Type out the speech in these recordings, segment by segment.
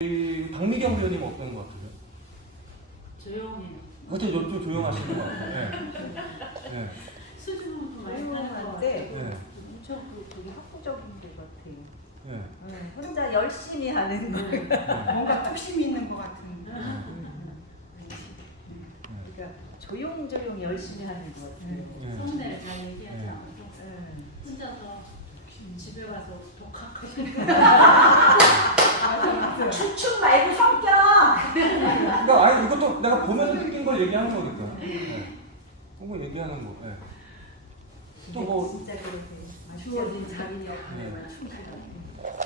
박미경 배우님 어떤 것 같아요? 조용히. 그때 좀 조용하시는 것 같아요. 네. 수줍음도 많이 조용한데 네. 엄청 되게 학구적인 것 같아요. 네. 혼자 열심히 하는 거. 뭔가 뚝심이 있는 것 같은. 그러니까 조용조용 열심히 하는 것 같아요. 네. 성대를 잘 얘기하지 네. 않고 혼자서 집에 가서 독학하고 추측 말고 성격. 그러니까 아니 이것도 내가 보면서 느낀 걸 얘기하는 거니까. 그거 얘기하는 거. 네. 또 뭐. 진짜 그렇게 주어진 자기 역할에만 충실하고.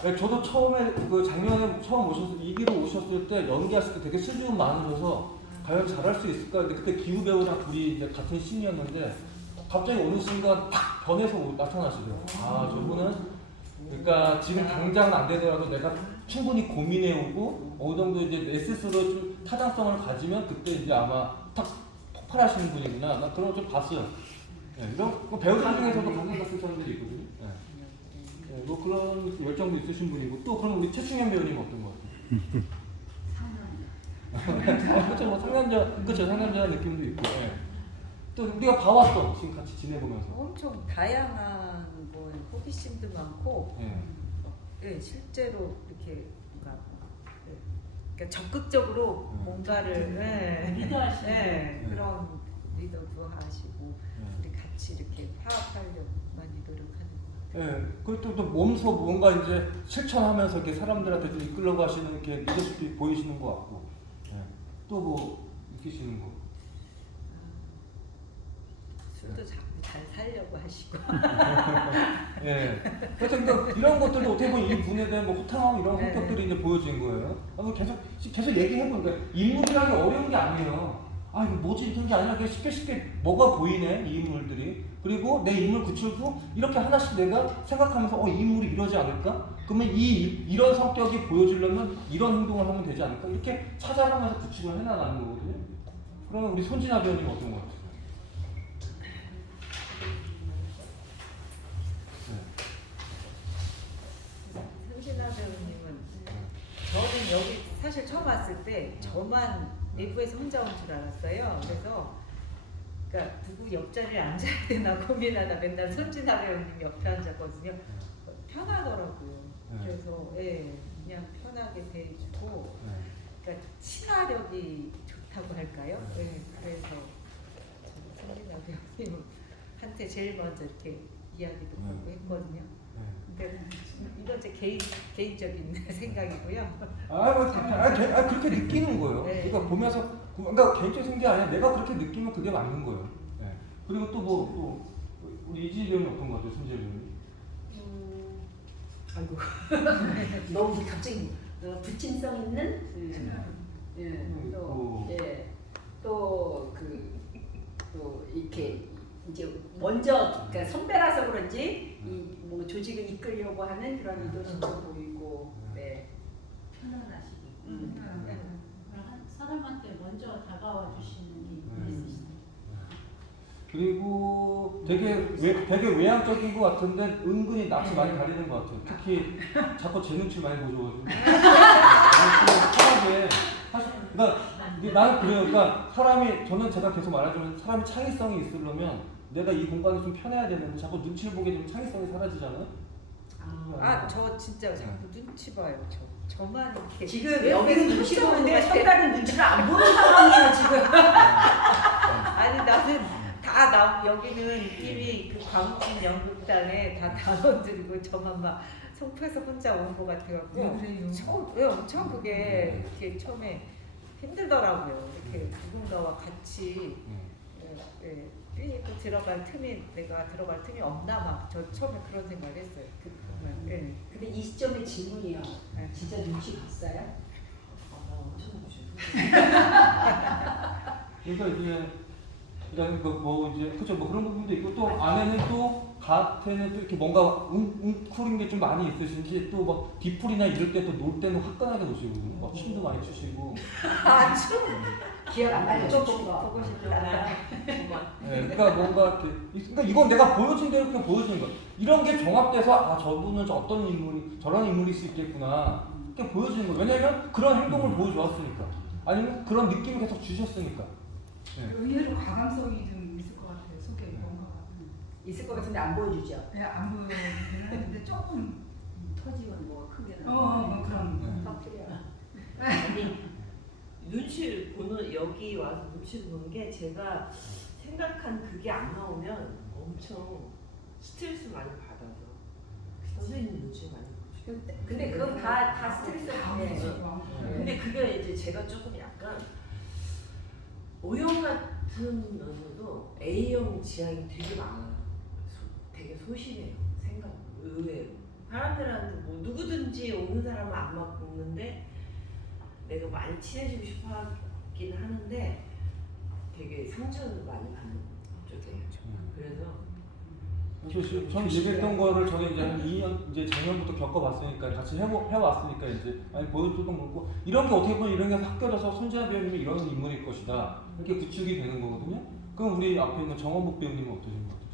네, 저도 처음에 그 작년에 처음 오셨을 때 이기로 오셨을 때 연기하실 때 되게 수줍음 많으셔서 과연 잘할 수 있을까? 근데 그때 기우 배우랑 둘이 이제 같은 씬이었는데 갑자기 어느 순간 탁 변해서 나타나시더라고요. 아 저분은 그러니까 지금 당장은 안 되더라도 내가 충분히 고민해오고 어느 정도 이제 내 스스로 좀 타당성을 가지면 그때 이제 아마 탁 폭발하시는 분이구나. 나 그런 거 좀 봤어요. 네, 이런 배우들 중에서도 감동 같은 사람들이 있거든요. 네. 네, 뭐 그런 열정도 있으신 분이고 또 그럼 우리 최충현 배우님 어떤 것 같아요? 그렇죠, 뭐 상남자 느낌도 있고. 네. 또 우리가 봐왔던 지금 같이 지내보면서. 엄청 다양한 뭐 호기심도 많고, 네. 네, 실제로 이렇게 그러니까 적극적으로 뭔가를 리더하시는 그런 리더도 하시고 우리 같이 이렇게 파악하려고 많이 노력하는 것 같아요. 예, 그리고 또 몸소 뭔가 이제 실천하면서 이렇게 사람들한테 좀 이끌려고 하시는 이렇게 리더십이 보이시는 것 같고, 예. 또 뭐 느끼시는 거. 술도 자꾸 잘 살려고 하시고. 예. 그래서 그러니까 이런 것들도 어떻게 보면 이 분에 대한 뭐 호탕하고 이런 네. 성격들이 이제 보여진 거예요. 한번 계속 얘기해보니까 인물이라는 게 어려운 게 아니에요. 아 이거 뭐지 이런 게 아니라 그냥 쉽게 뭐가 보이네 이 인물들이. 그리고 내 인물 구출도 이렇게 하나씩 내가 생각하면서 이 인물이 이러지 않을까? 그러면 이런 성격이 보여주려면 이런 행동을 하면 되지 않을까? 이렇게 찾아가면서 구축을 해나가는 거거든요. 그러면 우리 손진아 배우님 어떤 것 같아요? 손진아 배우님은 저는 여기 사실 처음 왔을 때 저만 내부에서 혼자 온 줄 알았어요. 그래서 그러니까 누구 옆자리에 앉아야 되나 고민하다 맨날 손진아 배우님 옆에 앉았거든요. 편하더라고요. 그래서 그냥 편하게 대해주고, 그러니까 친화력이 좋다고 할까요? 그래서 손진아 배우님한테 제일 먼저 이렇게 이야기도 하고 했거든요. 근데 이건 제 개인적인 생각이고요. 그렇게 느끼는 거예요. 네. 그러니까 보면서, 그러니까 개인적인 게 아니라 내가 그렇게 느끼면 그게 맞는 거예요. 네. 그리고 또 우리 이지 배우는 어떤 거 같아요, 손재 배우님? 아이고 너무 갑자기 부침성 있는 또 이렇게 이제 먼저 그러니까 선배라서 그런지 뭐 조직을 이끌려고 하는 그런 리더십도 보이고 편안하시고 사람한테 먼저 다가와 주시는 게 있으시다. 그리고 되게 외향적인 것 같은데 은근히 낯이 많이 가리는 것 같아요. 특히 자꾸 제 눈치 많이 보셔가지고. 편하게 그러니까 나는 그래요. 그러니까 저는 제가 계속 말하자면 사람이 창의성이 있으려면 내가 이 공간이 좀 편해야 되는데 자꾸 눈치를 보게 되면 창의성이 사라지잖아요. 저 진짜 자꾸 눈치 봐요. 저만 이렇게 지금 여기는 눈치 보는데 선배는 눈치를 안 보는 상황이에요 지금. 아니 나는 여기는 이미 그 광진 연극단에 다 단원들이고 저만 막 송파에서 혼자 온 것 같아갖고 엄청 그게 이렇게 처음에 힘들더라고요. 이렇게 누군가와 같이 뛰고 내가 들어갈 틈이 없나 막 저 처음에 그런 생각을 했어요. 근데 이 시점에 질문이요. 진짜 눈치 봤어요? 그러니까 이제 그다음에 그쵸 뭐 그런 부분도 있고 또 안에는 또 갓에는 또 이렇게 뭔가 웅크린 게 좀 많이 있으신지 또 막 뒤풀이나 이럴 때 또 놀 때는 화끈하게 노시거든요. 막 춤도 많이 추시고. 기억 안 나요? 좀 보고 싶다. 그러니까 뭔가 그러니까 이건 내가 보여준 대로 그냥 보여주는 거야. 이런 게 종합돼서 저분은 어떤 인물이 저런 인물일 수 있겠구나. 그게 보여지는 거예요. 왜냐하면 그런 행동을 보여주었으니까. 아니면 그런 느낌을 계속 주셨으니까. 네. 의외로 과감성이 좀 있을 것 같아요. 속에 뭔가가. 있을 것 같은데 안 보여주죠. 네, 안 보이긴 하는데 조금 터지면 뭐 크게 뭐 그런. 네. 터뜨려. 아니 눈치를 보는 여기 와서 눈치를 보는 게 제가 생각한 그게 안 나오면 엄청 스트레스 많이 받아서 선생님 눈치 많이 보시고 근데 그건 다 스트레스예요. 근데 그게 이제 제가 조금 약간 O형 같으면서도 A형 지향이 되게 많아요. 되게 소심해요. 생각 의외로 사람들한테 뭐 누구든지 오는 사람은 안 먹는데 내가 많이 친해지고 싶어 하긴 하는데 되게 상처를 많이 받는 쪽이에요. 그래서 전 얘기했던 거를 저는 이제 한 2년 이제 작년부터 겪어봤으니까 같이 해왔으니까 이제 많이 보여줬던 거고 이런 게 어떻게 보면 이런 게 섞여져서 손재하 배우님이 이런 인물일 것이다 이렇게 구축이 되는 거거든요. 그럼 우리 앞에 있는 정원복 배우님은 어떠신 것 같아요?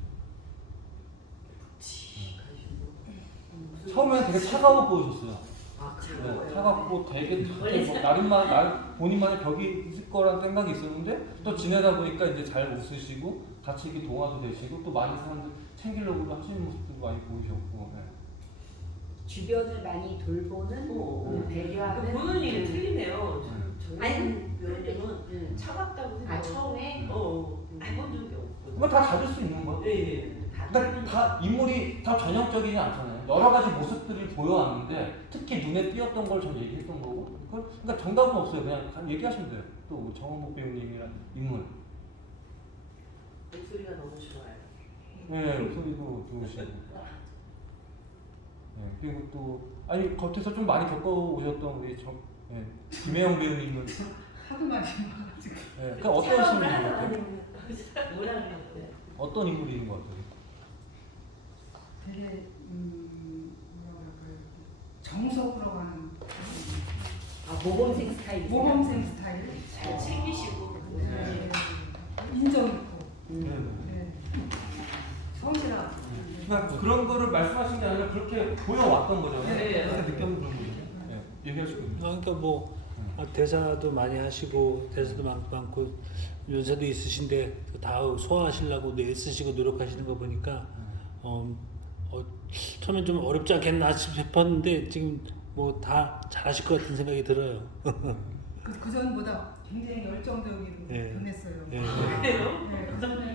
처음에는 되게 차가워 보이셨어요. 아 네, 차갑고 되게 뭐 나름만 본인만의 벽이 있을 거라는 생각이 있었는데 또 지내다 보니까 이제 잘 웃으시고 같이 이렇게 동화도 되시고 또 많은 사람들 챙기려고 하시는 모습도 많이 보이셨고. 네. 주변을 많이 돌보는 배려하는. 보는 일이 틀리네요. 아니, 정현 배우님은 차갑다고 생각. 처음에 해본 적이 없거든요. 그건 다 가질 수 있는 거예요. 네. 그러니까 다 인물이 다 전형적이지 않잖아요. 여러 가지 모습들을 보여왔는데 특히 눈에 띄었던 걸 전 얘기했던 거고. 그러니까 정답은 없어요. 그냥 얘기하시면 돼요. 또 정원복 배우님이란 인물. 목소리가 너무 좋아요. 네, 목소리도 좋으시고. 네, 그리고 또 아니 겉에서 좀 많이 겪어오셨던 우리 김혜영 배우님은 하도 많이 봐가지고. 네, 그러니까 어떤 신분 같아요? 뭐라 그랬어요? 어떤 인물인 것 같아요? 되게 뭐라 그럴까요? 정석으로 가는 모범생 스타일. 모범생 스타일. 잘 챙기시고. 네. 인정 있고. 네. 네. 성실하고. 그러니까 그런 거를 말씀하신 게 아니라 그렇게 보여왔던 거잖아요. 네. 그렇게 느꼈는 그런 거죠. 네. 얘기하시고. 그러니까 뭐 대사도 많이 하시고 대사도 많고 연세도 있으신데 다 소화하시려고 애쓰시고 노력하시는 거 보니까 처음엔 좀 어렵지 않겠나 싶었는데 지금 뭐 다 잘하실 것 같은 생각이 들어요. 그 전보다 굉장히 열정적으로 네. 변했어요. 네. 그래요? 네,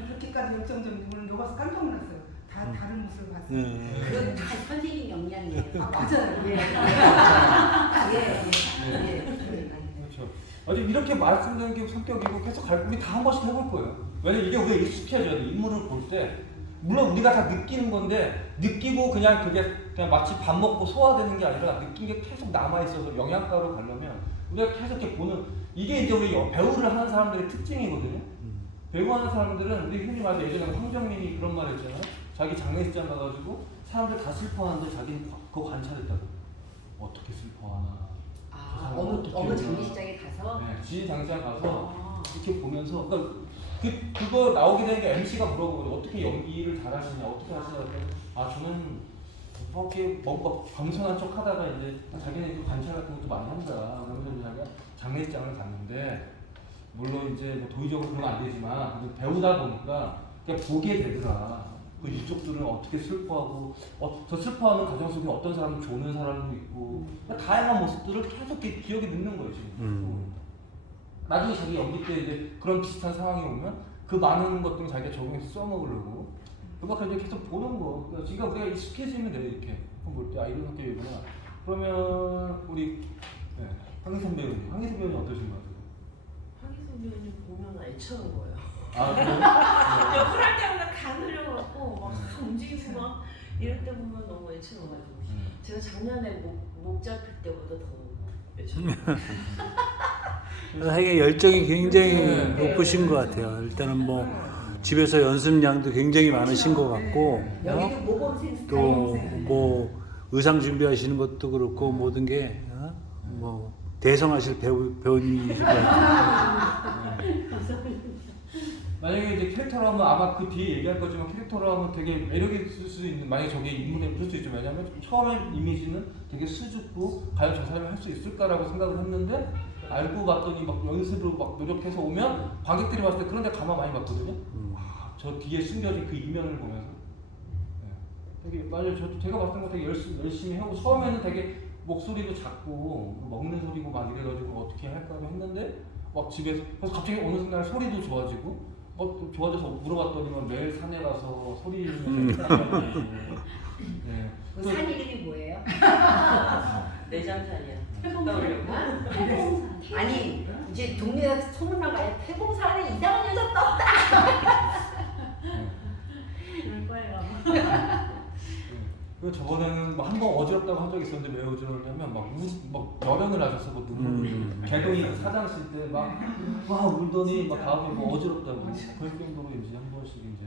그렇게까지 열정적인 분은 여기 와서 깜짝 놀랐어요. 다 다른 모습을 봤어요. 그건 다 선생님 역량이에요. 맞아요. 그렇죠. 아주 이렇게 말씀드리는 게 성격이고 계속 우리 다 한 번씩 해볼 거예요. 왜냐면 이게 우리가 익숙해져야 돼. 인물을 볼 때 물론 우리가 다 느끼는 건데 느끼고 그냥 그게 그냥 마치 밥 먹고 소화되는 게 아니라 느낀 게 계속 남아 있어서 영양가로 가려면 우리가 계속 이렇게 보는 이게 이제 우리 배우를 하는 사람들의 특징이거든요. 배우하는 사람들은 우리 흔히 말해서 예전에 황정민이 그런 말 했잖아요. 자기 장례식장 가가지고 사람들 다 슬퍼하는데 자기는 그거 관찰했다고. 어떻게 슬퍼하나. 어느 장례식장에 가서. 네, 지인 장례식장 가서 이렇게 보면서 그러니까 그거 나오게 되는 게 MC가 물어보거든요. 어떻게 연기를 잘하시냐, 어떻게 하시냐 그랬더니 저는 이렇게 뭔가 겸손한 척 하다가 이제 자기네 관찰 같은 것도 많이 한 거야. 그러면서 자기가 장례식장을 갔는데 물론 이제 뭐 도의적으로 그러면 안 되지만 그래도 배우다 보니까 그냥 보게 되더라. 그 유족들은 어떻게 슬퍼하고 저 슬퍼하는 가정 속에 어떤 사람은 조는 사람도 있고 그러니까 다양한 모습들을 계속 기억에 넣는 거예요 지금. 나중에 자기 연기 때 이제 그런 비슷한 상황이 오면 그 많은 것들을 자기가 적용해서 써먹으려고 그만큼 이제 계속 보는 거. 그러니까 지금 우리가 익숙해지면 돼요 이렇게. 볼 때 이런 성격이구나. 그러면 우리 황희선 배우님, 황희선 배우님 어떠신 것 같아요? 황희선 배우님 보면 애처는 거예요. 아 그래요? 역할 할 때마다 가늘려갖고 막 움직이고 막 이럴 때 보면 너무 애처가지고 제가 작년에 목 잡힐 때보다 더 애처. 하여간 열정이 굉장히 높으신 것 같아요. 일단은 뭐 집에서 연습량도 굉장히 많으신 것 같고 여기도 모범생 스타일. 또 뭐 의상 준비하시는 것도 그렇고 모든 게 뭐 대성하실 배우님이실 것 같아요. 만약에 이제 캐릭터로 하면 아마 그 뒤에 얘기할 거지만 캐릭터로 하면 되게 매력이 있을 수 있는, 만약에 저게 인물에 그럴 수 있죠. 왜냐면 처음엔 이미지는 되게 수줍고 과연 저 사람이 할 수 있을까라고 생각을 했는데 알고 봤더니 막 연습으로 막 노력해서 오면 관객들이 봤을 때 그런 데 가만 많이 봤거든요. 저 뒤에 숨겨진 그 이면을 보면서 되게 맞아요. 저도 제가 봤을 때 되게 열심히 하고 처음에는 되게 목소리도 작고 먹는 소리고 막 이래가지고 어떻게 할까 했는데 막 집에서 그래서 갑자기 어느 순간 소리도 좋아지고 또 좋아져서 물어봤더니 매일 산에 가서 소리 네. 그 산 이름이 뭐예요? 내장산이야. 태봉산. 떠오르고. 태봉산. 아니 이제 동네에서 소문나가요. 태봉산에 이상한 여자 떴다. 그럴 거예요. 아마. 그리고 저번에는 한 번 어지럽다고 한 적이 있었는데 왜 어지럽냐면 막 열연을 하셨어. 그 눈물 개동이 사장실 때 막 울더니 막 다음에 뭐 어지럽다고 그럴 정도로 이제 한 번씩 이제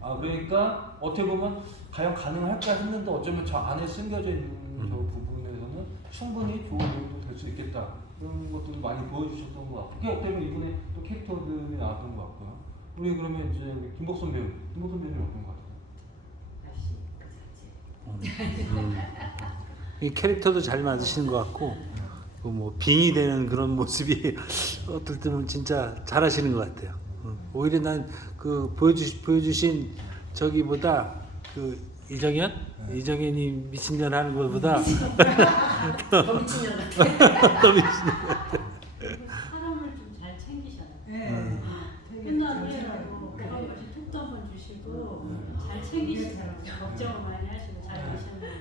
그러니까 어떻게 보면 과연 가능할까 했는데 어쩌면 저 안에 숨겨져 있는 저 부분에서는 충분히 좋은 배우도 될 수 있겠다 그런 것들을 많이 보여주셨던 것 같고 그게 어떻게 보면 이번에 또 캐릭터들이 나왔던 것 같고요. 우리 그러면 이제 김복선 배우는 어떤 것 같아요? 다시 그 자체. 이 캐릭터도 잘 만드시는 것 같고 뭐 빙이 되는 그런 모습이 어떨 때는 진짜 잘하시는 것 같아요. 오히려 난 그 보여주신 저기보다 그 이정현이 미친년 하는 것보다 더 미친년 같아. 더 미친년 같아. 사람을 좀 잘 챙기잖아요. 네. 옛날에 그런 것이 톡도 한번 주시고 잘 챙기시더라고요. 걱정을 많이 하시고 잘 계셨네요.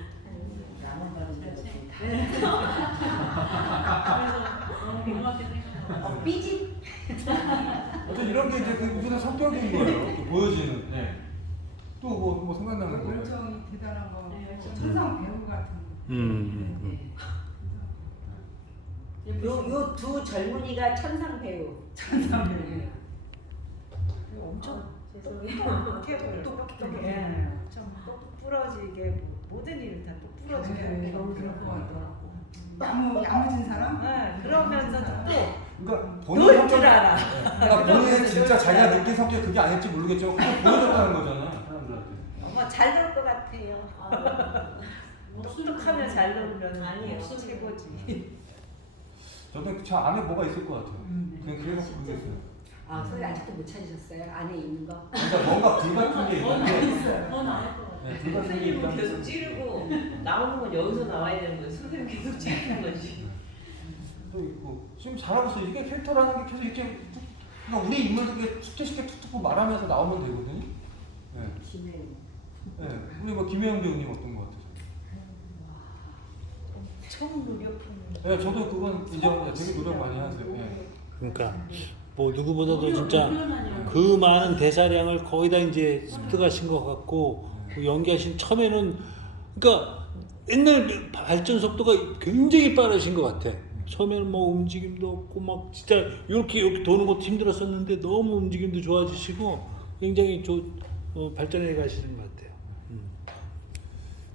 나만 바로 잘 그렇지. 챙기고. 그래서 너무 고맙게 생각하고. 삐지. 어쨌든 이런 게 이제 그분의 성격인 거예요. 또 보여지는. 네. 또 뭐 생각나는 거예요. 열정이 대단한 거. 네, 열정. 천상 배우 같은 거. 요 두 젊은이가 천상 배우. 천상 배우. 네. 엄청 죄송해요. 똑똑해. 엄청 똑부러지게 모든 일을 다 똑부러지게 네, 하고 그럴 것 같더라고. 야무진 사람? 네, 그러면서도 또 그러니까 놀 줄 알아. 그러니까 본인은 진짜 자기가 느낀 성격 그게 아닐지 모르겠지만 그냥 보여줬다는 거잖아요. 사람들한테. 엄마 잘 놀 것 같아요. 똑똑하면 잘 놀면 아니에요. 최고지. 저는 저 안에 뭐가 있을 것 같아요. 그냥 그래서 모르겠어요. 소리 아직도 못 찾으셨어요? 안에 있는 거? 그러니까 뭔가 불 같은 게 있는데 더 나을 것 같아요. 네, 불 같은 게 선생님은 있다는 계속 거. 찌르고 나오는 건 여기서 나와야 되는 거지. 선생님 계속 찌르는 거지. 또 있고 지금 잘하고 있어. 이게 캐릭터라는 게 계속 이렇게 그러니까 우리 인물들께 쉽게 툭툭 말하면서 나오면 되거든요. 네. 김혜우. 네. 우리 뭐 김혜영 배우님 어떤 것 같아요? 엄청 노력하는. 네, 저도 그건 인정합니다. 되게 노력 많이 하세요. 네. 그러니까 뭐 누구보다도 진짜 노련하냐. 그 많은 대사량을 거의 다 이제 습득하신 것 같고 그 연기하신 처음에는 그러니까 옛날 발전 속도가 굉장히 빠르신 것 같아. 처음에는 뭐 움직임도 없고 막 진짜 이렇게 도는 것도 힘들었었는데 너무 움직임도 좋아지시고 굉장히 발전해 가시는 것 같아요.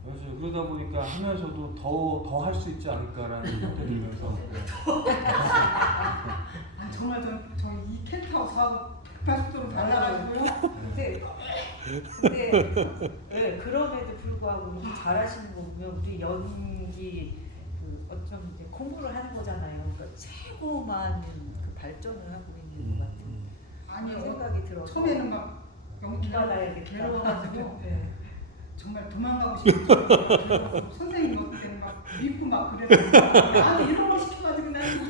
맞아요. 그러다 보니까 하면서도 더 할 수 있지 않을까라는 생각이 들면서 정말 저이 캐릭터 저하고 180도로 달라가지고요. 근데 네, 그럼에도 불구하고 이렇게 잘하시는 거 보면 우리 연기 어쩜 이제 공부를 하는 거잖아요. 그러니까 최고 많은 그 발전을 하고 있는 것 같은 아니요. 생각이 들어서 처음에는 막 연기가 받아야겠다. 괴로워가지고 정말 도망가고 싶고 선생님이 어떨 때는 막 믿고 막 그랬는데 나는 이런 거 시켜가지고 나는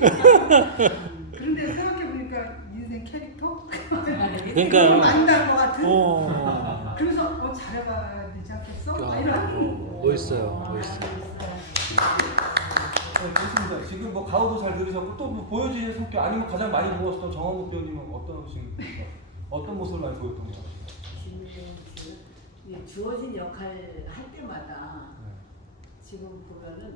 그런데 생각해보니까 인생 캐릭터? 그러니까 만날 것 같은? 그래서 잘해봐야 되지 않겠어? 막 이런 멋있어요. 네, 그렇습니다. 지금 뭐 가오도 잘 들으셨고 또 뭐 보여주신 성격 아니면 가장 많이 보았던 정원국 배우님은 어떤 모습을 많이 보였던 것 같아요? 주어진 역할 할 때마다 지금 보면은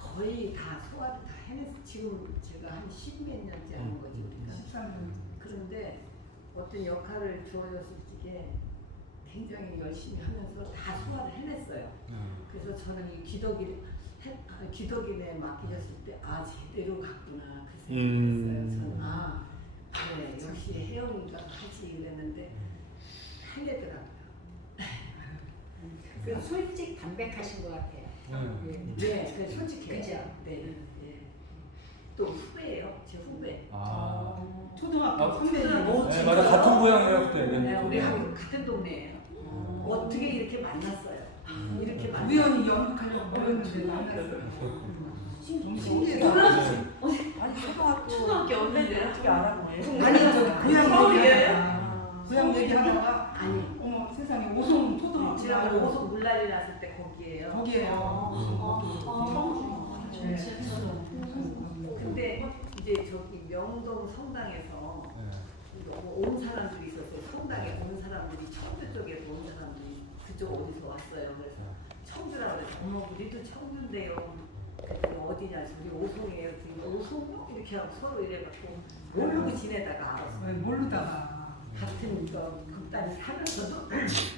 거의 다 소화를 다 해냈어. 지금 제가 한 10몇 년째 하는 거지 우리가. 13년 그런데 어떤 역할을 주어졌을 때 굉장히 열심히 하면서 다 소화를 해냈어요. 그래서 저는 이 기덕인에 맡기셨을 때 제대로 갔구나 그 생각을 했어요. 저는 그래 네, 역시 혜영이가 하지 그랬는데 할래더라고요. 그 솔직 담백하신 것 같아요. 네, 그 솔직해요. 그죠? 네. 네. 또 후배예요. 제 후배. 아, 초등학교 선배님. 네, 맞아. 같은 고향이에요 그때. 네, 우리 학교 같은 동네예요. 어떻게 이렇게 만났어요? 이렇게 만났어요. 우연히 연극하려고 모였는데 만났어요. 너무 신기해요. 아니 초등학교 언니인데 어떻게 알아보네. 아니 저 고향 서울이에요? 얘기하다가 고향 얘기하다가 아니, 어머 세상에 오송 초등학교 지난 오송 물날이 났을 때 거기예요. 거기에요. 네. 근데 이제 저기 명동 성당에서 온 사람들이 있었어요. 성당에 온 사람들이 청주 쪽에서 온 사람들이 그쪽 어디서 왔어요. 그래서 청주라 그래서 어머 우리도 청주인데요. 그랬더니 어디냐 저기 오송이에요. 오송요? 이렇게 하고 서로 이래갖고 모르고 지내다가 알았어요. 왜 모르다가 같은 거 극단에 살면서도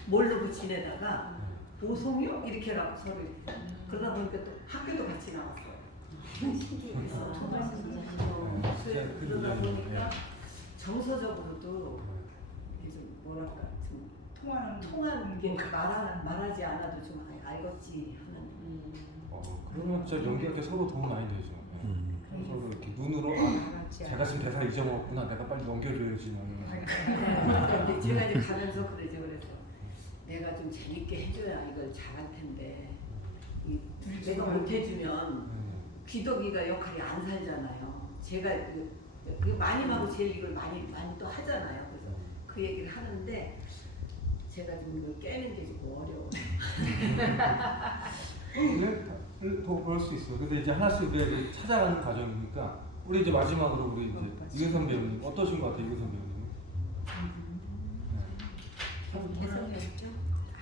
모르고 지내다가 오송요? 이렇게 하고 서로 이렇게. 그러다 보니까 또 학교도 같이 나왔어요. 신기해요. 정말 신기해요. 그러다 보니까 정서적으로도 이게 좀 뭐랄까 좀 통하는 게 말하지 않아도 좀 알겠지 하는. 그러면 진짜 연기할 때 서로 도움 많이 되죠. 서로 이렇게 눈으로 제가 지금 대사 잊어먹었구나. 내가 빨리 넘겨줘야지. 근데 제가 이제 가면서 그러죠. 그래서 내가 좀 재밌게 해줘야 이걸 잘할 텐데 내가 못 해주면 귀덕이가 역할이 안 살잖아요. 제가 그 마님하고 제일 이걸 많이 또 하잖아요. 그래서 그 얘기를 하는데 제가 좀 이걸 깨는 게 좀 어려워. 더 그럴 수 있어요. 근데 이제 하나씩 우리가 이제 찾아가는 과정이니까 우리 이제 마지막으로 우리 이제 이근선 배우님 어떠신 것 같아요, 이근선 배우님?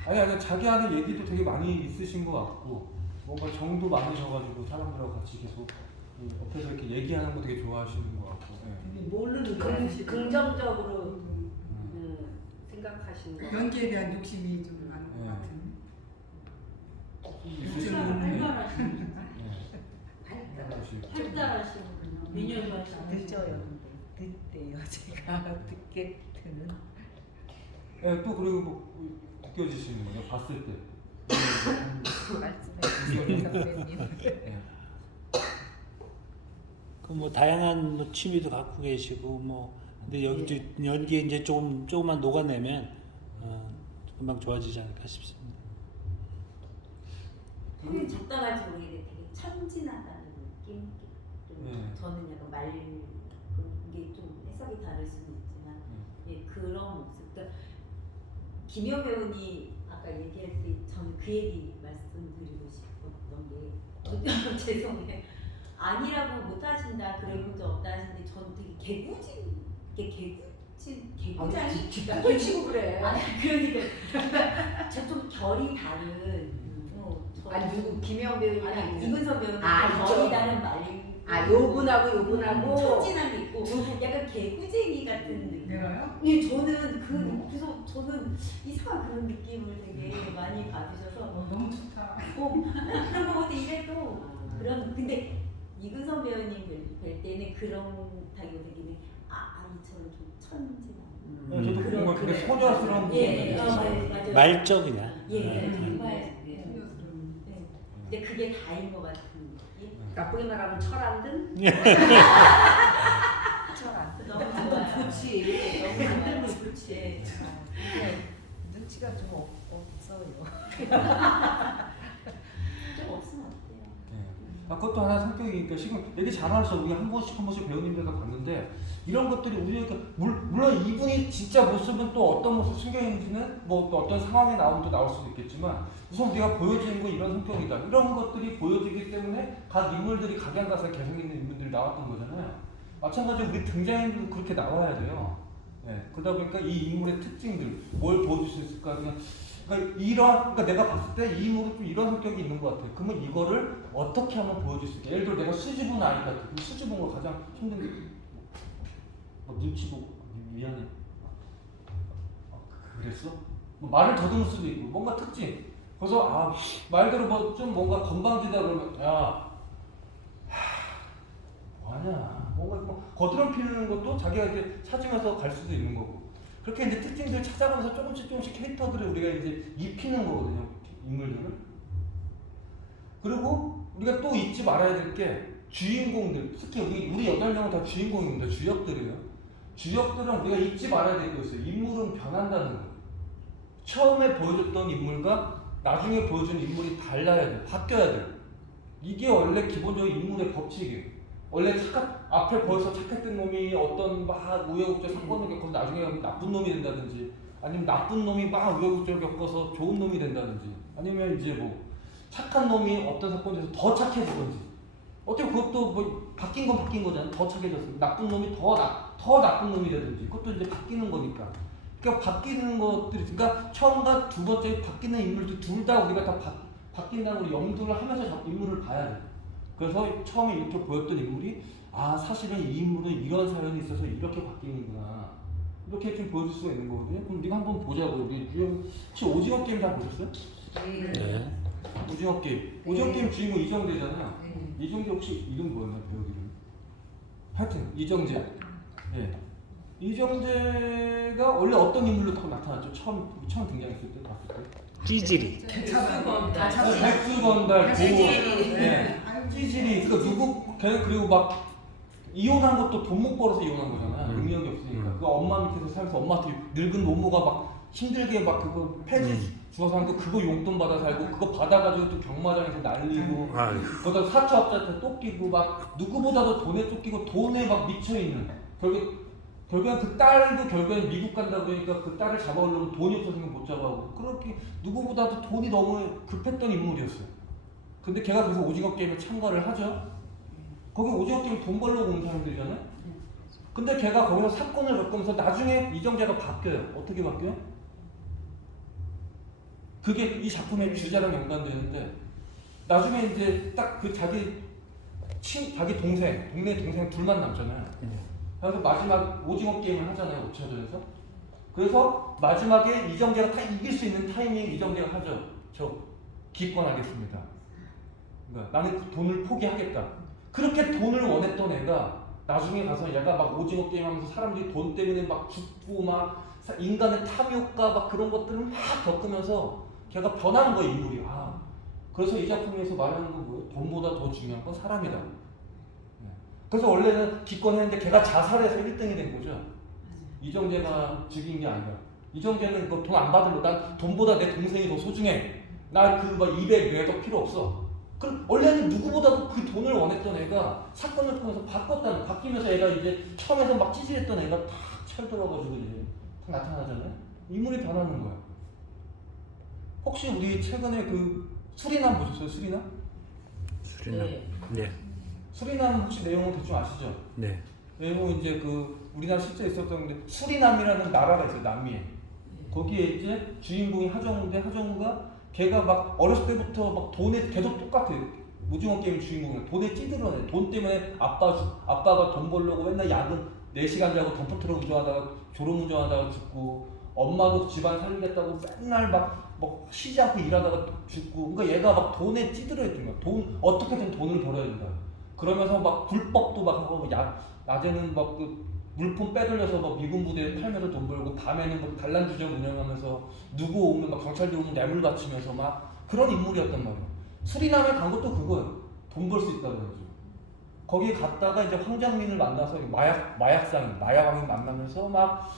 아니 자기 하는 얘기도 되게 많이 있으신 것 같고 뭔가 정도 많으셔가지고 사람들하고 같이 계속 옆에서 이렇게 얘기하는 거 되게 좋아하시는 것 같고. 모르는 긍정적으로 생각하시는 거. 연기에 대한 욕심이 좀 많은 것 같은. 활발하시는 활발하시고. 활달하시는 미녀도 하시는 늦어요. 늦대요. 제가 늦게 드는. 네, 또 그리고 뭐 느껴지시는 거예요, 봤을 때. 말씀해 주세요, 선배님. 그 뭐 다양한 뭐 취미도 갖고 계시고 뭐 근데 여기도 연기에 이제 조금만 녹아내면 금방 좋아지지 않을까 싶습니다. 되게 적당할지 모르겠는데 되게 천진하다는 느낌? 좀 저는 약간 말 이게 좀 해석이 다를 수는 있지만 예, 그런 모습. 그러니까 김영 배우님 아까 얘기할 때 저는 그 얘기 말씀드리고 싶었던 게 죄송해요. 아니라고 못하신다 그런 적 없다 하시는데 저는 되게 개구장이 개구치고 그래. 아니 그러니까 저 좀 결이 다른 아니 누구 김영 배우님 아니 이근선 배우님 아, 결이 있죠. 다른 말 요분하고 천진한 게 있고 약간 개구쟁이 같은 느낌. 내가요? 예, 저는 그래서 저는 이상한 그런 느낌을 되게 많이 받으셔서 너무 좋다. 그런 거 보다 이래도 그런 근데 이근선 배우님 뵐 때는 그런다기보다는 이처럼 좀 천진한. 저도 뭔가 되게 소녀스러운 예, 부분이 맞아요. 말적 그냥. 예, 정말. 근데 그게 다인 것 같은 느낌. 나쁘게 말하면 철안든. 너무 좋지. 너무 좋지. 눈치가 좀 없어요. 좀 없으면 어때요? 그것도 하나 성격이니까 지금 얘기 잘하셔. 우리 한 번씩 배우님들도 봤는데 이런 것들이 우리가 물론 이분이 진짜 모습은 또 어떤 모습 숨겨 있는지는 뭐 또 어떤 상황에 나오면 또 나올 수도 있겠지만 우선 우리가 보여지는 건 이런 성격이다. 이런 것들이 보여지기 때문에 각 인물들이 각양각색 개성 있는 인물들이 나왔던 거잖아요. 마찬가지로 우리 등장인물도 그렇게 나와야 돼요. 그러다 보니까 이 인물의 특징들 뭘 보여줄 수 있을까? 그러니까 내가 봤을 때 이 인물은 좀 이런 성격이 있는 것 같아. 그러면 이거를 어떻게 하면 보여줄 수 있게? 예를 들어 내가 수줍은 아이 같아. 그럼 수줍은 거 가장 힘든 게 눈치 보고 미안해. 그랬어? 뭐 말을 더듬을 수도 있고 뭔가 특징. 그래서 말대로 뭐 좀 뭔가 건방지다 그러면 야 아니야. 뭔가 뭐 거드럼피는 것도 자기가 이제 찾으면서 갈 수도 있는 거고. 그렇게 이제 특징들 찾아가면서 조금씩 캐릭터들을 우리가 이제 입히는 거거든요. 인물들을. 그리고 우리가 또 잊지 말아야 될 게 주인공들, 특히 우리 8명은 다 주인공입니다. 주역들이에요. 주역들은 우리가 잊지 말아야 될 게 있어요. 인물은 변한다는 거예요. 처음에 보여줬던 인물과 나중에 보여준 인물이 달라야 돼. 바뀌어야 돼. 이게 원래 기본적인 인물의 법칙이에요. 원래 앞에 보여서 착했던 놈이 어떤 막 우여곡절 사건을 겪어서 나중에 나쁜 놈이 된다든지, 아니면 나쁜 놈이 막 우여곡절 겪어서 좋은 놈이 된다든지, 아니면 이제 뭐 착한 놈이 어떤 사건에서 더 착해지든지, 어떻게 그것도 뭐 바뀐 건 바뀐 거잖아요. 더 착해졌으면 나쁜 놈이 더 나쁜 놈이 되든지, 그것도 이제 바뀌는 거니까. 그러니까 바뀌는 것들이, 그러니까 처음과 두 번째 바뀌는 인물들 둘 다 우리가 다 바뀐다는 걸 염두를 하면서 인물을 봐야 돼. 그래서 처음에 이렇게 보였던 인물이 사실은 이 인물은 이런 사연이 있어서 이렇게 바뀌는구나, 이렇게 좀 보여줄 수가 있는 거거든요. 그럼 네가 한번 보자고요. 혹시 오징어 게임 다 보셨어요? 네. 오징어 게임. 오징어 게임 주인공 이정재잖아요. 이정재 혹시 이름 뭐였나, 배우 이름? 하여튼 이정재. 네. 이정재가 원래 어떤 인물로 딱 나타났죠? 처음 등장했을 때, 봤을 때. 찌질이. 백수건달, 네. 찌질이. 그리고 막 이혼한 것도 돈 못 벌어서 이혼한 거잖아. 능력이 없으니까. 그 엄마 밑에서 살면서 엄마한테 늙은 노모가 막 힘들게 막 그거 폐지 주워서 한 거 그거 용돈 받아 살고, 그거 받아가지고 또 경마장에서 날리고, 거기다 사채업자한테 쫓기고, 막 누구보다도 돈에 쫓기고 돈에 막 미쳐있는, 결국엔 그 딸도 결국엔 미국 간다 그러니까 그 딸을 잡아오려면 돈이 없어서 못 잡아오고, 그렇게 누구보다도 돈이 너무 급했던 인물이었어요. 근데 걔가 그래서 오징어 게임에 참가를 하죠. 거기 오징어 게임 돈 벌려고 온 사람들이잖아요. 근데 걔가 거기서 사건을 겪으면서 나중에 이정재가 바뀌어요. 어떻게 바뀌어요? 그게 이 작품의 주제랑 연관되는데, 나중에 이제 딱 그 자기 동네 동생 둘만 남잖아요. 그래서 마지막 오징어 게임을 하잖아요, 5차전에서. 그래서 마지막에 이정재가 다 이길 수 있는 타이밍에 이정재가 하죠. 저 기권하겠습니다. 그러니까 나는 그 돈을 포기하겠다. 그렇게 돈을 원했던 애가 나중에 가서 얘가 막 오징어 게임 하면서 사람들이 돈 때문에 막 죽고 막 인간의 탐욕과 막 그런 것들을 막 겪으면서 걔가 변하는 거예요, 인물이. 그래서 이 작품에서 말하는 건 뭐예요? 돈보다 더 중요한 건 사람이다. 그래서 원래는 기권했는데 걔가 자살해서 1등이 된 거죠. 이정재가 죽인 게 아니라. 이정재는 돈 안 받으려, 난 돈보다 내 동생이 더 소중해. 나 그 막 200 외도 필요 없어. 그럼 원래는 누구보다도 그 돈을 원했던 애가 사건을 통해서 바뀌면서 애가 이제 처음에서 막 찌질했던 애가 탁 철들어가지고 이제 탁 나타나잖아요. 인물이 변하는 거야. 혹시 우리 최근에 그 수리남 보셨어요? 수리남? 네. 수리남 혹시 내용은 대충 아시죠? 네. 내용은 이제 그 우리나라 실제 있었던 건데, 수리남이라는 나라가 있어요, 남미에. 거기에 이제 주인공이 하정우인데, 하정우가 걔가 막 어렸을 때부터 막 돈에 계속 똑같아요. 오징어 게임 주인공이야. 돈에 찌들어내. 돈 때문에 아빠가 돈 벌려고 맨날 야근 4시간 자고 덤프트럭 운전하다가 졸음운전하다가 죽고, 엄마도 집안 살리겠다고 맨날 막 쉬지 않고 일하다가 죽고. 그러니까 얘가 막 돈에 찌들어 있던 거야. 어떻게든 돈을 벌어야 된다. 그러면서 막 불법도 막 하고, 낮에는 막 그 물품 빼돌려서 막 미군 부대에 팔면서 돈 벌고, 밤에는 막 단란주점 운영하면서 누구 오면 막 경찰들 오면 뇌물 바치면서 막 그런 인물이었단 말이야. 수리남에 간 것도 그거예요. 돈 벌 수 있다고 해가지고. 거기 갔다가 이제 황장민을 만나서 마약왕이 만나면서 막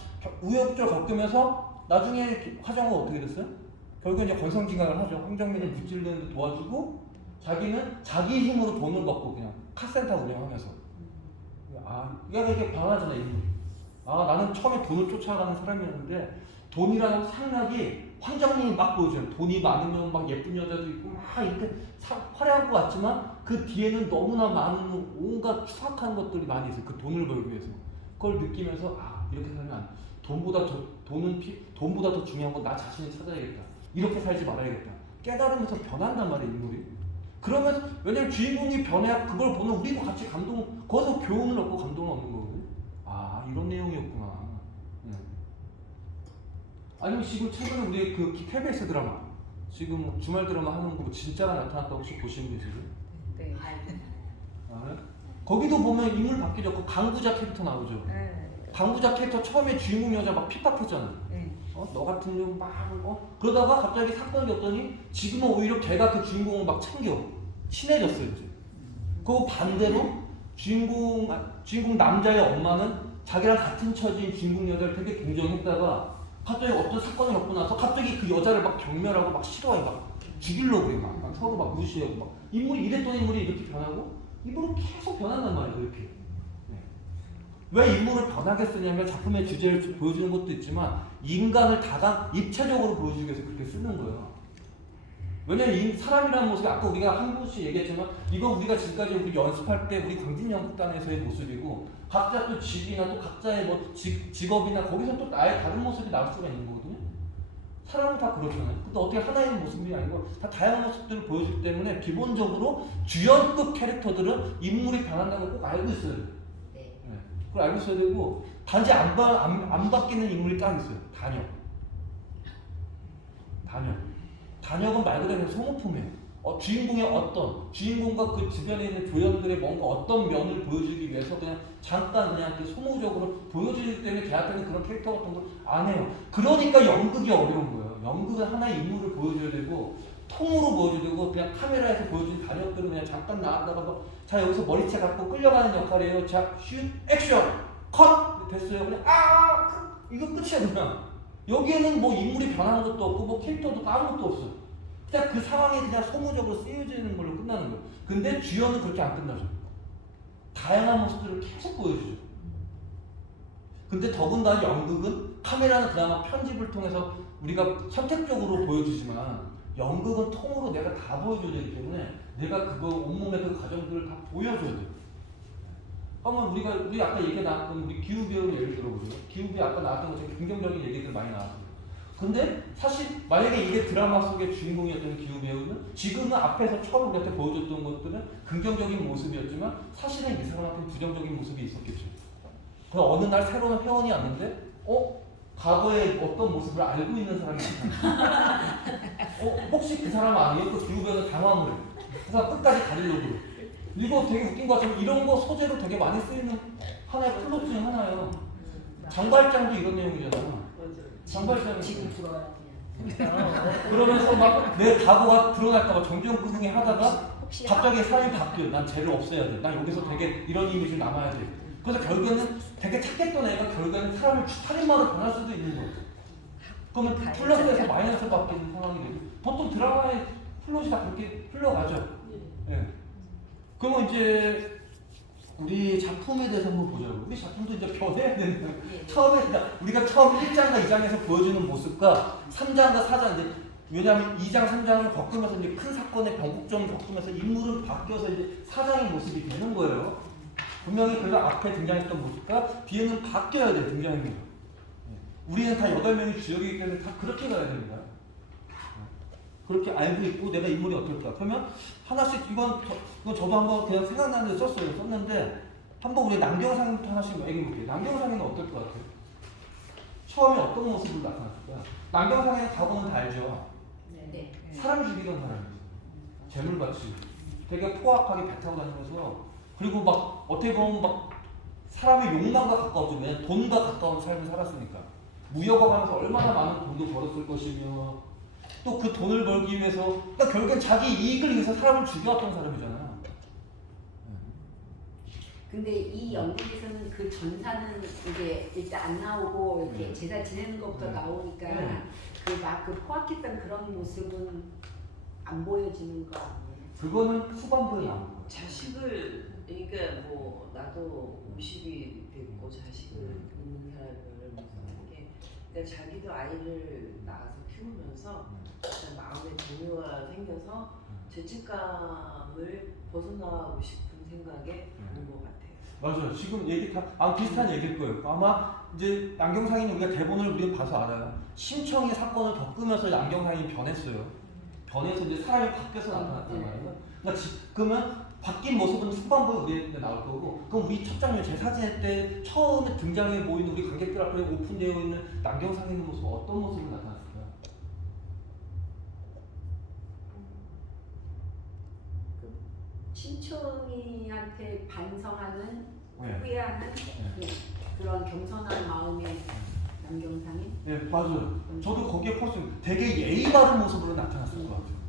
우여곡절 겪으면서 나중에 하정우가 어떻게 됐어요? 결국에 이제 권성징악을 하죠. 황장민을 무찌르는데 도와주고, 자기는 자기 힘으로 돈을 받고 그냥 카센터 운영하면서. 이게 변하잖아, 인물이. 나는 처음에 돈을 쫓아가는 사람이었는데, 돈이라는 상락이 황장민이 막 보여줘요. 돈이 많으면 막 예쁜 여자도 있고 막 이렇게 화려한 것 같지만 그 뒤에는 너무나 많은 온갖 추악한 것들이 많이 있어요. 그 돈을 벌기 위해서. 그걸 느끼면서 이렇게 살면 안 돼. 돈보다 더 중요한 건 나 자신을 찾아야겠다. 이렇게 살지 말아야겠다. 깨달으면서 변한단 말이에요, 인물이. 그러면서, 왜냐면 주인공이 변해야 그걸 보는 우리도 같이 거기서 교훈을 얻고 감동을 얻는 거거든요. 이런 내용이었구나. 아니면 지금 최근에 우리 그 KBS 드라마, 지금 주말 드라마 하는 거 진짜가 나타났다고 혹시 보시는 분이 있어요? 네. 네? 거기도 보면 인물 바뀌죠. 그 강부자 캐릭터 나오죠. 네. 강부자 캐릭터 처음에 주인공 여자 막 핍박했잖아. 네. 너 같은 놈 막, 그러다가 갑자기 사건이 겼더니 지금은 오히려 걔가 그 주인공을 막 챙겨. 친해졌어요, 이제. 그 반대로 주인공 남자의 엄마는 자기랑 같은 처지인 주인공 여자를 되게 동정했다가 갑자기 어떤 사건을 겪고 나서 갑자기 그 여자를 막 경멸하고 막 싫어해. 막 죽이려고 그래. 막 서로 막 무시하고 막. 인물이 이랬던 인물이 이렇게 변하고 인물은 계속 변한단 말이에요, 이렇게. 왜 인물을 변하게 쓰냐면 작품의 주제를 보여주는 것도 있지만 인간을 입체적으로 보여주기 위해서 그렇게 쓰는 거예요. 왜냐면 사람이라는 모습이 아까 우리가 한 번씩 얘기했지만 이거 우리가 지금까지 우리 연습할 때 우리 광진연극단에서의 모습이고 각자 또 직이나 또 각자의 뭐 직업이나 거기서 또 나의 다른 모습이 나올 수가 있는 거거든요. 사람은 다 그렇잖아요. 근데 어떻게 하나의 모습이 아니고 다 다양한 모습들을 보여주기 때문에 기본적으로 주연급 캐릭터들은 인물이 변한다는 걸 꼭 알고 있어야 돼요. 그걸 알고 있어야 되고 단지 안 바뀌는 인물이 딱 있어요. 단역은 말 그대로 소모품이에요. 주인공과 그 주변에 있는 조연들의 뭔가 어떤 면을 보여주기 위해서 그냥 잠깐 그냥 이렇게 소모적으로 보여주기 때문에 걔한테는 그런 캐릭터 같은 걸 안 해요. 그러니까 연극이 어려운 거예요. 연극은 하나의 인물을 보여줘야 되고 통으로 보여줘야 되고 그냥 카메라에서 보여준 단역들은 그냥 잠깐 나왔다가 자 여기서 머리채 갖고 끌려가는 역할이에요. 자 슛 액션 컷 됐어요. 그냥 이거 끝이야 그냥. 여기에는 뭐 인물이 변하는 것도 없고 뭐 캐릭터도 아무것도 없어요. 그냥 그 상황이 그냥 소모적으로 쓰여지는 걸로 끝나는 거예요. 근데 주연은 그렇게 안 끝나죠. 다양한 모습들을 계속 보여주죠. 근데 더군다나 연극은 카메라는 그나마 편집을 통해서 우리가 선택적으로 보여주지만 연극은 통으로 내가 다 보여줘야 되기 때문에 내가 그거 온몸의 그 과정들을 다 보여줘야 돼요. 그러면 우리 아까 얘기 나왔던 우리 기우배우 예를 들어보죠. 기우배우 아까 나왔던 것처럼 긍정적인 얘기들 많이 나왔어요. 근데 사실 만약에 이게 드라마 속의 주인공이었던 기우배우는 지금은 앞에서 처음 우리한테 보여줬던 것들은 긍정적인 모습이었지만 사실은 이 사람한테 부정적인 모습이 있었겠죠. 그럼 어느 날 새로운 회원이 왔는데 과거에 어떤 모습을 알고 있는 사람이 나타나. 혹시 그 사람 아니에요? 그 기우배우는 당황을 해. 그래서 끝까지 가리려고 그래. 이거 되게 웃긴 것 같지만 이런 거 소재로 되게 많이 쓰이는 하나의 플롯 중에 하나예요. 장발장도 이런 내용이잖아요. 장발장이 지금 들어와야 돼. 그러면서 막 내 과거가 드러날까봐 정정구승이 하다가 갑자기 사람이 바뀌어. 난 쟤를 없애야 돼. 난 여기서 되게 이런 이미지를 남아야 돼. 그래서 결국에는 되게 착했던 애가 결국에는 사람을 살인마로 변할 수도 있는 거예요. 그러면 플러스에서 마이너스로 바뀌는 상황이 되고 보통 드라마의 플롯이 다 그렇게 흘러가죠. 네. 그러면 이제 우리 작품에 대해서 한번 보자고. 우리 작품도 이제 변해야 되는 거예요. 처음에 우리가 처음 1장과 2장에서 보여주는 모습과 3장과 4장 이제 왜냐하면 2장, 3장을 겪으면서 이제 큰 사건의 변곡점을 겪으면서 인물은 바뀌어서 이제 4장의 모습이 되는 거예요. 분명히 그래서 앞에 등장했던 모습과 뒤에는 바뀌어야 돼요. 등장인물. 우리는 다 8명이 주역이기 때문에 다 그렇게 가야 됩니다. 그렇게 알고 있고 내가 인물이 어떨까. 그러면 하나씩 이건 저도 한번 그냥 생각나는 데 썼는데 한번 우리 남경상부터 하나씩 얘기해볼게요. 남경상에는 어떨 것 같아요? 처음에 어떤 모습으로 나타났을까요? 남경상에는 가보면 다 알죠. 네. 사람 죽이던 사람이에요. 재물같이 되게 포악하게 배 타고 다니면서 그리고 막 어떻게 보면 막 사람의 욕망과 가까웠죠. 왜냐면 돈과 가까운 삶을 살았으니까. 무역을 하면서 얼마나 많은 돈도 벌었을 것이며 또 그 돈을 벌기 위해서 그러니까 결국엔 자기 이익을 위해서 사람을 죽여왔던 사람이잖아요. 근데 이 연극에서는 그 전사는 이게 일단 안 나오고 이렇게 제사 지내는 것부터 나오니까 그 막 그 포악했던 그런 모습은 안 보여지는 거 아니에요? 그거는 후반부에 나온 거예요. 자식을 그러니까 뭐 나도 50이 됐고 자식을 있는 사람을 무서운 게 그러니까 자기도 아이를 낳아서 키우면서 마음의 동요가 생겨서 죄책감을 벗어나고 싶은 생각에 오는 것 같아요. 맞아요. 지금 얘기 다 비슷한 얘기일 거예요. 아마 이제 남경상이는 우리가 대본을 우리가 봐서 알아요. 심청이 사건을 겪으면서 남경상이 변했어요. 변해서 이제 사람이 바뀌어서 나타났단 말이에요. 그러니까 그러면 바뀐 모습은 후반부에 우리한테 나올 거고 그럼 우리 첫 장면 제사 지낼 때 처음에 등장해 보이는 우리 관객들 앞에 오픈되어 있는 남경상의 모습은 어떤 모습으로 나타났을까요? 신청이 한 본인한테 반성하는 네. 후회하는 그런 겸손한 마음의 남경상이. 네, 맞아요. 저도 거기에 펄스 되게 예의 바른 모습으로 나타났을 것 같아요.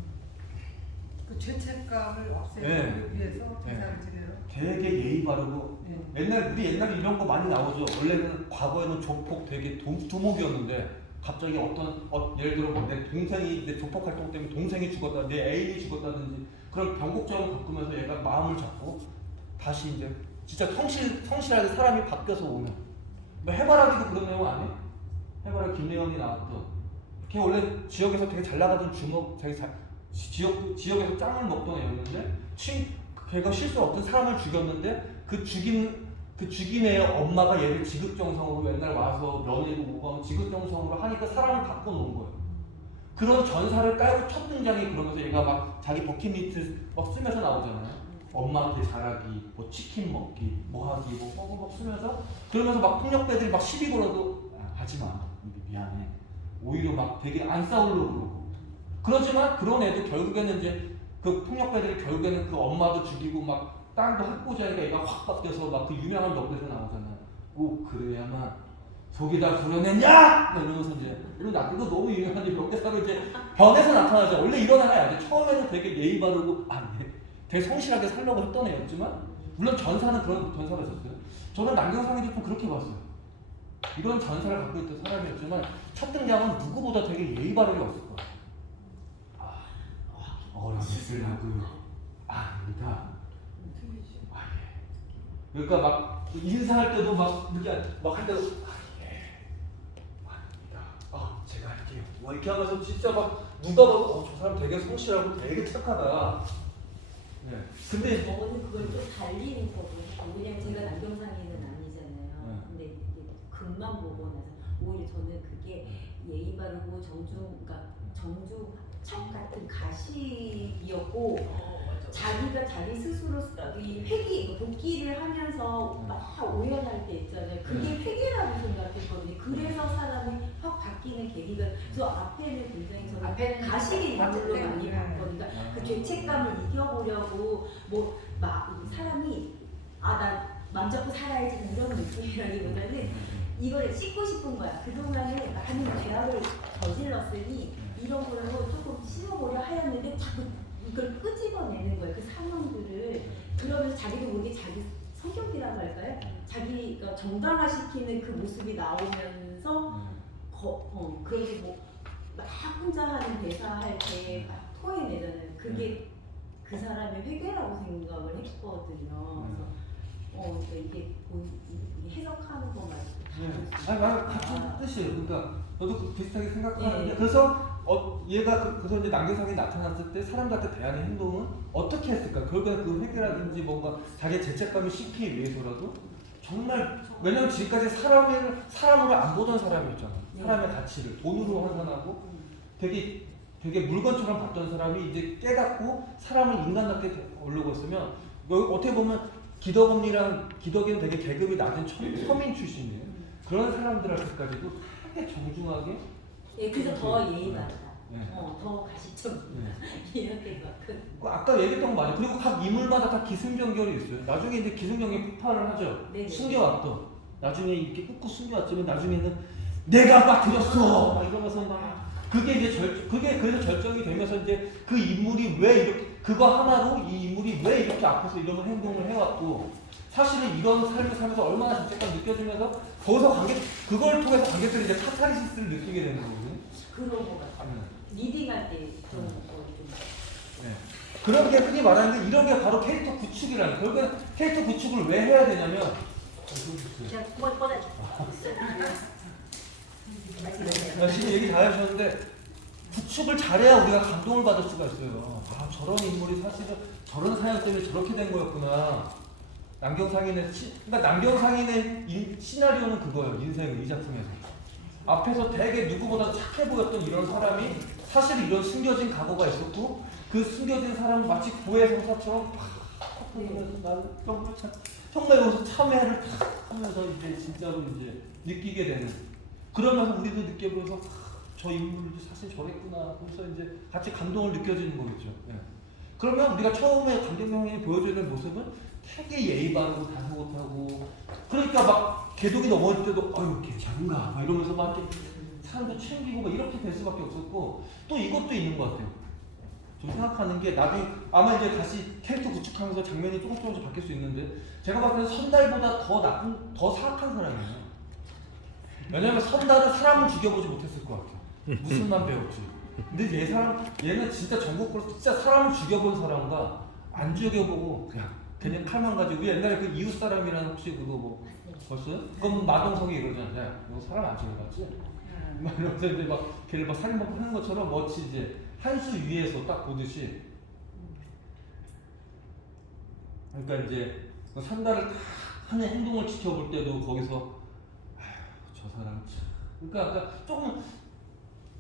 그 죄책감을 없애기 네. 위해서 제사를 지내러. 되게 예의 바르고 네. 우리 옛날에 이런 거 많이 나오죠. 원래는 과거에는 조폭 되게 두목이었는데 갑자기 예를 들어 내 조폭 활동 때문에 동생이 죽었다, 내 애인이 죽었다든지 그런 변곡점을 겪으면서 얘가 마음을 잡고 다시 이제 진짜 성실하게 사람이 바뀌어서 오는. 뭐 해바라기도 그런 내용 아니에요? 해바라기 김래영이 나왔던. 걔 원래 지역에서 되게 잘 나가던 지역에서 짱을 먹던 애였는데 걔가 실수로 어떤 사람을 죽였는데 그 죽인 애의 엄마가 얘를 지극정성으로 맨날 와서 면회도 오고 하면 지극정성으로 하니까 사람을 바꿔놓은 거예요. 그런 전사를 깔고 첫 등장이 그러면서 얘가 막 자기 버킷리스트 막 쓰면서 나오잖아요. 엄마한테 잘하기, 뭐 치킨 먹기, 뭐 하기, 뭐 쓰면서 그러면서 막 폭력배들이 막 시비 걸어도 하지마, 미안해. 오히려 막 되게 안 싸우려고 그러고. 그러지만 그런 애도 결국에는 이제 그 폭력배들이 결국에는 그 엄마도 죽이고 막 땅도 핫보자 하니까 얘가 확 바뀌어서 막 그 유명한 덕에서 나오잖아요. 오 그래야만 속에다 불어냈냐? 막 이러면서 이제 이거 너무 유명한데 덕에서로 이제 변해서 나타나죠. 원래 이런 애가 아니죠. 처음에는 되게 예의 바르고 되게 성실하게 살려고 했던 애였지만 물론 전사는 그런 전사가 있었어요. 저는 남경상이도 좀 그렇게 봤어요. 이런 전사를 갖고 있던 사람이었지만 첫 등장은 누구보다 되게 예의 바르게 왔을 거예요. 어렸으라고요. 아니다. 그러니까 막 인사할 때도 막 이렇게 막 할 때도 아닙니다. 제가 할게요. 막 이렇게 하면서 진짜 막 누가 봐도 저 사람 되게 성실하고 되게 착하다. 네. 근데 저는 그걸 좀 달리 보고 왜냐면 제가 남경상이는 아니잖아요. 근데 이게 글만 보고 나서 오히려 저는 그게 예의 바르고 그러니까 정주청 같은 가식이었고 자기가 자기 스스로 이 회기 복귀를 하면서 막 오연할 때 있잖아요. 그게 회개라고 생각했거든요. 그래서 사람이 확 바뀌는 계기가 저 앞에는 굉장히 저는 가식이 있는 걸로 많이 봤거든요. 그 죄책감을 이겨보려고 막 사람이 나 맘 잡고 살아야지 이런 느낌이라기보다는 이걸 씻고 싶은 거야. 그동안에 많은 죄악을 저질렀으니 이런 거라고 조금 씹어보려 하였는데 자꾸 이걸 끄집어내는 거예요. 그 상황들을. 그러면서 자기도 모르게 자기 성격이라고 할까요? 자기가 정당화시키는 그 모습이 나오면서 그러게 막 혼자 하는 대사할 때 막 토해내잖아요. 그게 그 사람의 회개라고 생각을 했거든요. 그래서 그러니까 이게 해석하는 거 말고 같은 뜻이에요. 그러니까 저도 비슷하게 생각하는데 그래서 얘가 그래서 이제 남경상이 나타났을 때 사람들한테 대하는 행동은 어떻게 했을까? 결국엔 그 회개라든지 뭔가 자기의 죄책감을 씻기 위해서라도 정말 왜냐면 지금까지 사람으로 안 보던 사람이었잖아. 사람의 가치를 돈으로 환산하고 되게 물건처럼 봤던 사람이 이제 깨닫고 사람을 인간답게 오려고 했으면 어떻게 보면 기덕이는 되게 계급이 낮은 서민 출신이에요. 그런 사람들한테까지도 되게 정중하게. 그래서 더 예의 바르다. 네. 더 가시점 이렇게 막. 아까 얘기했던 거 맞아요. 그리고 각 인물마다 다 기승전결이 있어요. 나중에 이제 기승전결 폭발을 하죠. 네네. 숨겨왔던. 나중에 이렇게 꾹꾹 숨겨왔지만 나중에는 내가 빠뜨렸어. 막 이러면서 막 그게 이제 그래서 절정이 되면서 이제 그 인물이 왜 이렇게 그거 하나로 이 인물이 왜 이렇게 앞에서 이런 행동을 해왔고 사실은 이런 삶을 살면서 얼마나 죄책감 느껴지면서 거기서 그걸 통해서 관객들이 이제 카타르시스를 느끼게 되는 거거든요. 그런 거 같아요. 리딩할 때 좀. 네. 그런 게 흔히 말하는데 이런 게 바로 캐릭터 구축이라는 거예요. 결국엔 캐릭터 구축을 왜 해야 되냐면 제가 그걸 꺼내. 지금 얘기 다 해주셨는데 구축을 잘해야 우리가 감동을 받을 수가 있어요. 저런 인물이 사실은 저런 사연 때문에 저렇게 된 거였구나. 그러니까 남경상인의 시나리오는 그거예요. 인생의 이 작품에서 앞에서 되게 누구보다 착해 보였던 이런 사람이 사실 이런 숨겨진 각오가 있었고 그 숨겨진 사람은 마치 고해성사처럼 팍 보면서 나는 정말 여기서 참회를 팍 하면서 이제 진짜로 이제 느끼게 되는. 그러면서 우리도 느껴보면서 저 인물이 사실 저랬구나. 그래서 이제 같이 감동을 느껴지는 거겠죠. 예. 그러면 우리가 처음에 감독님이 보여주는 모습은 되게 예의 바르고 다소곳하고 그러니까 막 개독이 넘어올 때도 어휴 걔 작은가 막 이러면서 막 이렇게 사람도 챙기고 막 이렇게 될 수밖에 없었고 또 이것도 있는 것 같아요. 좀 생각하는 게 나중에 아마 이제 다시 캐릭터 구축하면서 장면이 조금씩 바뀔 수 있는데 제가 봤을 때 선달보다 더 사악한 사람이에요. 왜냐면 선달은 사람을 죽여보지 못했을 것 같아요. 무술만 배웠지. 근데 얘는 진짜 전국으로 진짜 사람을 죽여본 사람과 안 죽여보고 그냥 칼만 가지고 옛날에 그 이웃 사람이라는 혹시 그거 뭐 벌써요? 그건 마동석이 이러잖아요. 야, 너 사람 안 죽여봤지? 막 이러면서 이제 막 걔를 막 살인범 하는 것처럼 멋지 이제 한 수 위에서 딱 보듯이. 그러니까 이제 그 산다를 딱 하는 행동을 지켜볼 때도 거기서 저 사람 참. 그러니까 조금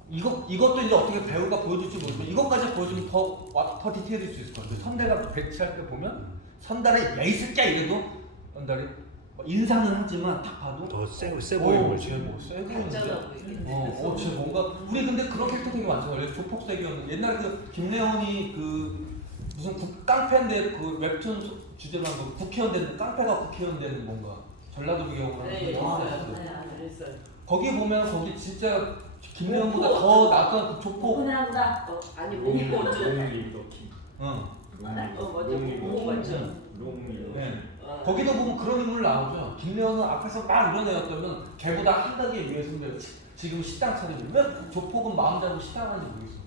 이것도 이제 어떻게 배우가 보여줄지 모르지만 이것까지 보여주면 더 디테일일 수 있을 것 같아요. 선달가 배치할 때 보면 선달의 야 이 새끼야 이래도 선달이 인사는 하지만 딱 봐도 더 세 보이는 거지. 쟤뭐세 보이는데. 가짜라고 쟤 뭔가 우리 근데 그런 캐릭터 되게 많잖아요. 조폭색이었는데 옛날에 그 김래원이 그 무슨 깡패인데 그 웹툰 주제로 한 거 국회의원 되는 깡패가 국회의원 되는 뭔가 전라도 배경으로 네, 했어요. 거기 보면 거기 진짜 김래원보다 더 나쁜 그 조폭. 누구나보다 아니 목이 먼저 응. 맞아 목이 먼저 네. 거기도 보면 그런 인물 나오죠. 김래원은 앞에서 막 이런 애였다면 걔보다 한 단계 위에서인데 지금 식당 차리고 왜 조폭은 마음 잡고 식당 하는지 모르겠어.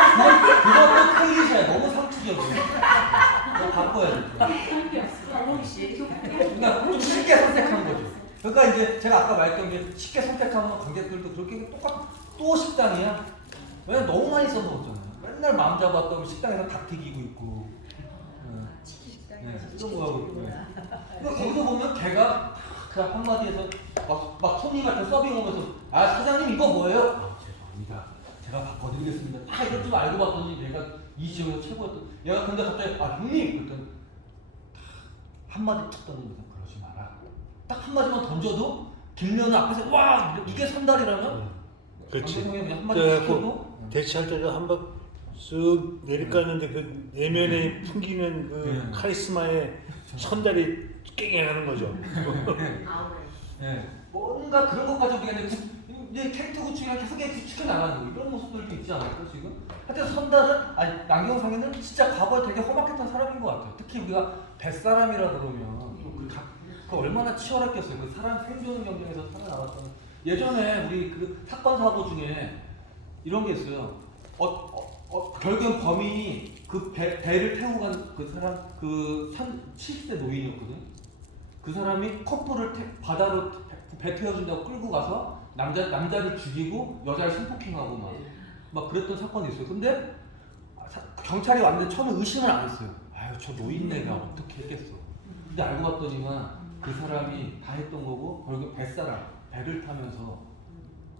그것도 클리셰야. 너무 상투적이야. 너 바꿔야 돼. 그러니까 좀 쉽게 선택한 거죠. 그러니까 이제 제가 아까 말했던 게 쉽게 선택하면 관객들도 그렇게 또 식당이야. 왜냐면 너무 많이 써먹었잖아요. 맨날 마음 잡았다고 식당에서 닭 튀기고 있고. 이런 거 하고 있고. 그러니까 거기서 보면 걔가 그 한마디에서 막 손님한테 서빙 오면서 아 사장님 이거 뭐예요? 아 죄송합니다. 제가 바꿔드리겠습니다. 다 이럴 줄 알고 봤더니 얘가 이 지역에서 최고였던. 얘가 근데 갑자기 아 형님 그랬더니 한마디 툭 던지면서 그러지 마라. 딱 한마디만 던져도 김래원 앞에서 와 이게 선달이라면 그렇지. 강대성이 한마디 그래갖고 시켜도 대치할 때도 한번 쓱 내리까는데 그 내면에 풍기는 그 카리스마에 선달이 깽깽하는 거죠. 네. 뭔가 그런 것까지 우리가 이제 캐릭터 구축이랑 계속 구축해 나가는 거 이런 모습들도 있지 않을까 지금? 하여튼 선달은 아니 남경상에는 진짜 과거에 되게 험악했던 사람인 것 같아요. 특히 우리가 뱃사람이라 그러면 그 얼마나 치열했겠어요. 그 사람 생존 경쟁에서 살아나왔던 예전에 우리 그 사건 사고 중에 이런 게 있어요. 결국엔 범인이 그 배를 태우고 간 그 사람 그 70대 노인이었거든. 그 사람이 커플을 바다로 배 태워준다고 끌고 가서 남자를 죽이고 여자를 성폭행하고 막 그랬던 사건이 있어요. 근데 경찰이 왔는데 처음에 의심을 안 했어요. 아유 저 노인네가 어떻게 했겠어. 근데 알고 봤더니만 그 사람이 다 했던 거고 결국 배를 타면서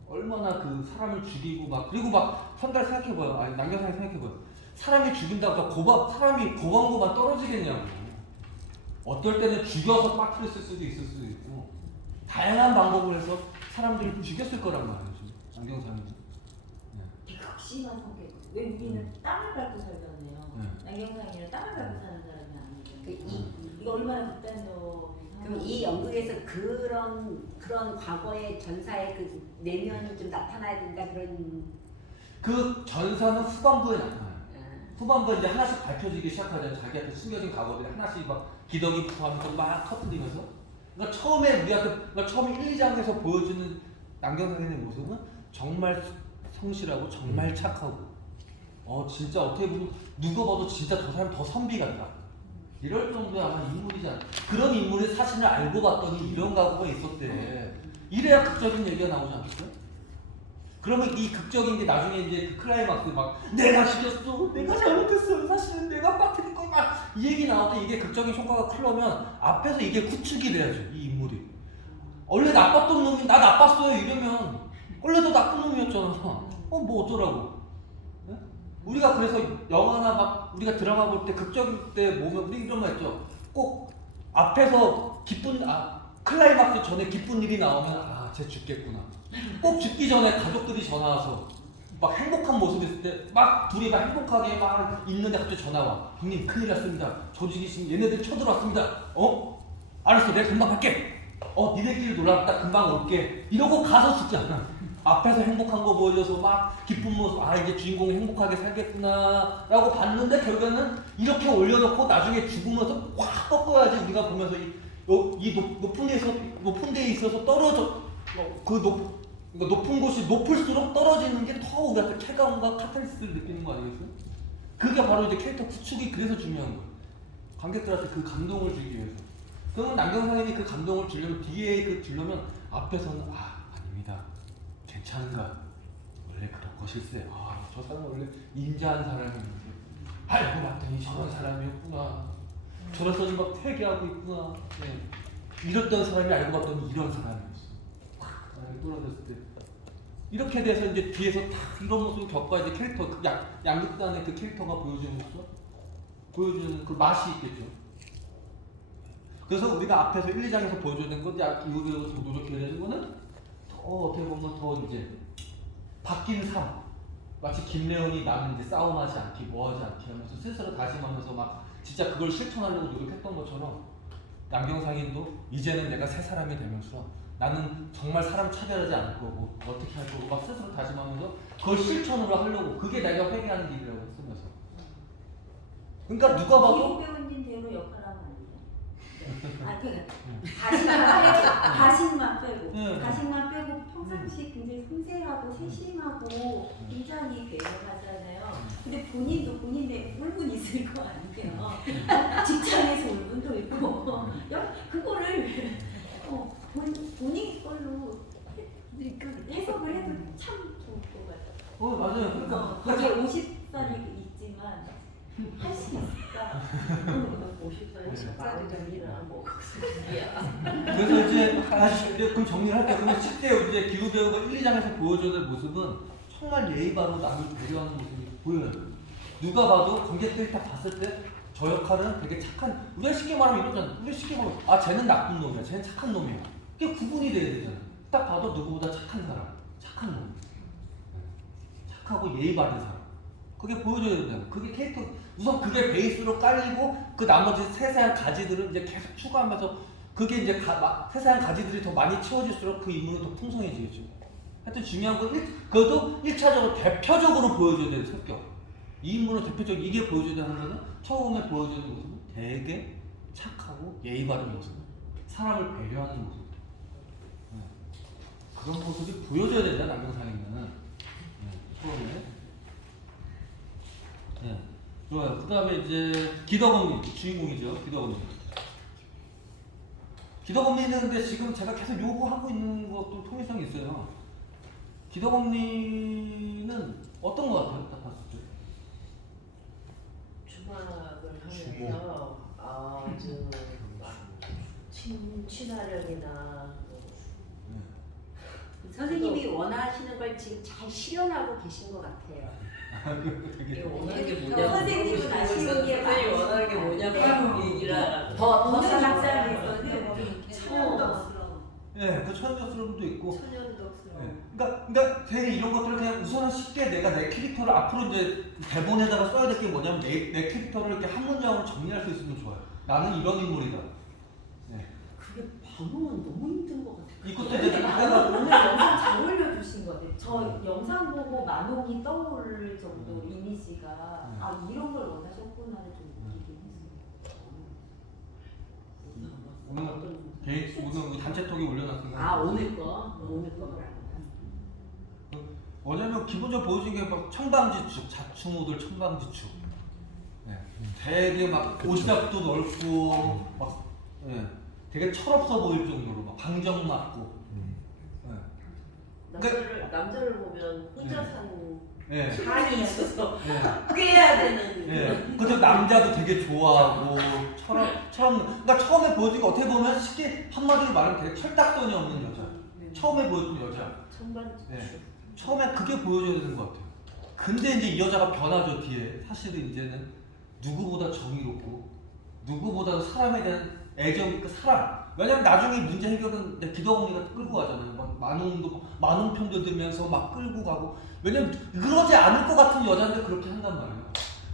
얼마나 그 사람을 죽이고 그리고 선달 생각해봐요. 아니 남경상이 생각해봐요. 사람이 죽인다고 사람이 고방고만 떨어지겠냐고. 어떨 때는 죽여서 빠뜨렸을 수도 있을 수도 있고 다양한 방법을 해서 사람들을 죽였을 거란 말이죠. 남경상이. 극심한 성격. 왜 우리는 땅을 밟고 살잖아요. 남경상이는 땅을 밟고 사는 사람이 아니에요. 이거 얼마나 극단적. 그럼 이 연극에서 그런 과거의 전사의 그 내면이 좀 나타나야 된다 그런. 그 전사는 후반부에 나타나요. 후반부에 이제 하나씩 밝혀지기 시작하잖아요. 자기한테 숨겨진 과거들이 하나씩 기덕이 부하면서 막 터뜨리면서. 그러니까 처음에 1, 2장에서 보여주는 남경상의 모습은 정말 성실하고 정말 착하고 진짜 어떻게 보면 누가 봐도 진짜 저 사람 더 선비 같다. 이럴 정도의 아마 인물이잖아. 그런 인물의 사실을 알고 봤더니 이런 각오가 있었대. 이래야 극적인 얘기가 나오지 않겠어요? 그러면 이 극적인 게 나중에 이제 그 클라이막스 내가 죽였어, 내가 잘못했어, 사실은 내가 빠뜨린 거야 이 얘기 나올 때 이게 극적인 효과가 크려면 앞에서 이게 구축이 돼야죠. 이 인물이 원래 나빴던 놈이 나 나빴어요 이러면 원래도 나쁜 놈이었잖아. 뭐 어쩌라고. 우리가 그래서 영화나 우리가 드라마 볼 때 극적일 때 보면 우리 이런 말 있죠. 꼭 앞에서 클라이막스 전에 기쁜 일이 나오면 쟤 죽겠구나. 꼭 죽기 전에 가족들이 전화 와서 막 행복한 모습이 있을 때 막 둘이 막 행복하게 막 있는데 갑자기 전화 와. 형님 큰일 났습니다. 조직이 지금 얘네들 쳐들어왔습니다. 알았어 내가 금방 갈게. 니네끼리 놀았다 금방 올게. 이러고 가서 죽지 않아. 앞에서 행복한 거 보여줘서 막 기쁜 모습, 이제 주인공이 행복하게 살겠구나 라고 봤는데 결국에는 이렇게 올려놓고 나중에 죽으면서 확 꺾어야지 우리가 보면서 높은 데에 있어서 떨어져 높은 곳이 높을수록 떨어지는 게 더 우리한테 쾌감과 카타르시스를 느끼는 거 아니겠어요? 그게 바로 이제 캐릭터 구축이 그래서 중요한 거예요. 관객들한테 그 감동을 주기 위해서. 그러면 남경상인이 그 감동을 주려면 뒤에 주려면 앞에서는 아닙니다. 괜찮은가? 원래 그런 것일세. 저 사람은 원래 인자한 사람이었는데 알고 봤더니 저런 사람이었구나. 저래서 막 회개하고 있구나. 이랬던 사람이 알고 봤더니 이런 사람이었어. 떨어졌을 때 이렇게 돼서 이제 뒤에서 다 이런 모습을 겪어야 이제 캐릭터 양극단의 그 캐릭터가 보여주는 모습, 보여주는 그 맛이 있겠죠. 그래서 우리가 앞에서 1, 2장에서 보여주는 것, 이후에서 노력해야 되는 거는 어떻게 보면 더 이제 바뀐 삶, 마치 김래원이 나는 이제 싸움하지 않기, 뭐하지 않기 하면서 스스로 다짐하면서 막 진짜 그걸 실천하려고 노력했던 것처럼 남경상인도 이제는 내가 새 사람이 되면서 나는 정말 사람 차별하지 않을 거고 어떻게 할 거고 막 스스로 다짐하면서 그걸 실천으로 하려고, 그게 내가 회개하는 길이라고 쓰면서. 그러니까 누가 봐도 배우님 대로 역할하면 안 돼요. 그러니까 가식만 빼고 평상시 굉장히 섬세하고 세심하고 굉장히 배려하잖아요. 근데 본인도 본인의 울분 있을 거 아니에요. 직장에서 울분도 있고 그거를 본인 걸로 해석을 해도 참 좋을 것 같아요. 맞아요. 그러니까 거기에 50살이 있지만 할 수 있을까? 50살이 말이나 뭐 그래서 이제 다시 그럼 정리를 할게요. 그러면 실제 이제 기후 배우가 1, 2장에서 보여줘야 될 모습은 정말 예의 바로 남을 배려하는 모습이 보여요. 누가 봐도 관객들이 다 봤을 때 저 역할은 되게 착한, 우리가 쉽게 말하면 이러잖아. 우리가 쉽게 말하면 쟤는 나쁜 놈이야, 쟤는 착한 놈이야. 그게 구분이 돼야 되잖아. 딱 봐도 누구보다 착한 사람, 착한 놈, 착하고 예의 바른 사람. 그게 보여줘야 된다. 그게 캐릭터, 우선 그게 베이스로 깔리고 그 나머지 세세한 가지들은 이제 계속 추가하면서 그게 이제 세세한 가지들이 더 많이 채워질수록 그 인물은 더 풍성해지겠죠. 하여튼 중요한 건 그것도 1차적으로 대표적으로 보여줘야 되는 성격. 이 인물은 대표적으로 이게 보여줘야 되는 거는 처음에 보여주는 모습은 되게 착하고 예의 바른 모습, 사람을 배려하는 모습. 그런 모습이 보여줘야 된다, 남경상이면은. 처음에. 좋아요. 그 다음에 이제 기덕언니, 주인공이죠. 기덕언니. 기덕언니는 근데 지금 제가 계속 요구하고 있는 것도 통일성이 있어요. 기덕언니는 어떤 것 같아요? 딱 봤을 때. 주막을 하면서 아주 친화력이나 선생님이 원하시는 걸 지금 잘 실현하고 계신 것 같아요. 이게 원하는 게 뭐냐고 선생님은 아쉬운 게 선생님이 원하는 게 뭐냐고 얘기라 더 작사에서는 천연덕스러운. 그 천연덕스러움도 있고. 천연덕스러운. 그러니까 되게 이런 것들을 그냥 우선은 쉽게 내가 내 캐릭터를 앞으로 이제 대본에다가 써야 될 게 뭐냐면 내 캐릭터를 이렇게 한 문장으로 정리할 수 있으면 좋아요. 나는 이런 인물이다. 그게 방송은 너무 힘든 것 같아요. 이것도 이제 내가 오늘 영상 잘 올려주신 것 같아요. 저 영상 보고 만홍이 떠오를 정도 이미지가 이런 걸 원하셨구나를 좀 느끼긴 했어요. 오늘 단체톡에 올려놨으니까. 오늘 거. 뭐냐면 기본적으로 보여준 게 막 청방지축, 자충우들 청방지축. 되게 막 옷잡도 넓고 막 되게 철없어 보일 정도로 막 방정 맞고. 남자를 보면 혼자 사는 네. 한이 있어서 꾀해야 되는. 근데 남자도 되게 좋아하고 그러니까 처음에 보여준 게 어떻게 보면 쉽게 한마디로 말하면 되게 철딱선이 없는 여자. 처음에 보여준 여자. 처음에 그게 보여줘야 되는 것 같아요. 근데 이제 이 여자가 변하죠 뒤에. 사실은 이제는 누구보다 정의롭고 누구보다도 사람에 대한 애정, 그 사랑. 왜냐면 나중에 문제 해결은 기도 어머니가 끌고 가잖아요. 막 많은 편도 들면서 막 끌고 가고. 왜냐면 그러지 않을 것 같은 여자인데 그렇게 한단 말이에요.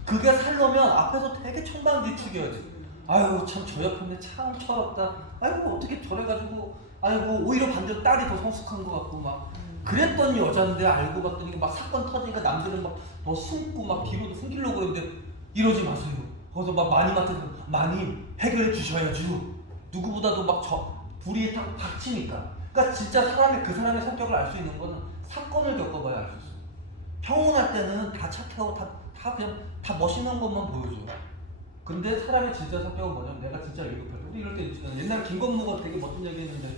그게 살려면 앞에서 되게 청방지축이어야 돼. 아유 참 저 옆에 참 철없다. 아이고 어떻게 저래가지고 아이고 오히려 반대로 딸이 더 성숙한 것 같고 막 그랬던 여자인데 알고 봤더니 막 사건 터지니까 남들은 막 더 숨고 막 뒤로 숨기려고 그러는데 이러지 마세요. 거기서 막 많이 해결해 주셔야죠. 누구보다도 막 불이 딱 닥치니까. 그러니까 진짜 그 사람의 성격을 알 수 있는 거는 사건을 겪어봐야 알 수 있어요. 평온할 때는 다 착하고 다 그냥 다 멋있는 것만 보여줘. 근데 사람의 진짜 성격은 뭐냐면 내가 진짜 위급할 때 우리 이럴 때 있잖아요. 옛날에 김건모가 되게 멋진 얘기 했는데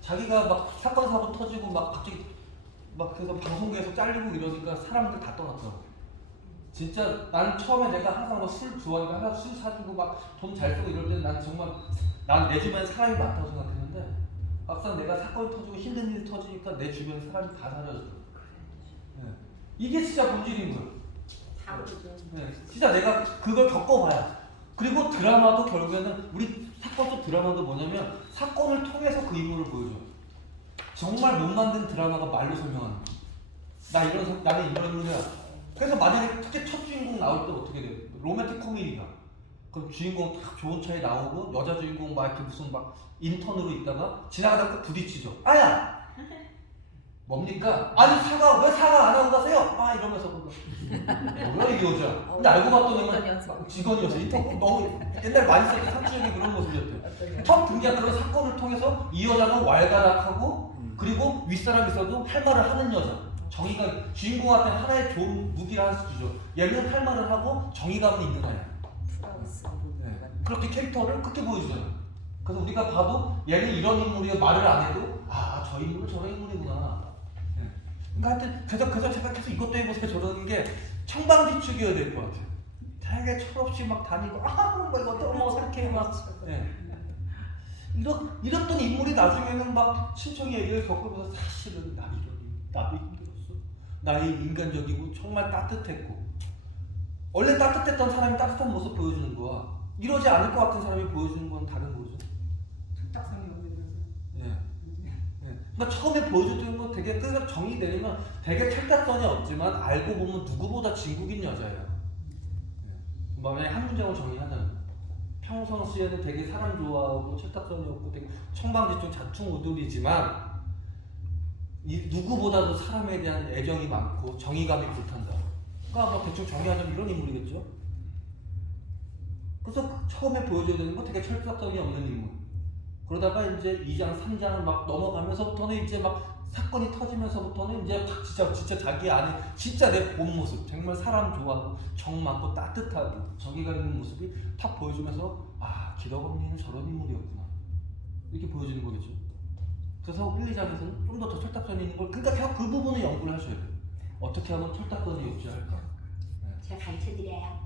자기가 막 사건 사고 터지고 막 갑자기 막 그래서 방송국에서 잘리고 이러니까 사람들 다 떠났더라고. 진짜 난 처음에 내가 항상 뭐 술 좋아하니까 항상 술 사주고 막 돈 잘 쓰고 이럴 때는 난 정말 난 내 주변에 사람이 많다고 생각했는데 막상 내가 사건이 터지고 힘든 일이 터지니까 내 주변에 사람이 다 사라졌더라고. 네. 이게 진짜 본질인 거예요. 다 그러죠. 네. 진짜 내가 그걸 겪어봐야. 그리고 드라마도 결국에는 우리 사건 속 드라마도 뭐냐면 사건을 통해서 그 인물을 보여줘. 정말 못 만든 드라마가 말로 설명하는 거야. 나는 이런 인물이야. 그래서 만약에 특히 첫 주인공 나올 때 어떻게 돼? 로맨틱 코미디가. 그럼 주인공 딱 좋은 차에 나오고 여자 주인공 막 이렇게 무슨 막 인턴으로 있다가 지나가다가 부딪히죠. 아야! 뭡니까? 아니 왜 사과 안 하고 가세요? 아 이러면서 뭐야 이 여자. 근데 알고 봤더니 직원이었어. 인턴 너무 옛날 많이 썼던 상추형이 그런 모습이었대. 첫 등장 그런 사건을 통해서 이 여자는 왈가락하고 그리고 윗사람 있어도 할 말을 하는 여자. 정의가 주인공한테 하나의 좋은 무기를 하나 주죠. 얘는 할 말을 하고 정의감이 있는 애야. 네. 그렇게 캐릭터를 그렇게 보여주잖아요. 그래서 우리가 봐도 얘는 이런 인물이야 말을 안 해도 아 저 인물은 저런 인물이구나. 네. 그러니까 하여튼 그래서 제가 계속 이것도 해보세요 저러는 게 청방지축이어야 될 것 같아요. 되게 철없이 막 다니고 뭐 이거 너무 어색해 막. 네. 이랬던 인물이 나중에는 막 친척이 얘기를 겪으면서 사실은 나도 힘들었어. 나의 인간적이고 정말 따뜻했고 원래 따뜻했던 사람이 따뜻한 모습 보여주는 거야. 이러지 않을 것 같은 사람이 보여주는 건 다른 거죠. 특딱성이 없는 거죠. 예. 그러니까 처음에 보여줬던 건 되게 그래서 정이 내리면 되게 철딱선이 없지만 알고 보면 누구보다 진국인 여자예요. 예. 만약에 한 문장으로 정의하자면 평상시에는 되게 사람 좋아하고 철딱선이 없고 되게 청방지축 자충우돌이지만 누구보다도 사람에 대한 애정이 많고 정의감이 불탄다. 그러니까 뭐 대충 정의하자면 이런 인물이겠죠. 그래서 처음에 보여줘야 되는 건 되게 철딱선이 없는 인물. 그러다가 이제 2장, 3장을 막 넘어가면서부터는 이제 막 사건이 터지면서부터는 이제 진짜 자기 안에 진짜 내 본 모습, 정말 사람 좋아하고 정 많고 따뜻하고 정의가 있는 모습이 탁 보여주면서 아 기덕언니는 저런 인물이었구나 이렇게 보여주는 거겠죠. 그래서 1, 2장에서는 좀 더 철딱선이 있는 걸 그러니까 계속 그 부분을 연구를 하셔야 돼요. 어떻게 하면 철딱선이 없지 할까. 제가 가르쳐드려요.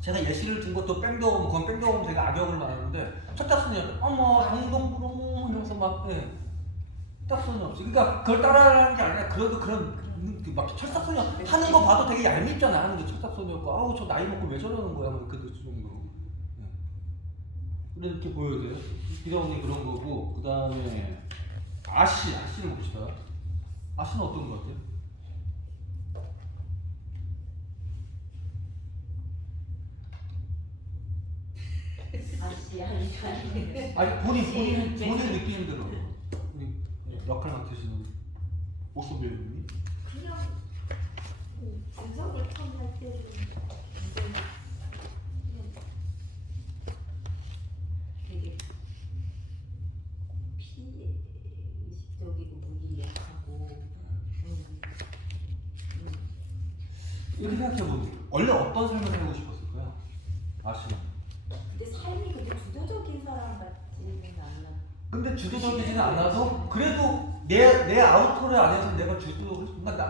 제가 예시를 든 것도 뺑겨오면 그건 뺑겨오면 제가 악역을 말하는데 철딱선이 어머 동동부동 하면서 막 철딱선이 없지. 그러니까 그걸 따라하는 게 아니라 그래도 그런 막 철딱선이 하는 거 봐도 되게 얄밉잖아. 하는 게 철딱선이 없고 아우 저 나이 먹고 왜 저러는 거야 뭐 그 정도로. 이렇게 보여야 돼요. 기덕언니 그런 거고 그 다음에 아씨를 봅시다. 아씨는 어떤 거 같아요? 아니 본인 느끼는 대로 우리 역할 맡으시는 오수 배우님이 그냥 분석을 처음 할 때는 되게 피의식적이고 무기력하고 이렇게 생각해보면 원래 어떤 삶을 살고 싶었을까요? 아씨는 근데 삶이 그렇게 주도적인 사람 같지는 않나. 근데 주도적이지는 않아도 그래도 내 아우터를 안에서 내가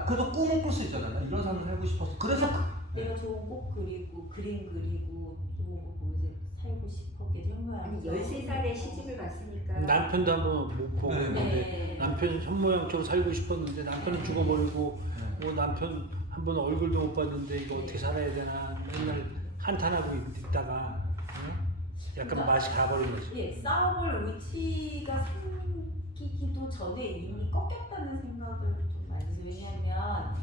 그래도 꿈을 꿀 수 있잖아. 나 이런 삶을 살고 싶었어. 그래서 내가 좋은 꽃 그리고 그림 그리고 좋은 거 보면서 살고 싶었게 된 거야. 아니 13살에 시집을 갔으니까 남편도 한번 못 보고 네. 했는데 남편은 현모양처럼 살고 싶었는데 남편은 죽어버리고 뭐 남편 한 번 얼굴도 못 봤는데 이거 어떻게 살아야 되나 맨날 한탄하고 있다가 약간 그러니까, 맛이 가버린 거지. 예, 싸워볼 의지가 생기기도 전에 이미 꺾였다는 생각을 좀 많이 해요. 왜냐하면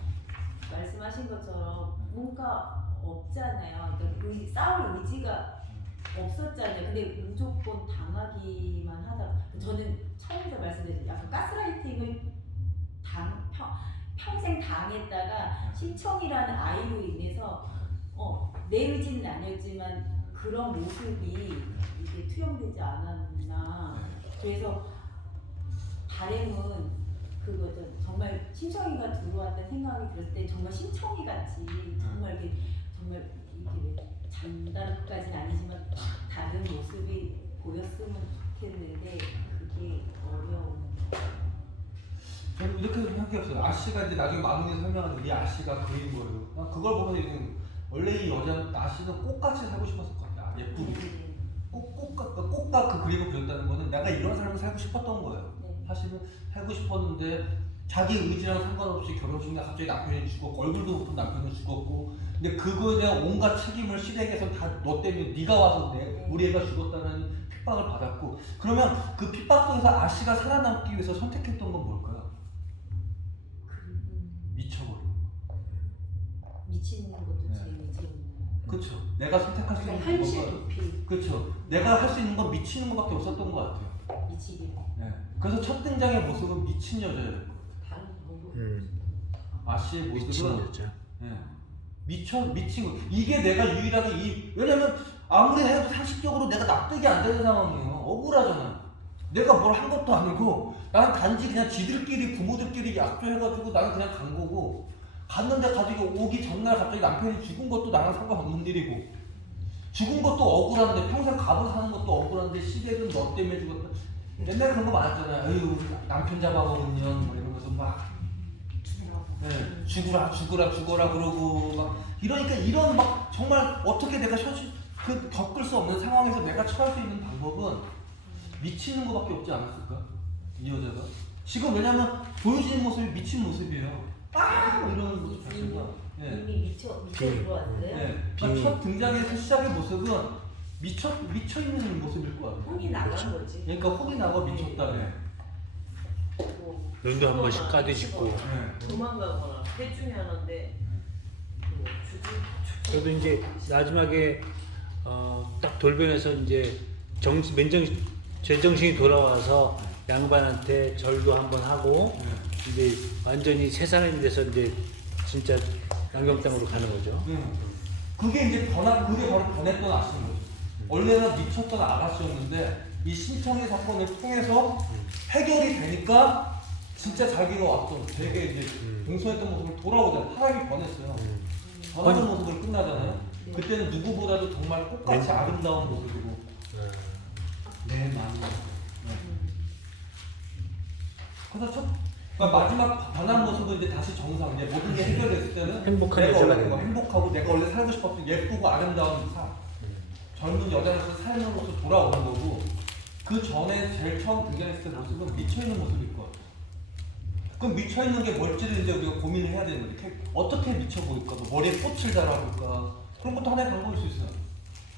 말씀하신 것처럼 뭔가 없잖아요. 그러니까 싸울 의지가 없었잖아요. 근데 무조건 당하기만 하다. 저는 처음부터 말씀드렸죠. 약간 가스라이팅을 평생 당했다가 신청이라는 아이로 인해서 내 의지는 아니었지만 그런 모습이 이게 투영되지 않았나. 그래서 바램은 그거죠. 정말 신청이가 들어왔다는 생각이 들었을 때 정말 신청이 같이 정말 이렇게 장단까지는 아니지만 다른 모습이 보였으면 좋겠는데 그게 어려운. 저는 이렇게 생각했어요. 아씨가 이제 나중에 마무리 설명하는 이 아씨가 그린 거예요. 난 그걸 보면서 이제 원래 이 여자 아씨는 꽃같이 살고 싶었을 것 같아. 예쁘게. 꽃과 그 그림을 그렸다는 거는 내가 이런 삶을 살고 싶었던 거예요. 사실은 살고 싶었는데 자기 의지랑 상관없이 결혼식 날 갑자기 남편이 죽었고 얼굴도 못 본 남편이 죽었고 근데 그거에 대한 온갖 책임을 시댁에서 다 너 때문에 네가 와서 우리 애가 죽었다는 핍박을 받았고 그러면 그 핍박 속에서 아씨가 살아남기 위해서 선택했던 건 뭘까요? 미쳐버리는 거. 미치는 것도 제일 미치는 그렇죠. 내가 선택할 수 있는 현실 건 도피. 그렇죠. 내가 할 수 있는 건 미치는 것밖에 없었던 것 같아요. 미치기. 네. 그래서 첫 등장의 모습은 미친 여자예요. 다른 뭐 아씨의 미친 모습은 여자. 미친 거. 이게 내가 유일하게 왜냐면 아무리 해도 상식적으로 내가 납득이 안 되는 상황이에요. 억울하잖아. 내가 뭘 한 것도 아니고 나는 단지 그냥 지들끼리 부모들끼리 약조해가지고 나는 그냥 간 거고 갔는데 가지고 오기 전날 갑자기 남편이 죽은 것도 나랑 상관없는 일이고 죽은 것도 억울한데 평생 갑을 사는 것도 억울한데 시댁은 너 때문에 죽었다. 옛날에 그런 거 많았잖아요. 에휴 남편 잡아먹은 년 뭐 이러면서 막 죽어라 그러고 막 이러니까 이런 막 정말 어떻게 내가 겪을 수 없는 상황에서 내가 처할 수 있는 방법은 미치는 것밖에 없지 않았을까? 이 여자가 지금 왜냐면 보여지는 모습이 미친 모습이에요. 뭐 이러는 모습 자체가 이미 미쳐 들어왔어요. 그러니까 첫 등장에서 시작의 모습은 미쳐 있는 모습일 것 같아요. 혼이 나간 거지. 그러니까 혼이 나고 미쳤다네. 눈도 한 번씩 까뒤집고. 도망가거나 셋 중에 하나인데 그래도 이제 마지막에 딱 돌변해서 이제 제정신이 돌아와서 양반한테 절도 한번 하고 이제 완전히 새 사람이 돼서 이제 진짜 양경땅으로 가는 거죠. 그게 이제 그게 바로 변했던 아씨인 거죠. 원래는 미쳤던 아가씨였는데 이 신청의 사건을 통해서 해결이 되니까 진짜 자기가 왔던 되게 이제 공손했던 모습을 돌아오잖아요. 사람이 변했어요. 변하는 모습으로 끝나잖아요. 그때는 누구보다도 정말 꽃같이 아름다운 모습이고 내 마음. 그래서 그러니까 마지막 변한 모습은 이제 다시 정상. 이제 모든 게 해결됐을 때는 행복한 내가 여자가 원래 되는 행복하고 내가 원래 살고 싶었던 예쁘고 아름다운 삶. 젊은 여자로서 삶은 모습 돌아오는 거고 그 전에 제일 처음 등장했을 때 모습은 미쳐있는 모습일 것 같아요. 그럼 미쳐있는 게 뭘지를 이제 우리가 고민을 해야 되는 거죠. 어떻게 미쳐 보일까? 뭐 머리에 꽃을 달아볼까? 그런 것도 하나의 방법일 수 있어요.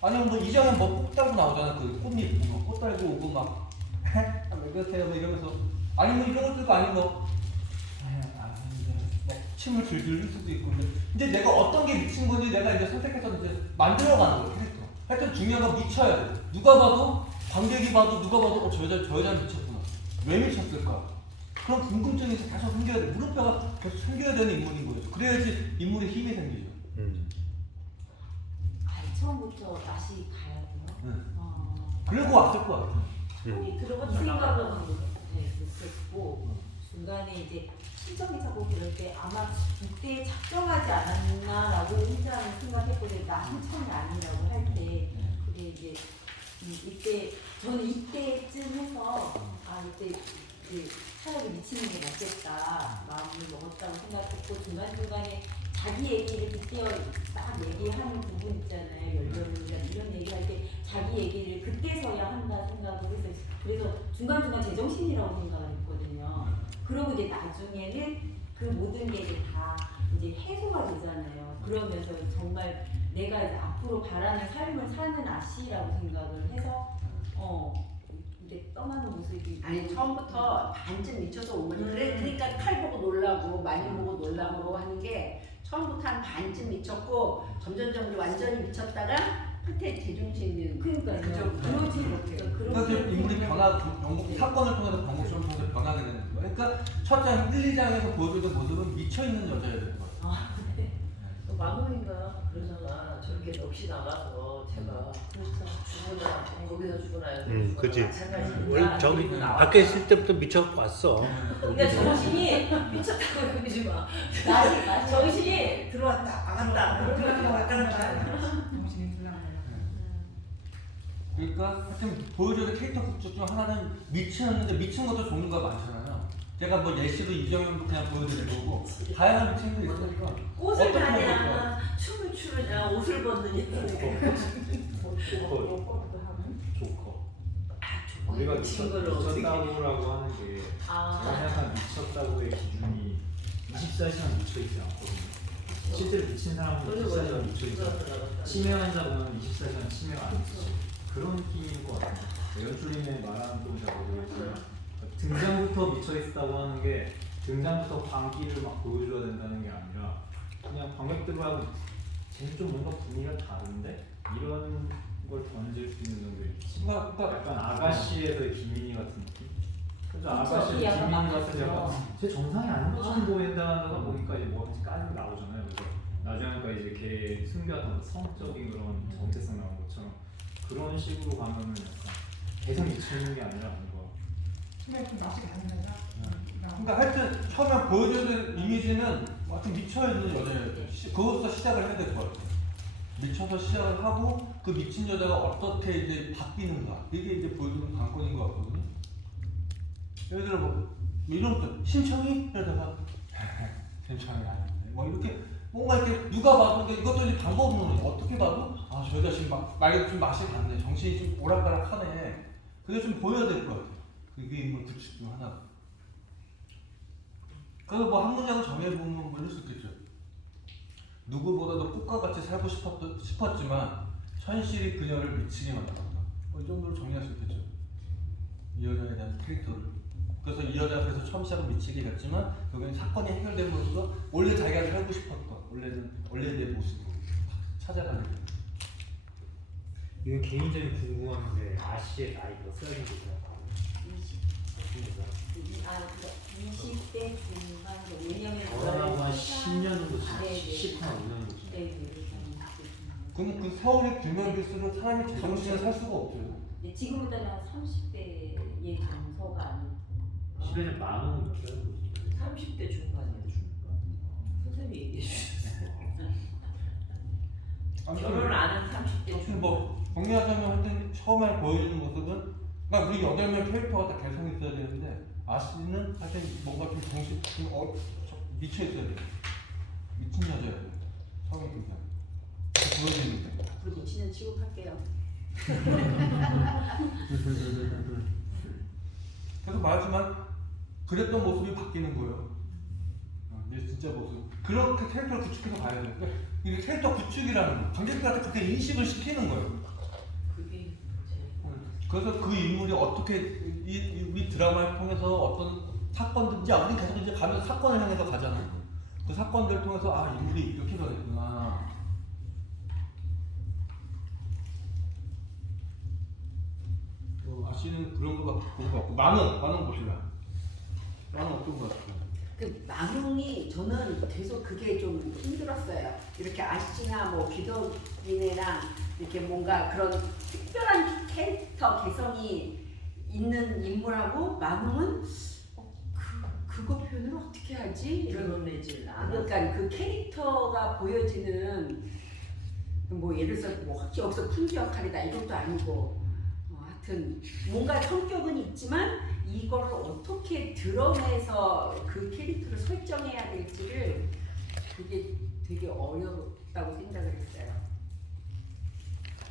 아니면 뭐 이전에 꽃 달고 나오잖아. 그 꽃잎 보고 꽃 달고 오고 막 왜 그러세요? 뭐 이러면서 아니면 이런 것들도 아니면 침을 줄줄 흘릴 수도 있고 이제 내가 어떤 게 미친 건지 내가 이제 선택해서 이제 만들어가는 거예요. 캐릭터. 하여튼 중요한 건 미쳐야 돼. 누가 봐도 관객이 봐도 누가 봐도 저 여자는 미쳤구나. 왜 미쳤을까? 그런 궁금증이 계속 생겨야 돼. 물음표가 계속 생겨야 되는 인물인 거예요. 그래야지 인물에 힘이 생기죠. 처음부터 다시 가야 돼요. 그러고 왔을 것 같아. 손이 들어가 생각은 못했고 중간에 이제 신청이 자꾸 그럴 때 아마 이때 작정하지 않았나라고 혼자는 생각했거든요. 나 신청이 아니라고 할 때 그게 이제 이때 저는 이때쯤 해서 이때 차라리 미치는 게 낫겠다 마음을 먹었다고 생각했고 중간중간에 자기 얘기를 그때 딱 얘기하는 부분 있잖아요. 열렬이나 이런 얘기할 때 자기 얘기를 그때서야 한다 생각을 해서 그래서 중간중간 제정신이라고 생각을 했거든요. 그러고 이제 나중에는 그 모든 게 이제 다 이제 해소가 되잖아요. 그러면서 정말 내가 이제 앞으로 바라는 삶을 사는 아씨라고 생각을 해서 이제 떠나는 모습이 아니 처음부터 반쯤 미쳐서 온 거지. 그러니까 칼 보고 놀라고 많이 보고 놀라고 하는 게 처음부터 한 반쯤 미쳤고 점점 완전히 미쳤다가 끝에 제정신은 그러니까요. 그러지 그렇게. 그러니까 이제 인물이 사건을 통해서 병목처럼 통해서 변하게 되는 거예요. 그러니까 첫 장 1, 2장에서 보여주던 모습은 미쳐있는 여자여야 되는 거예요. 마무리인가 그러잖아. 저렇게 넋이 나가서 제가 죽으나 거기서 죽으나 여기서 그치. 죽으나 마찬가지니까. 원래 저기 우리도 나와서. 밖에 있을 때부터 미쳐 왔어. 근데 정신이 미쳤다고 그러지 마. 정신이 들어왔다 나갔다 들어왔다 왔다 갔다 하는 정신이 들어간 거야. 그러니까 하여튼 보여주는 캐릭터 구축 중 하나는 미치는데 미친 것도 종류가 많잖아요. 제가 뭐 예시로 이정현도 그냥 보여드릴 거고 다양한 미친들이 있으니까 옷을 어떻게 다냐 춤을 추느냐 옷을 벗느냐 조커. 우리가 미쳤다고라고 하는 게 제가 생각하는 미쳤다고의 기준이 24시간 미쳐있지 않거든요. 실제로 미친 사람은 24시간 미쳐있지 않고 치매한 자보면 24시간 치매가 아니지. 그런 느낌인 것 같아요. 연출님의 말하는 좀 잘 모르겠지만 등장부터 미쳐있다고 하는 게 등장부터 광기를 막 보여줘야 된다는 게 아니라 그냥 관객들하고 쟤는 좀 뭔가 분위기가 다른데? 이런 걸 던질 수 있는 정도의 약간 아가씨에서의 김민희 같은 느낌? 그래서 아가씨의 김민희 같은 약간 제 정상이 아닌 것처럼 보인다가 보니까 이제 뭐 까지 나오잖아요. 그래서 나중에 하니까 이제 걔 숨겨왔던 성적인 그런 정체성 나온 것처럼 그런 식으로 가면은 약간 계속 미치는 게 아니라 뭔가 그냥 좀 맛이 가는 거야. 그러니까 하여튼 처음에 보여주는 이미지는 하여튼 미쳐있는 여자여야 돼. 그것부터 시작을 해야 될 것 같아요. 미쳐서 시작을 하고 그 미친 여자가 어떻게 이제 바뀌는가 이게 이제 보여주는 관건인 것 같거든요. 예를 들어 뭐 이런 거 신청이? 이러다가 신청이 아닌데 뭐 이렇게 뭔가 이렇게 누가 봐도 이것도 이제 방법은 어떻게 봐도 아 저 여자 지금 말이 좀 맛이 갔네 정신이 좀 오락가락하네 그게 좀 보여야 될 것 같아요. 그게 인물 구축 중 하나. 그래서 뭐 한 문장을 정해보면 뭐 이럴 수 있겠죠. 누구보다도 꽃과 같이 살고 싶었지만 현실이 그녀를 미치게 만들었다. 뭐 이 정도로 정리할 수 있겠죠. 이 여자에 대한 캐릭터를. 그래서 이 여자가 그래서 처음 시작은 미치게 됐지만 그게 사건이 해결됨으로써 원래 자기가 살고 싶었던 원래의 모습으로 찾아가는 거예요. 이건 개인적인 궁금한데 아씨의 나이 몇 살인지 생각하고 20대 중반 왜냐면 결혼하고 한 10년 정도 지났지. 네. 10한 5년 정도 지났지. 그럼 그 세월이 길면 길수록 사람이 제정신에 살 수가 없죠. 지금보다는 한 30대의 정서가 아닌 실례는 만원 이렇게 하는 거지. 30대 중반이에요 중반 선생님이 얘기해 주셨어요 결혼을 안 한 30대 아무튼 중반 뭐 정리하자면 하여튼 처음에 보여주는 모습은 그러니까 우리 8명 캐릭터가 다 개성이 있어야 되는데 아씨는 하여튼 뭔가 좀 정신 좀 미쳐 있어야 돼요. 미친 여자여야 돼요. 성이 등장. 보여주는 게. 앞으로 미치는 취급할게요. 계속 말하지만 그랬던 모습이 바뀌는 거예요. 내 진짜 모습. 그렇게 캐릭터를 구축해서 가야 되는데 이게 캐릭터 구축이라는 거. 관객들한테 그렇게 인식을 시키는 거예요. 그게 그래서 그 인물이 어떻게 우리 드라마를 통해서 어떤 사건든지 우리 계속 이제 가면서 사건을 향해서 가잖아요. 그 사건들을 통해서 아 인물이 이렇게 변했구나. 아씨는 그런 거 같고 만원 보실래요? 만원 어떤 거 같아요? 그 마룡이 저는 계속 그게 좀 힘들었어요. 이렇게 아씨나 뭐 귀덕이네랑 이렇게 뭔가 그런 특별한 캐릭터 개성이 있는 인물하고 마룡은 그거 표현을 어떻게 하지? 드러내질 않아 그러니까 그 캐릭터가 보여지는 뭐 예를 들어서 뭐 여기서 쿤지 역할이다 이것도 아니고 하여튼 뭔가 성격은 있지만 이걸 어떻게 드러내서 그 캐릭터를 설정해야 될지를 그게 되게 어렵다고 생각을 했어요.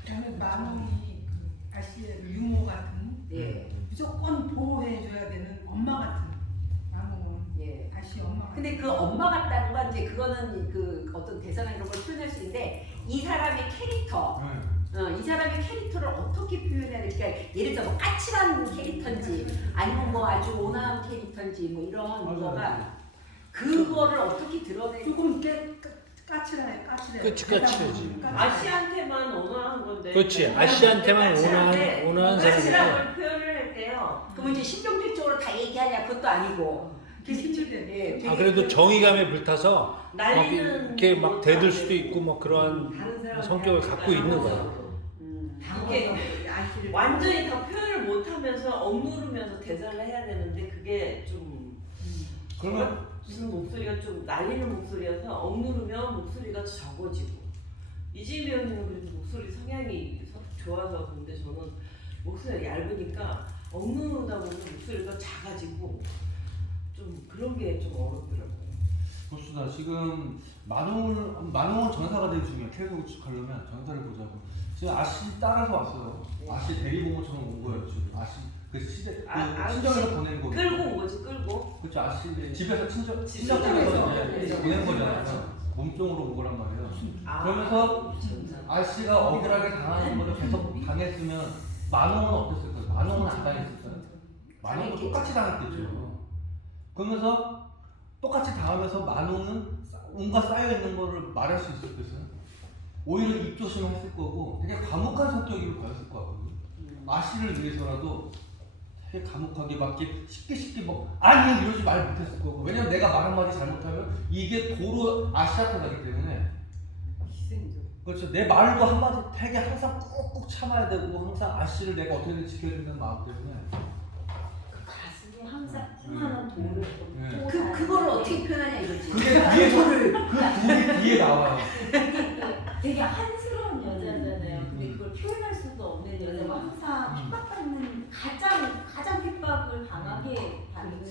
저는 마음이 그 아씨의 유모 같은 예. 무조건 보호해줘야 되는 엄마 같은 마음은 예. 아씨 엄마. 근데 그 엄마 같다는 건 이제 그거는 그 어떤 대사나 이런 걸 표현할 수 있는데 이 사람의 캐릭터, 이 사람의 캐릭터를 어떻게 표현해야 될까? 예를 들어 뭐 까칠한 캐릭터인지 아니면 뭐 아주 온화한 캐릭터인지 뭐 이런 거가 그거를 어떻게 드러내? 조금 까칠해. 그치, 까칠하지. 아씨한테만 온화한 건데. 그렇지. 아씨한테만 온화한 까칠한 사람이고. 걸 표현을 할 때요. 그러면 이제 신경질적으로 다 얘기하냐? 그것도 아니고. 기술대. 예, 아 그래도 정의감에 불타서 막 난리는 이렇게 막 대들 못하게. 수도 있고 뭐 그러한 성격을 갖고 있는 거야. 이게 완전히 다 표현을 못하면서 억누르면서 대사를 해야 되는데 그게 좀 그러면 무슨 목소리가 좀 날리는 목소리여서 억누르면 목소리가 적어지고 이지미 언니는 그래도 목소리 성향이 좋아서 근데 저는 목소리가 얇으니까 억누르다 보면 목소리가 작아지고 좀 그런 게 좀 어렵더라고요. 봅시다. 지금 만홍은 전사가 되게 중요해. 캐릭터 구축하려면 전사를 보자고. 지금 아씨 따라서 왔어요. 아씨 대리봉호처럼 온 거예요. 지금 아씨 그 시대 그 친정에서 보낸 거. 끌고 온 거지 끌고. 그렇죠. 아씨 집에서 친정에서 친정에서 이제 보낸 거잖아요. 몸종으로 온 거란 말이에요. 그러면서 아씨가 억울하게 당하는 거를 계속 당했으면 만홍은 어땠을까요? 만홍은 안 당했을까요? 만홍도 똑같이 당했겠죠. 그러면서 똑같이 당하면서 만홍은 온갖 쌓여있는 거를 말할 수 있었겠어요? 오히려 입조심했을 거고 되게 과묵한 성격으로 보였을 것 같거든요. 아씨를 위해서라도 되게 과묵하게 막 이렇게 쉽게 뭐 아니 이러지 말 못했을 거고 왜냐면 내가 말 한마디 잘못하면 이게 도로 아씨 앞에 가기 때문에 그렇죠. 내 말도 한마디 되게 항상 꾹꾹 참아야 되고 항상 아씨를 내가 어떻게든 지켜야 된다는 마음 때문에 가슴이 항상 쿵하는 돌을 그거를 어떻게 표현하냐 이거지. 그게 뒤에서 그 돌이 뒤에 나와요. 되게 한스러운 여자잖아요. 근데 그걸 표현할 수도 없는 여자가 항상 핍박받는 가장 핍박을 강하게 받는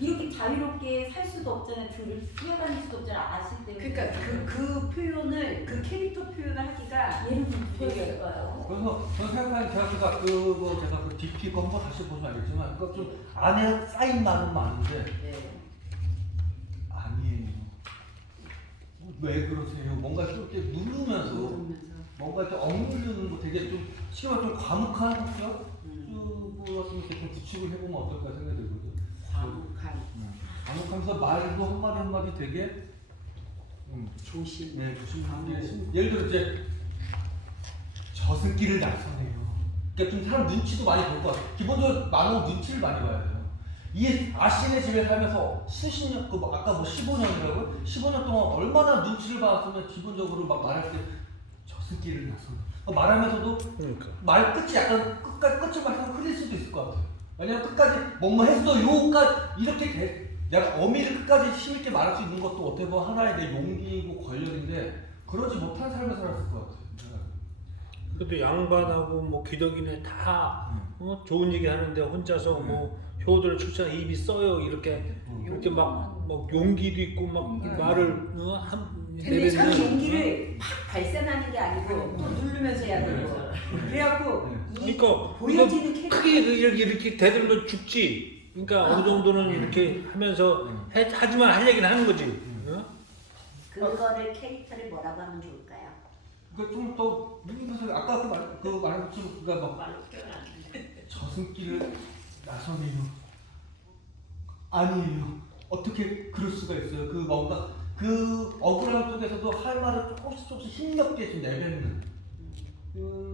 이렇게 자유롭게 살 수도 없잖아요. 둘을 뛰어다닐 수도 없잖아요. 아실 때문에. 그러니까 그 표현을 그 캐릭터 표현을 하기가 예를 들면 누가 있을까요? 그래서 저는 생각하는 제가 그거 제가 그 DP 거 한번 다시 보시면 알겠지만 그거 좀 안에 쌓인 말은 많은데 아니에요. 왜 그러세요? 뭔가 이렇게 누르면서 뭔가 이렇게 억누르는 거 되게 좀 쉽게 말하면 좀 과묵한 성격? 그거였으면 이렇게 좀 구축을 해보면 어떨까 생각이 들거든요. 과묵하면서 말도 한마디 한마디 되게 조심. 네, 조심. 예를 들어 이제 저승길을 나서네요. 그러니까 좀 사람 눈치도 많이 볼 것 같아요. 기본적으로 만원 눈치를 많이 봐야 돼요. 이 아씨네 집에 살면서 수십 년, 아까 뭐 15년이라고요? 15년 동안 얼마나 눈치를 봤으면 기본적으로 막 말할 때 저승길을 나서네. 말하면서도 말 끝이 약간 끝을 말해서 흘릴 수도 있을 것 같아요. 왜냐면 끝까지 뭔가 했어요가 이렇게 내가 어미를 끝까지 힘있게 말할 수 있는 것도 어떻게 보면 하나의 내 용기이고 권력인데 그러지 못한 삶을 살았을 것 같아요. 그래도 양반하고 뭐 귀덕이네 다 좋은 얘기 하는데 혼자서 뭐 효도를 출장 입이 써요 이렇게 막 용기도 있고 막 말을 근데 그 용기를 팍 발산하는 게 아니고 또 누르면서 해야 되고 그래갖고 그러니까 보여지는 캐릭터 크게 이렇게 대들면 죽지. 그러니까 어느 정도는 이렇게 하면서 하지만 할 얘기는 하는 거지. 그거를 캐릭터를 뭐라고 하면 좋을까요? 그러니까 좀 더 누르면서 아까 그 말한 것처럼 그러니까 막 저승길을 나서네요. 아니에요. 어떻게 그럴 수가 있어요? 그 뭔가 그 억울한 속에서도 할 말을 조금씩 힘겹게 좀 내뱉는.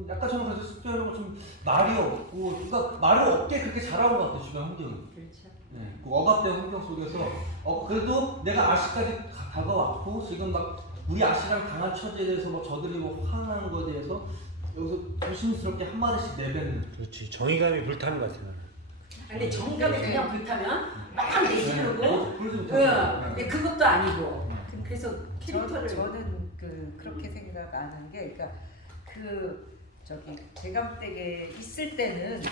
약간 저는 그래서 습관적으로 좀 말이 없고, 그러니까 말을 없게 그렇게 자라온 것 같아요 주변 환경이. 그렇죠. 네, 그 억압된 환경 속에서 그래도 내가 아씨까지 다가왔고 지금 막 우리 아씨랑 당한 처지에 대해서 뭐 저들이 뭐 화나는 거에 대해서 여기서 조심스럽게 한 마디씩 내뱉는. 그렇지. 정의감이 불타는 것 같아. 근데 정감이 그냥 불타면 막 내지르고 근데 그것도 아니고 그래서 캐릭터를 저는 그렇게 생각하는 게 그러니까 대감댁에 있을 때는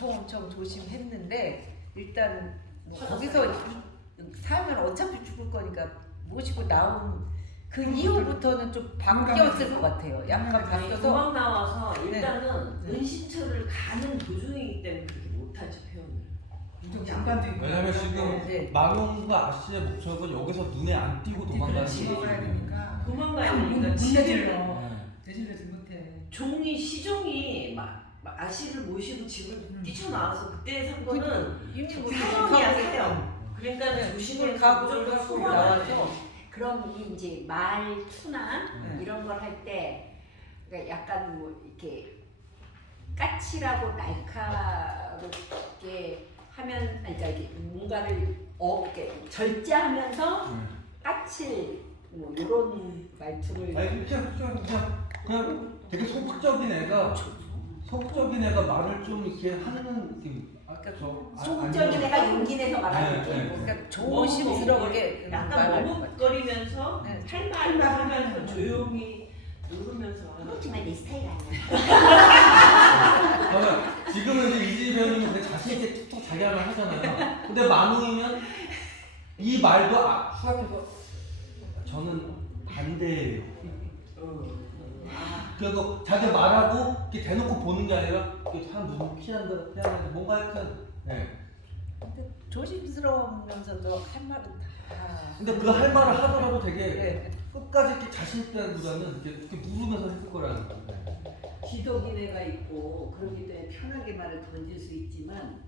엄청 조심했는데 일단 뭐 거기서 살면 어차피 죽을 거니까 모시고 나온 그 이후부터는 좀 바뀌었을 것 같아요. 약간 바뀌어서 도망 나와서 일단은 은신처를 가는 도중이기 때문에 그렇게 못하지 표현을. 또 양반도 있고. 왜냐면 지금 네. 만홍과 아씨의 목적은 여기서 눈에 안 띄고 도망가는 그렇지. 거지. 먹어야 되니까. 도망가야 못 되니까 지금 내질러. 네. 내질러지 못해. 시종이 막 아씨를 모시고 집을 뛰쳐나와서 그때 산 거는 이미 뭐 상황이야 가고 해요. 그러니까 네, 조심을 집을 가구를 무조건 갖고 숨어놔야 나와서. 돼. 그럼 이제 말투나 네. 이런 걸 할 때 그러니까 약간 뭐 이렇게 까칠하고 날카롭게 하면 아니 그러니까 이렇게 뭔가를 이렇게 절제하면서 네. 까칠 뭐 이런 말투를 아니 그냥 되게 소극적인 애가 말을 좀 이렇게 하는 소극적인 애가 용기 내서 말하는 게 네. 그러니까 조심스럽게 약간 말할 것 같아요. 머뭇거리면서 네. 할 말을 하면서 조용히 누르면서 그렇지만 내 스타일 아니야. 그러면 지금은 이제 이지 배우님은 되게 자신 있게 툭툭 자기 할 말 하잖아요. 근데 만웅이면 이 말도 후각해서 저는 반대예요. 그래서 자기 말하고 이렇게 대놓고 보는 게 아니라 이렇게 사람 눈 피하는데 뭔가 하여튼 근데 조심스러우면서도 할 말은 다. 근데 그 할 말을 하더라도 되게 네. 끝까지 이렇게 자신 있다기보다는 이렇게 물으면서 했을 거라는 거예요. 기덕인 애가 있고 그러기 때문에 편하게 말을 던질 수 있지만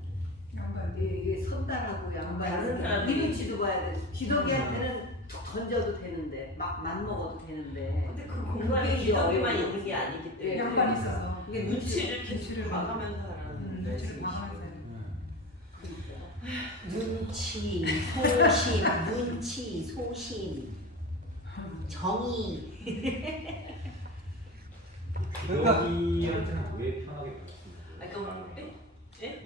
양반. 이게 선단하고 다른 양반은 사람이- 이눈치도 봐야 돼. 기덕이한테는 툭 던져도 되는데 막 먹어도 되는데 근데 그 공간에 그게 기덕이만 어려워. 있는 게 아니기 때문에 양반 있어서. 그게 눈치를 눈치를 계속 봐가면서 하라는 눈치를 말씀이시죠. 봐가면서. 눈치, 소심, 눈치, 소심, 정의. 그러니까 기덕이한테는 왜 편하게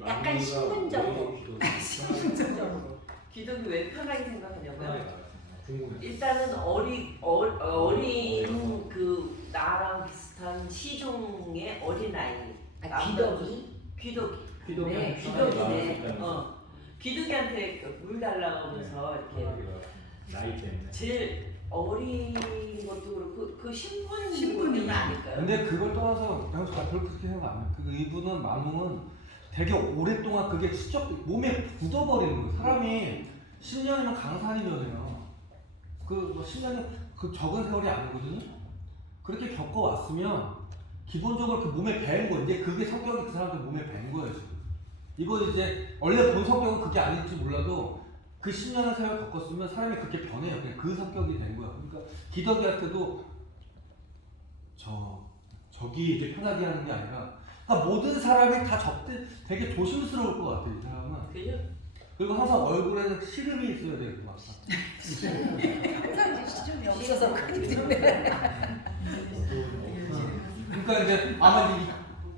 약간 신분적으로. 신분적으로. 기덕이 왜 편하게 생각하냐면 편하게 궁금해. 일단은 어린 그 나랑 비슷한 시종의 어린 아이. 귀덕이? 귀덕이. 네, 귀덕이한테 귀덕이네. 귀덕이한테 물 달라고 하면서 이렇게 나이 때문에. 제일 어린 것도 그렇고 그 신분이 신분이 아닐까요? 근데 그걸 떠나서 그냥 잘 별로 그렇게 생각 안 해요. 그 이분은 만웅은 되게 오랫동안 그게 스쳐 몸에 굳어버리는 거예요. 사람이 10년이면 강산이면요. 그 10년이 그 적은 세월이 아니거든요. 그렇게 겪어왔으면 기본적으로 그 몸에 배인 거예요. 이제 그게 성격이 그 사람들 몸에 배인 거예요. 지금. 이거 이제 원래 본 성격은 그게 아닐지 몰라도 그 10년의 세월을 겪었으면 사람이 그렇게 변해요. 그냥 그 성격이 된 거야. 그러니까 기덕이한테도 저기 이제 편하게 하는 게 아니라 그러니까 모든 사람이 다 되게 조심스러울 것 같아요. 이 사람은. 그죠? 그리고 항상 얼굴에는 시름이 있어야 되고 막. 항상 시중이 없어서 그렇기 때문에. 그러니까 이제 아마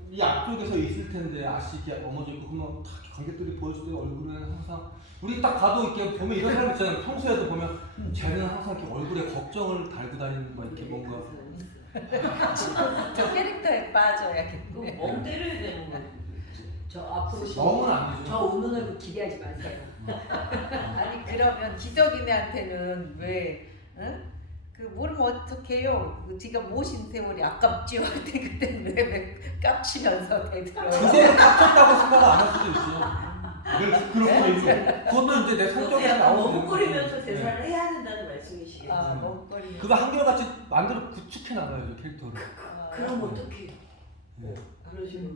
이 앞쪽에서 있을 텐데 아씨 이렇게 넘어져 있고 그러면 다 관객들이 보여줄 때 얼굴에는 항상 우리 딱 가도 이렇게 보면 이런 사람 있잖아요. 평소에도 보면 쟤는 항상 이렇게 얼굴에 걱정을 달고 다니는 거 이렇게 뭔가. 저 캐릭터에 빠져야겠네. 멍 때려야 되는 거. 저 앞으로 너무는 아니죠. 저 웃는 얼굴 기대하지 마세요. 아니 그러면 기덕이네한테는 왜 그 모르면 어떡해요? 지가 모신 세월이 아깝지요. 할 때 그때는 왜 깝치면서 대들어요. 그새는 깝쳤다고 생각 안 할 수도 있어요. 그렇게 얘기해. 그것도 이제 내 성격에서 나오는 머뭇거리면서 대사를 해야 된다는 말씀이시겠죠. 아, 먹거리. 그거 한결같이 만들어 구축해 나가야죠 캐릭터를. 그럼 어떻게? 네. 그런 식으로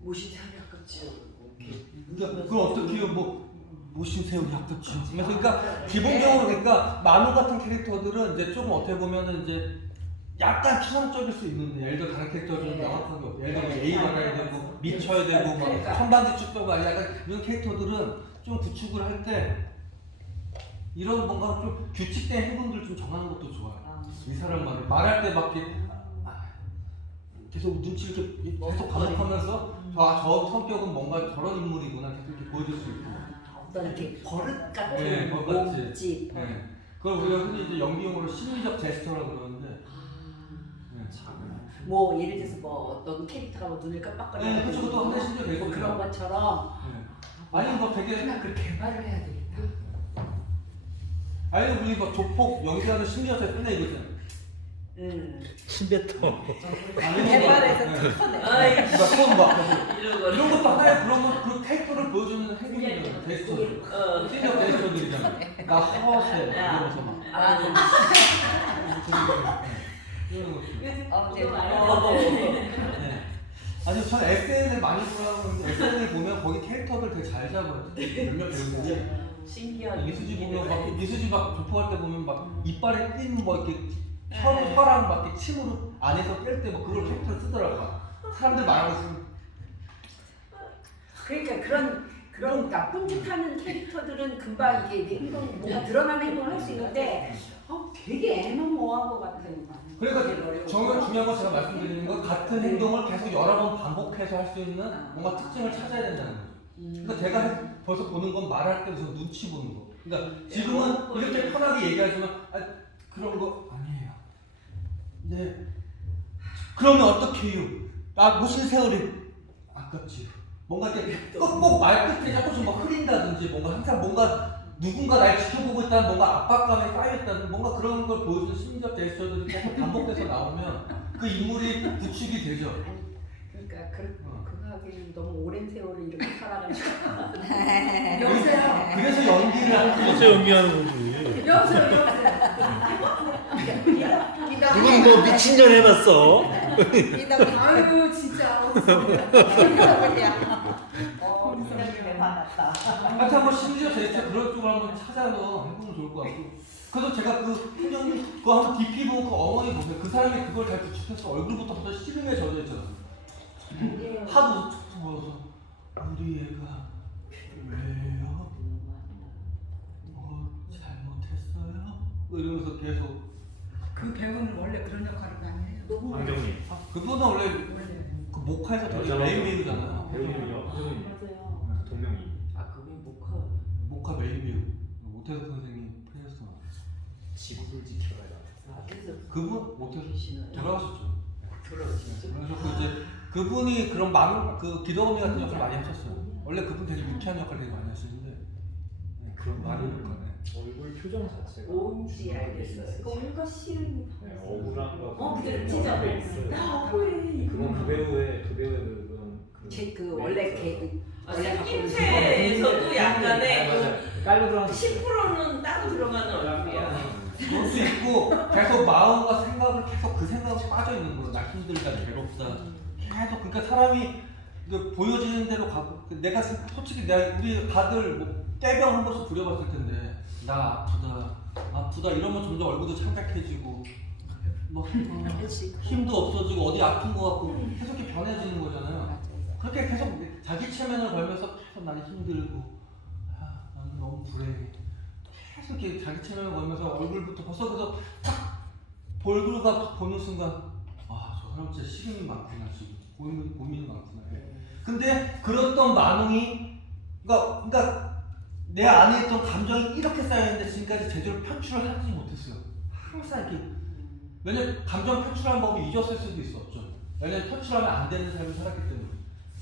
모신 사람이 아깝지요. 그러니까 그걸 어떻게 해요? 뭐 모신 세월이 아깝지. 그러니까 기본적으로 그러니까 만우 같은 캐릭터들은 이제 조금 어떻게 보면은 이제 약간 추상적일 수 있는데 예를 들어 다른 캐릭터들은 명확하게 없고 예를 들어 A 받아야 되고 미쳐야 되고 막 천반지 축도가 아니라 약간 이런 캐릭터들은 좀 구축을 할 때 이런 뭔가 좀 규칙된 행동들 좀 정하는 것도 좋아요. 이 사람 말할 때 막 이렇게 계속 눈치 이렇게 계속 반복하면서 저 성격은 뭔가 저런 인물이구나 계속 이렇게 보여줄 수 있고. 어떤 이렇게 버릇 같은 네, 버릇 같이. 몸집. 네. 그걸 우리가 흔히 이제 연기용어로 심리적 제스처라고 그러는데. 네. 뭐 예를 들어서 뭐 어떤 캐릭터가 뭐 눈을 깜빡거리고 네, 그쵸, 그것도 하나의 심리적 뭐 제스처. 그런 것처럼 네. 아니 뭐 되게 하나 그걸 개발을 해야 되겠다. 아니 우리 뭐 조폭 연기하는 심리적 제스처 맨날 이거잖아요. 침뱉어. 개발해서 네. 특허네. 아이, 막 손 막. 이런 거. 이런 것도 하나의 그런 그 캐릭터를 보여주는 행동이에요. 되게 이러면서 막 아, 네. 이러는 거죠. 네. 아니 전 SNL 많이 보라고 SNL 보면 거기 캐릭터들 되게 잘 잡아요. 몇몇 배우들이 신기하게. 이수지 보면 막 이수지 막 조폭할 때 보면 막 이빨에 낀 뭐 이렇게 혀랑 막 이렇게 침으로 안에서 깰 때 뭐 그걸 캐릭터를 쓰더라고. 사람들 말하고 있으면 그러니까 그런 나쁜 짓 하는 캐릭터들은 금방 이게 내 행동 뭔가 드러나는 행동을 할 수 있는데 되게 애매모호한 것 같아요. 그러니까 정말 중요한 건 제가 말씀드리는 건 같은 행동을 계속 여러 번 반복해서 할 수 있는 뭔가 특징을 찾아야 된다는 거죠. 그러니까 제가 벌써 보는 건 말할 때 우선 눈치 보는 거. 그러니까 지금은 이렇게 편하게 얘기하지만 그런 거 아니에요. 네. 그러면 어떡해요? 무슨 세월이 아깝지. 뭔가 이렇게 꼭 말끝에 조금씩 막 흐린다든지 뭔가 항상 뭔가 누군가 날 지켜보고 있다는 뭔가 압박감에 쌓여있다는 뭔가 그런 걸 보여주는 심리적 제스처들이 계속 반복돼서 나오면 그 인물이 구축이 되죠. 그러니까 그거 하기에는 너무 오랜 세월을 이렇게 살아가지고 그래서 연기를 하는 거죠. 그래서 연기하는 거지. 여보세요. 누군 뭐 미친 년 해봤어. 아유 진짜. 생각이 많았다. 하여튼 한번 심지어 제스처 그런 쪽으로 한번 찾아서 해보면 좋을 것 같고. 그래서 제가 그 훈련이 그거 한번 깊이 보고 그 어머니 보세요. 그 사람이 그걸 잘 구축해서 얼굴부터 씨름에 젖어 있잖아요. 하도 툭툭 보여서 우리 애가 왜요? 잘못했어요? 뭐 이러면서 계속 그 배우는 원래 그런 역할을 많이 해요. 황정민. 그분은 원래 그 목화에서 되게 메인 배우잖아요. 배우님이요. 황정민. 맞아요. 동명이. 그게 목화 메인 배우 오태석 선생님 프레스 지구를 지켜야 돼. 그래서 그분 오태석 돌아가셨죠. 돌아오시죠. 그래서 이제 그분이 그런 그 기도원이 같은 역할 많이 하셨어요. 원래 그분 되게 유쾌한 역할 되게 많이 하시는데 그런 많은 역할. 얼굴 표정 자체가 뭔지 알겠어요. 뭔가 싫은 네, 억울한 거. 그래, 진짜. 게 있어요. 그건 그 배우의 그런 그 원래 원래 갖고 있는 생김새에서도 약간의 맞아요. 깔고 들어가는 10%는 따로 들어가는 얼굴이야. 그럴 수 있고 계속 마음과 생각을 계속 그 생각에 빠져 있는 거예요. 나 힘들다, 괴롭다. 계속 그러니까 사람이 보여지는 대로 가고 내가 솔직히 우리 다들 뭐 떼병 한 번씩 부려봤을 텐데 나 아프다 이러면 점점 얼굴도 창백해지고 막 힘도 없어지고 어디 아픈 거 같고 계속 이렇게 변해지는 거잖아요. 그렇게 계속 자기 체면을 걸면서 계속 나는 힘들고 나는 너무 불행해. 계속 이렇게 자기 체면을 걸면서 얼굴부터 벌써 그래서 딱 얼굴과 보는 순간 저 사람 진짜 시름이 많구나 지금 고민이 많구나. 근데 그랬던 만웅이 그러니까 내 안에 있던 감정이 이렇게 쌓여있는데 지금까지 제대로 표출을 하지 못했어요. 항상 이렇게 왜냐면 감정 표출하는 법을 잊었을 수도 있었죠. 왜냐면 표출하면 안 되는 삶을 살았기 때문에.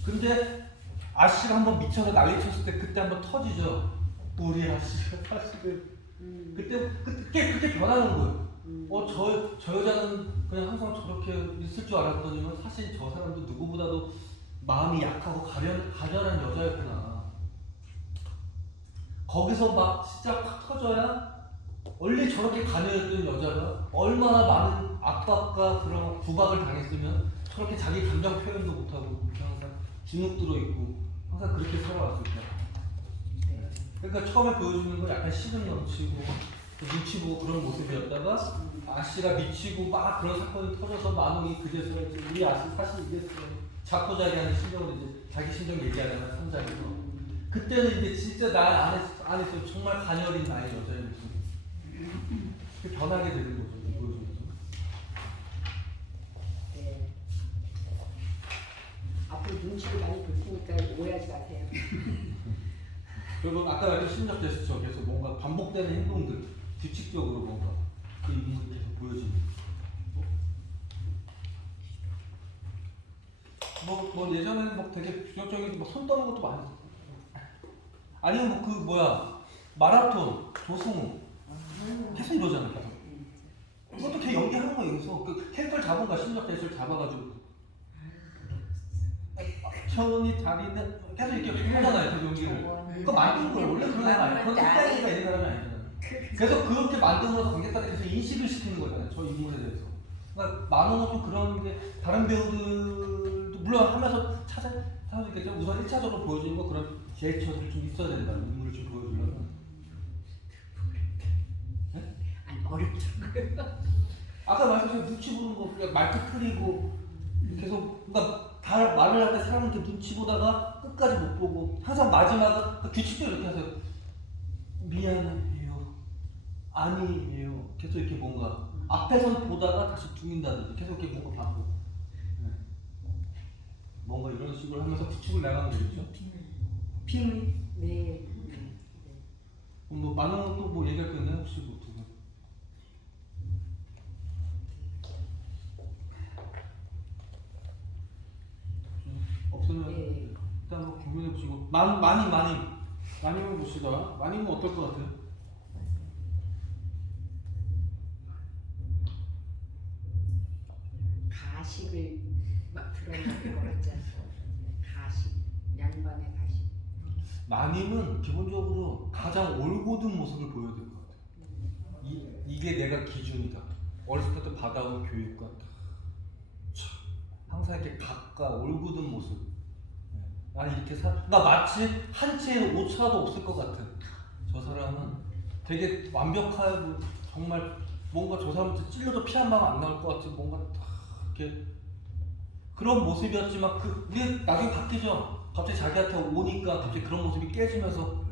근데 아씨가 한번 미쳐서 난리쳤을 때 그때 한번 터지죠. 우리 아씨가 사실은 그때 변하는 거예요. 저 여자는 그냥 항상 저렇게 있을 줄 알았더니만 사실 저 사람도 누구보다도 마음이 약하고 가련한 여자였구나. 거기서 막 진짜 확 터져야 원래 저렇게 가녀였던 여자가 얼마나 많은 압박과 그런 구박을 당했으면 저렇게 자기 감정 표현도 못하고 항상 주눅 들어있고 항상 그렇게 살아왔을까. 그러니까 처음에 보여주는 건 약간 시름 넘치고 눈치 보고 그런 모습이었다가 아씨가 미치고 막 그런 사건이 터져서 만웅이 그제서야 우리 아씨 사실 이랬어요. 자포자기하는 심정을 이제 자기 심정 얘기하다가 삼자에서 그때는 이제 진짜 나 안에서 정말 가녀린 나의 여자의 모습 변하게 되는 거죠. 보여주면서. 네. 앞으로 눈치를 많이 볼 테니까 오해하지 마세요. 그리고 아까 말했던 심리적 제스처 계속 뭔가 반복되는 행동들 규칙적으로 뭔가 그 인물이 계속 보여지는. 뭐 예전에는 뭐 되게 규격적인 손 떠는 것도 많이 했어. 아니면 마라톤 조승우 계속 이러잖아요. 그것도 걔 연기하는 거예요. 여기서 그 캐릭터를 잡은 거야. 심리적 제스처를 잡아가지고 천이 다리는 계속 이렇게 하잖아요. 그 연기를. 그거 만든 거예요. 원래 그런 사람 아니에요. 그건 특별히가 있는 사람이 아니잖아요. 그래서 그렇게 만들어서 관객들한테 계속 인식을 시키는 거잖아요. 저 인물에 대해서. 그러니까 만호는 좀 그런 게 다른 배우들도 물론 하면서 찾아주겠죠. 우선 1차적으로 보여주는 거 그런 제스처들이 좀 있어야 된다. 인물을 좀 보여주려면. 네? 아니 어렵죠. 아까 말씀하신 눈치 보는 거 그냥 말투 흐리고 계속 그러니까 다 말을 할 때 사람한테 눈치 보다가 끝까지 못 보고 항상 마지막은 규칙도 이렇게 하세요. 미안해요. 아니에요. 계속 이렇게 뭔가 앞에선 보다가 다시 죽인다든지 계속 이렇게 뭔가 받고 네. 뭔가 이런 식으로 하면서 구축을 나가는 거겠죠. 비밀. 네. 뭐 많은 또 뭐 얘기할 거 있나요? 혹시 뭐 두 분? 없으면 네. 일단 한번 고민해 보시고 많이만 보시다. 많이면 어떨 것 같아요? 가식을 막 드러내는 것 같지 않아요? 가식, 양반의 가식. 많이는 기본적으로 가장 올곧은 모습을 보여야 될 것 같아요. 이게 내가 기준이다. 어렸을 때부터 받아온 교육과 항상 이렇게 각과 올곧은 모습. 나는 이렇게 나 마치 한 채의 오차도 없을 것 같은 저 사람은 되게 완벽하고 정말 뭔가 저 사람한테 찔러도 피 한 방 안 나올 것 같은 뭔가 딱 이렇게 그런 모습이었지만 우리 나중에 바뀌죠. 갑자기 자기한테 오니까 갑자기 그런 모습이 깨지면서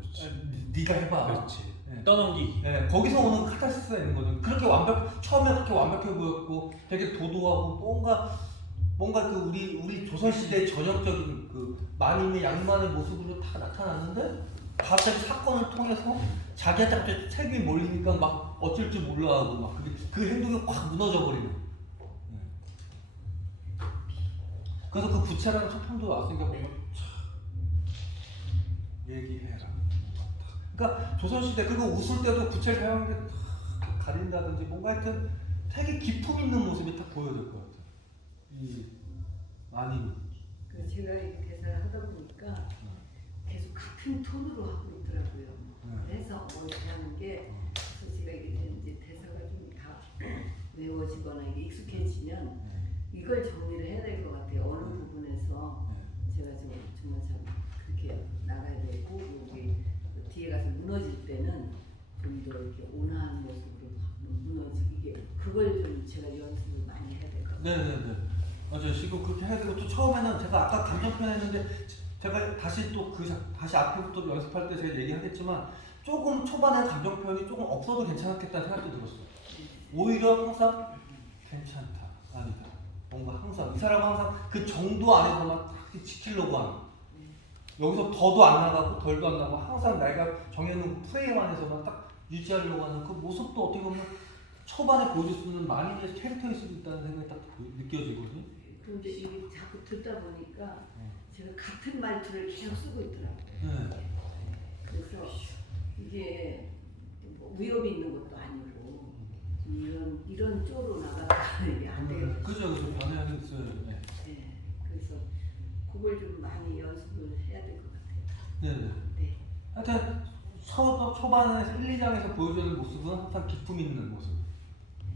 네가 해봐. 그렇지. 네. 떠넘기기. 네, 거기서 오는 카타르시스가 있는 거죠. 그렇게 처음에 그렇게 완벽해 보였고 되게 도도하고 뭔가 그 우리 조선 시대의 전형적인 그 만인의 양만의 모습으로 다 나타났는데 갑자기 사건을 통해서 자기한테 갑자기 책임이 몰리니까 막 어쩔 줄 몰라하고 막 그 행동이 확 무너져 버리는. 그래서 그 부채라는 첫 편도 나왔으니까 뭔가 얘기해라. 그러니까 조선시대 그리고 웃을 때도 부채 사용한 게 가린다든지 뭔가 하여튼 되게 기품 있는 모습이 딱 보여야 될 것 같아요. 이 많이. 그 제가 이 대사를 하다 보니까 계속 같은 톤으로 하고 있더라고요. 그래서 하는 게 그래서 제가 이제 대사가 좀 다 외워지거나 이게 익숙해지면 이걸 정리를 해야 될 것 같아요. 어느 부분에서 제가 정말 참 그렇게 나가야 되고 여기 뒤에 가서 무너질 때는 좀 더 이렇게 온화한 모습으로 무너지고 이게 그걸 좀 제가 연습을 많이 해야 될 것 같아요. 네네네. 맞아요. 지금 그렇게 해야 되고 또 처음에는 제가 아까 감정 표현했는데 제가 다시 또 다시 앞에부터 연습할 때 제가 얘기하겠지만 조금 초반에 감정 표현이 조금 없어도 괜찮았겠다는 생각도 들었어요. 오히려 항상 괜찮다, 아니다. 뭔가 항상 이 사람은 항상 그 정도 안에서만 딱 지키려고 하는. 여기서 더도 안 나가고 덜도 안 나가고 항상 내가 정해놓은 프레임 안에서만 딱 유지하려고 하는 그 모습도 어떻게 보면 초반에 보여줄 수 있는 많이 캐릭터일 수도 있다는 생각이 딱 느껴지거든요. 그런데 이게 자꾸 듣다 보니까 제가 같은 말투를 계속 쓰고 있더라고요. 네. 그래서 이게 뭐 위험이 있는 것도 아니고 이런 쪽으로 나가다가 이게 안 되겠죠. 그죠. 변해야겠어요. 네. 네. 그래서 그걸 좀 많이 연습을 해야 될 것 같아요. 네네. 네. 하여튼 초반에 1, 2장에서 보여주는 모습은 항상 기품 있는 모습.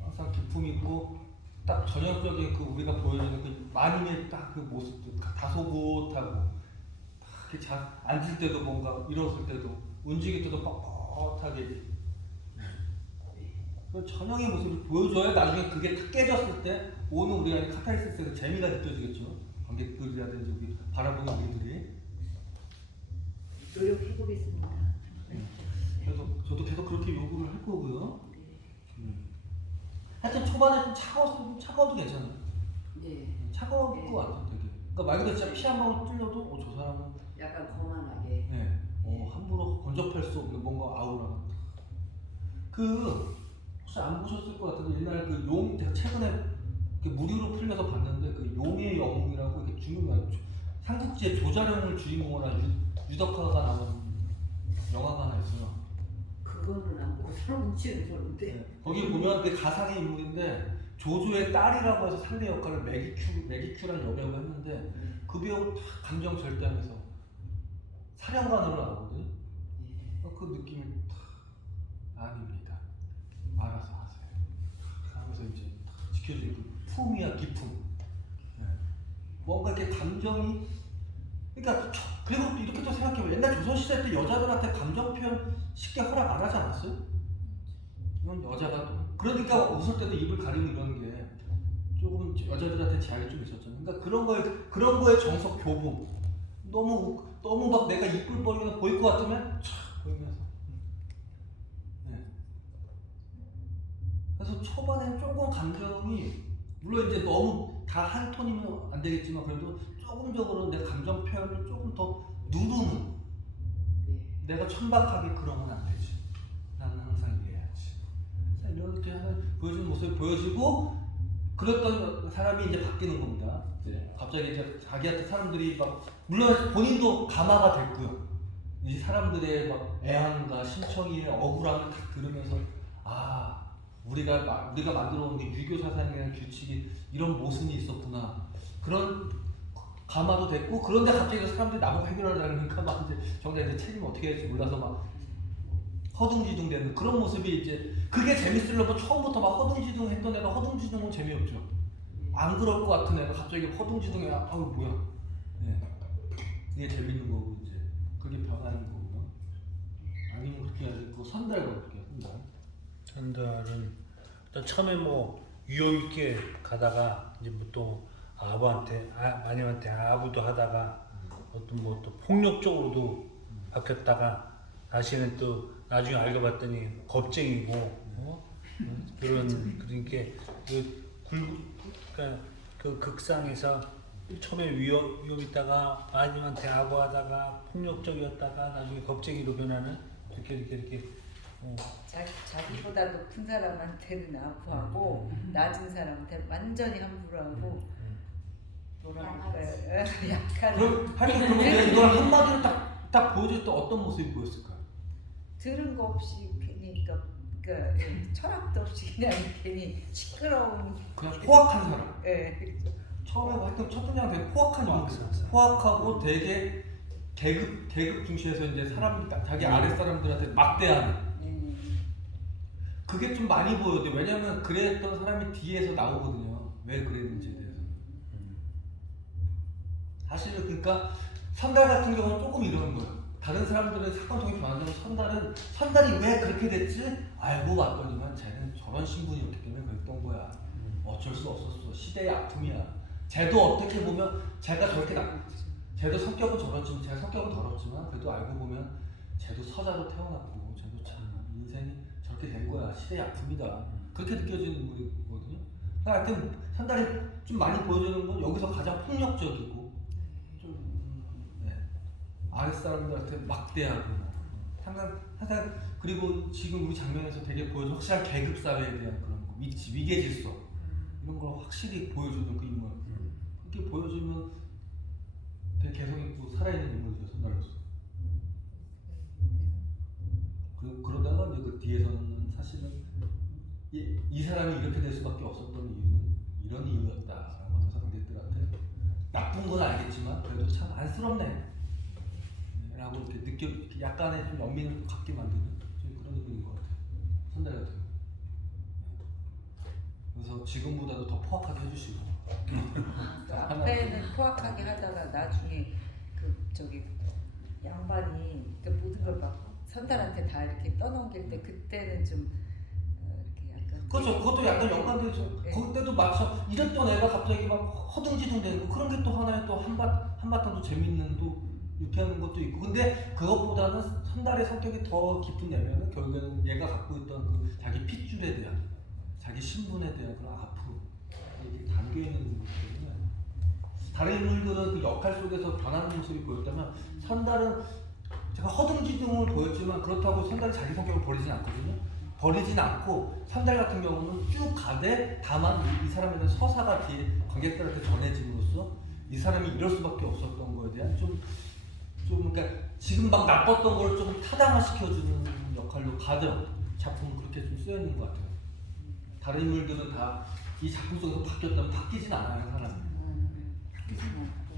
항상 기품 있고 딱 전형적인 그 우리가 보여주는 그 마님의 딱 그 모습도 다소곳하고 딱 이렇게 앉을 때도 뭔가 일어설 때도 움직일 때도 뻣뻣하게 그 전형의 모습을 보여줘야 나중에 그게 다 깨졌을 때 오는 우리가 카타르시스의 재미가 느껴지겠죠. 관객들이라든지 우리 바라보는 우리들이. 노력해 보겠습니다. 그래서 저도 계속 그렇게 요구를 할 거고요. 하여튼 초반에 좀 차가워도 괜찮아요. 네. 차가울 네. 것 같아요, 되게. 그러니까 말 그대로 진짜 피 한 방울 찔려도 저 사람은 약간 거만하게. 네, 함부로 건접할 수 없는 뭔가 아우라가. 혹시 안 보셨을 것 같은데 옛날 그 용, 제가 최근에 무료로 풀려서 봤는데 그 용의 영웅이라고 이렇게 삼국지의 조자룡을 주인공으로 한 유덕화가 나온 영화가 하나 있어요. 그거는 안 보고 삼국지를 보는데. 네. 거기 보면 그 가상의 인물인데 조조의 딸이라고 해서 상대 역할을 매기큐라는 여배우가 했는데 그 배우 딱 감정 절단해서 사령관으로 나오거든요. 그 느낌이 딱 아닙니다. 알아서 하세요. 하면서 이제 지켜주는 그 품이야 기품. 네. 뭔가 이렇게 감정이 그러니까 그리고 또 이렇게 또 생각해보면 옛날 조선시대 때 여자들한테 감정 표현 쉽게 허락 안 하지 않았어요? 이건 여자가 또 그러니까 웃을 때도 입을 가리고 이러는 게 조금 여자들한테 제약이 좀 있었잖아요. 그러니까 그런 거에 정석 교부 너무 막 내가 이쁠 뻔이나 보일 것 같으면 촥 보이면서 네. 그래서 초반에는 조금 감정이 물론 이제 너무 다 한 톤이면 안 되겠지만 그래도 조금적으로 내 감정 표현을 조금 더 누르는 내가 천박하게 그러면 안 되지. 나는 항상 이래야지. 이렇게 하는 보여주는 모습이 보여지고 그랬던 사람이 이제 바뀌는 겁니다. 이제 갑자기 이제 자기한테 사람들이 막 물론 본인도 감화가 됐고요. 이 사람들의 막 애환과 심청이의 억울함을 딱 들으면서 아 우리가 만들어 온 게 유교 사상에 대한 규칙이 이런 모순이 있었구나 그런 감화도 됐고 그런데 갑자기 사람들이 나보고 해결하려니까 막 이제 정작 이제 책임을 어떻게 해야 될지 몰라서 막 허둥지둥 되는 그런 모습이 이제 그게 재밌으려면 처음부터 막 허둥지둥 했던 애가 허둥지둥은 재미없죠. 안 그럴 것 같은 애가 갑자기 허둥지둥해 아우 뭐야. 네. 그게 재밌는 거고 이제 그게 변하는 거고요. 아니면 그렇게 해야지 그 선달과 그렇게 전달은 일단 처음에 뭐 위험 있게 가다가 이제 뭐 또 아부한테 마님한테 아부도 하다가 어떤 뭐 또 폭력적으로도 바뀌었다가 다시는 또 나중에 알고 봤더니 겁쟁이고 그러니까 그러니까 그 극상에서 처음에 위험 있다가 마님한테 아부하다가 폭력적이었다가 나중에 겁쟁이로 변하는 이렇게 자기보다 높은 사람한테는 아부하고 낮은 사람한테 완전히 함부로 하고 약간 그럼 하여튼 그러면 이걸 한마디로 딱 보여줄 때 어떤 모습이 보였을까요? 들은 거 없이 괜히 그러니까 철학도 없이 그냥 괜히 시끄러운 그냥 포악한 사람. 예. 처음에 하여튼 첫 등장 되게 포악한 인물. 포악하고 되게 계급 중시해서 이제 자기 아랫 사람들한테 막대하는. 그게 좀 많이 보여요. 왜냐면 그랬던 사람이 뒤에서 나오거든요. 왜 그랬는지에 대해서. 사실은 그러니까 선달 같은 경우는 조금 이러는 거예요. 다른 사람들은 사건 통해 변한다면 선달이 왜 그렇게 됐지? 알고 봤더니만 쟤는 저런 신분이었기 때문에 그랬던 거야. 어쩔 수 없었어. 시대의 아픔이야. 쟤도 어떻게 보면 쟤가 저렇게 쟤도 성격은 저렇지만 제 성격은 더럽지만 그래도 알고 보면 쟤도 서자로 태어났고 쟤도 참 인생이 저렇게 된 거야. 시대의 아픔이다. 그렇게 느껴지는 인물이거든요. 하여튼 선달이 좀 많이 보여주는 건 여기서 가장 폭력적이고 아랫사람들한테 막대하고 항상 그리고 지금 우리 장면에서 되게 보여준 확실한 계급사회에 대한 그런 거, 위계질서 이런 걸 확실히 보여주는 그 인물 그렇게 보여주면 되게 개성있고 살아있는 인물이죠. 선달로서. 그러다가 이제 그 뒤에서는 사실은 이 사람이 이렇게 될 수밖에 없었던 이유는 이런 이유였다라고 하면서 관객들한테 나쁜 건 알겠지만 그래도 참 안쓰럽네 라고 이렇게 약간의 좀 연민을 갖게 만드는 좀 그런 느낌인 것 같아요. 선달 같은 경우. 그래서 지금보다도 더 포악하게 해주시고 앞에는 포악하게 하다가 나중에 양반이 모든 걸 막 선달한테 다 이렇게 떠넘길 때 그때는 좀 이렇게 약간 그렇죠. 그것도 약간 연관되죠. 네. 그때도 마쳐 이랬던 애가 갑자기 막 허둥지둥 되고 그런 게 또 하나의 또 한바탕 또 재밌는 또 유쾌한 것도 있고 근데 그것보다는 선달의 성격이 더 깊은 내면은 결국에는 얘가 갖고 있던 그 자기 핏줄에 대한 자기 신분에 대한 그런 아픔 이게 담겨있는 거기 때문에 다른 인물들은 그 역할 속에서 변하는 모습이 보였다면 선달은 제가 허둥지둥을 보였지만 그렇다고 선달이 자기 성격을 버리진 않거든요. 버리진 않고 선달 같은 경우는 쭉 가되 다만 이 사람에 대한 서사가 뒤에 관객들한테 전해짐으로써 이 사람이 이럴 수밖에 없었던 거에 대한 좀 그러니까 지금 막 나빴던 걸 좀 타당화시켜주는 역할로 가득 작품은 그렇게 좀 쓰여 있는 것 같아요. 다른 인물들은 다 이 작품 속에서 바뀌었다면 바뀌진 않아요 사람이. 바뀌진 않고.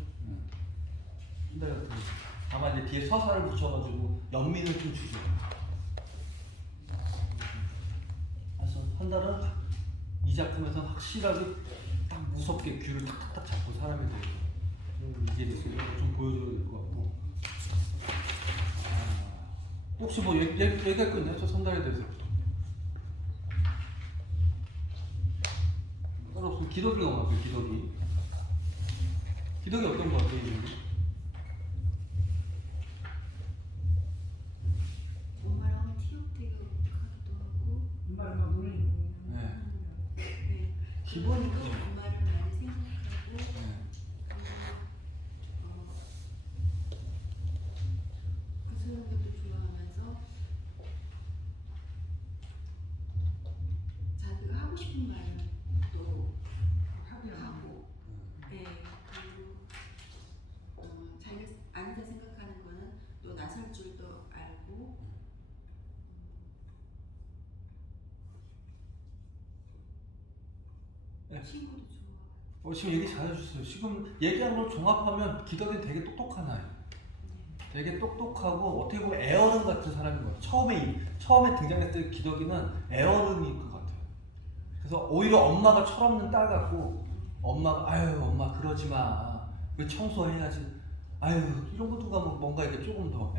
선달 같은 경우 다만 이제 뒤에 서사를 붙여가지고 연민을 좀 주죠. 선달은 이 작품에서 확실하게 딱 무섭게 귀를 탁탁탁 잡고 사람에 대해서 이게 좀 보여줘야 될 것 같고. 혹시 뭐 얘기할 거 있나요? 저 선달에 대해서. 따로 없으면 기덕이 넘어갈게요. 기덕이. 기덕이 어떤 거 같아요? 이 엄마랑 티격태격하기도 하고 엄마를 막 놀리고. 네. 기본으로 네. 엄마를 많이 생각하고 네. 그리고 구슬하는 것도 좋아하면서 자기가 하고 싶은 말은 또 하고 네, 그리고 자기가 아니다 생각하는 거는 또 나설 줄도 알고 네. 친구도 좋아. 지금 얘기 잘 해주셨어요. 지금 얘기한 걸 종합하면 기덕이 되게 똑똑한 아이. 되게 똑똑하고 어떻게 보면 애어른 같은 사람인 것 같아요. 처음에 등장했을 때 기덕이는 애어른일 것 같아요. 그래서 오히려 엄마가 철없는 딸 같고 엄마가 아유 엄마 그러지 마. 왜 청소해야지. 아유 이런 거 누가 뭔가 이렇게 조금 더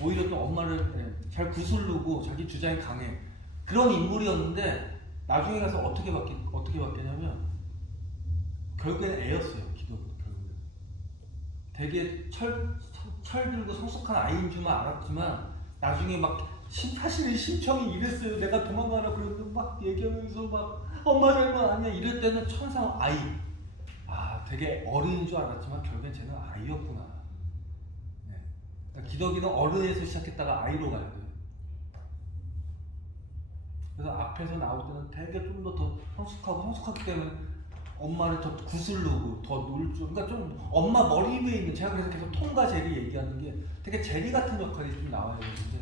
오히려 또 엄마를 잘 구슬르고 자기 주장이 강해. 그런 인물이었는데 나중에 가서 어떻게 바뀌냐면 결국엔 애였어요. 기덕은 결국엔. 되게 철 들고 성숙한 아이인 줄만 알았지만 나중에 막 사실 심청이 이랬어요. 내가 도망가라 그랬는데 막 얘기하면서 막 엄마 잘못 아니야 이럴 때는 천상 아이. 되게 어른인 줄 알았지만 결국엔 쟤는 아이였구나. 네. 그러니까 기덕이는 어른에서 시작했다가 아이로 가야 돼요. 그래서 앞에서 나올 때는 되게 좀 더 성숙하기 때문에 엄마를 더 구슬르고 더 놀 줄. 그러니까 좀 엄마 머리 위에 있는 제가 그래서 계속 톰과 제리 얘기하는 게 되게 제리 같은 역할이 좀 나와야 되는데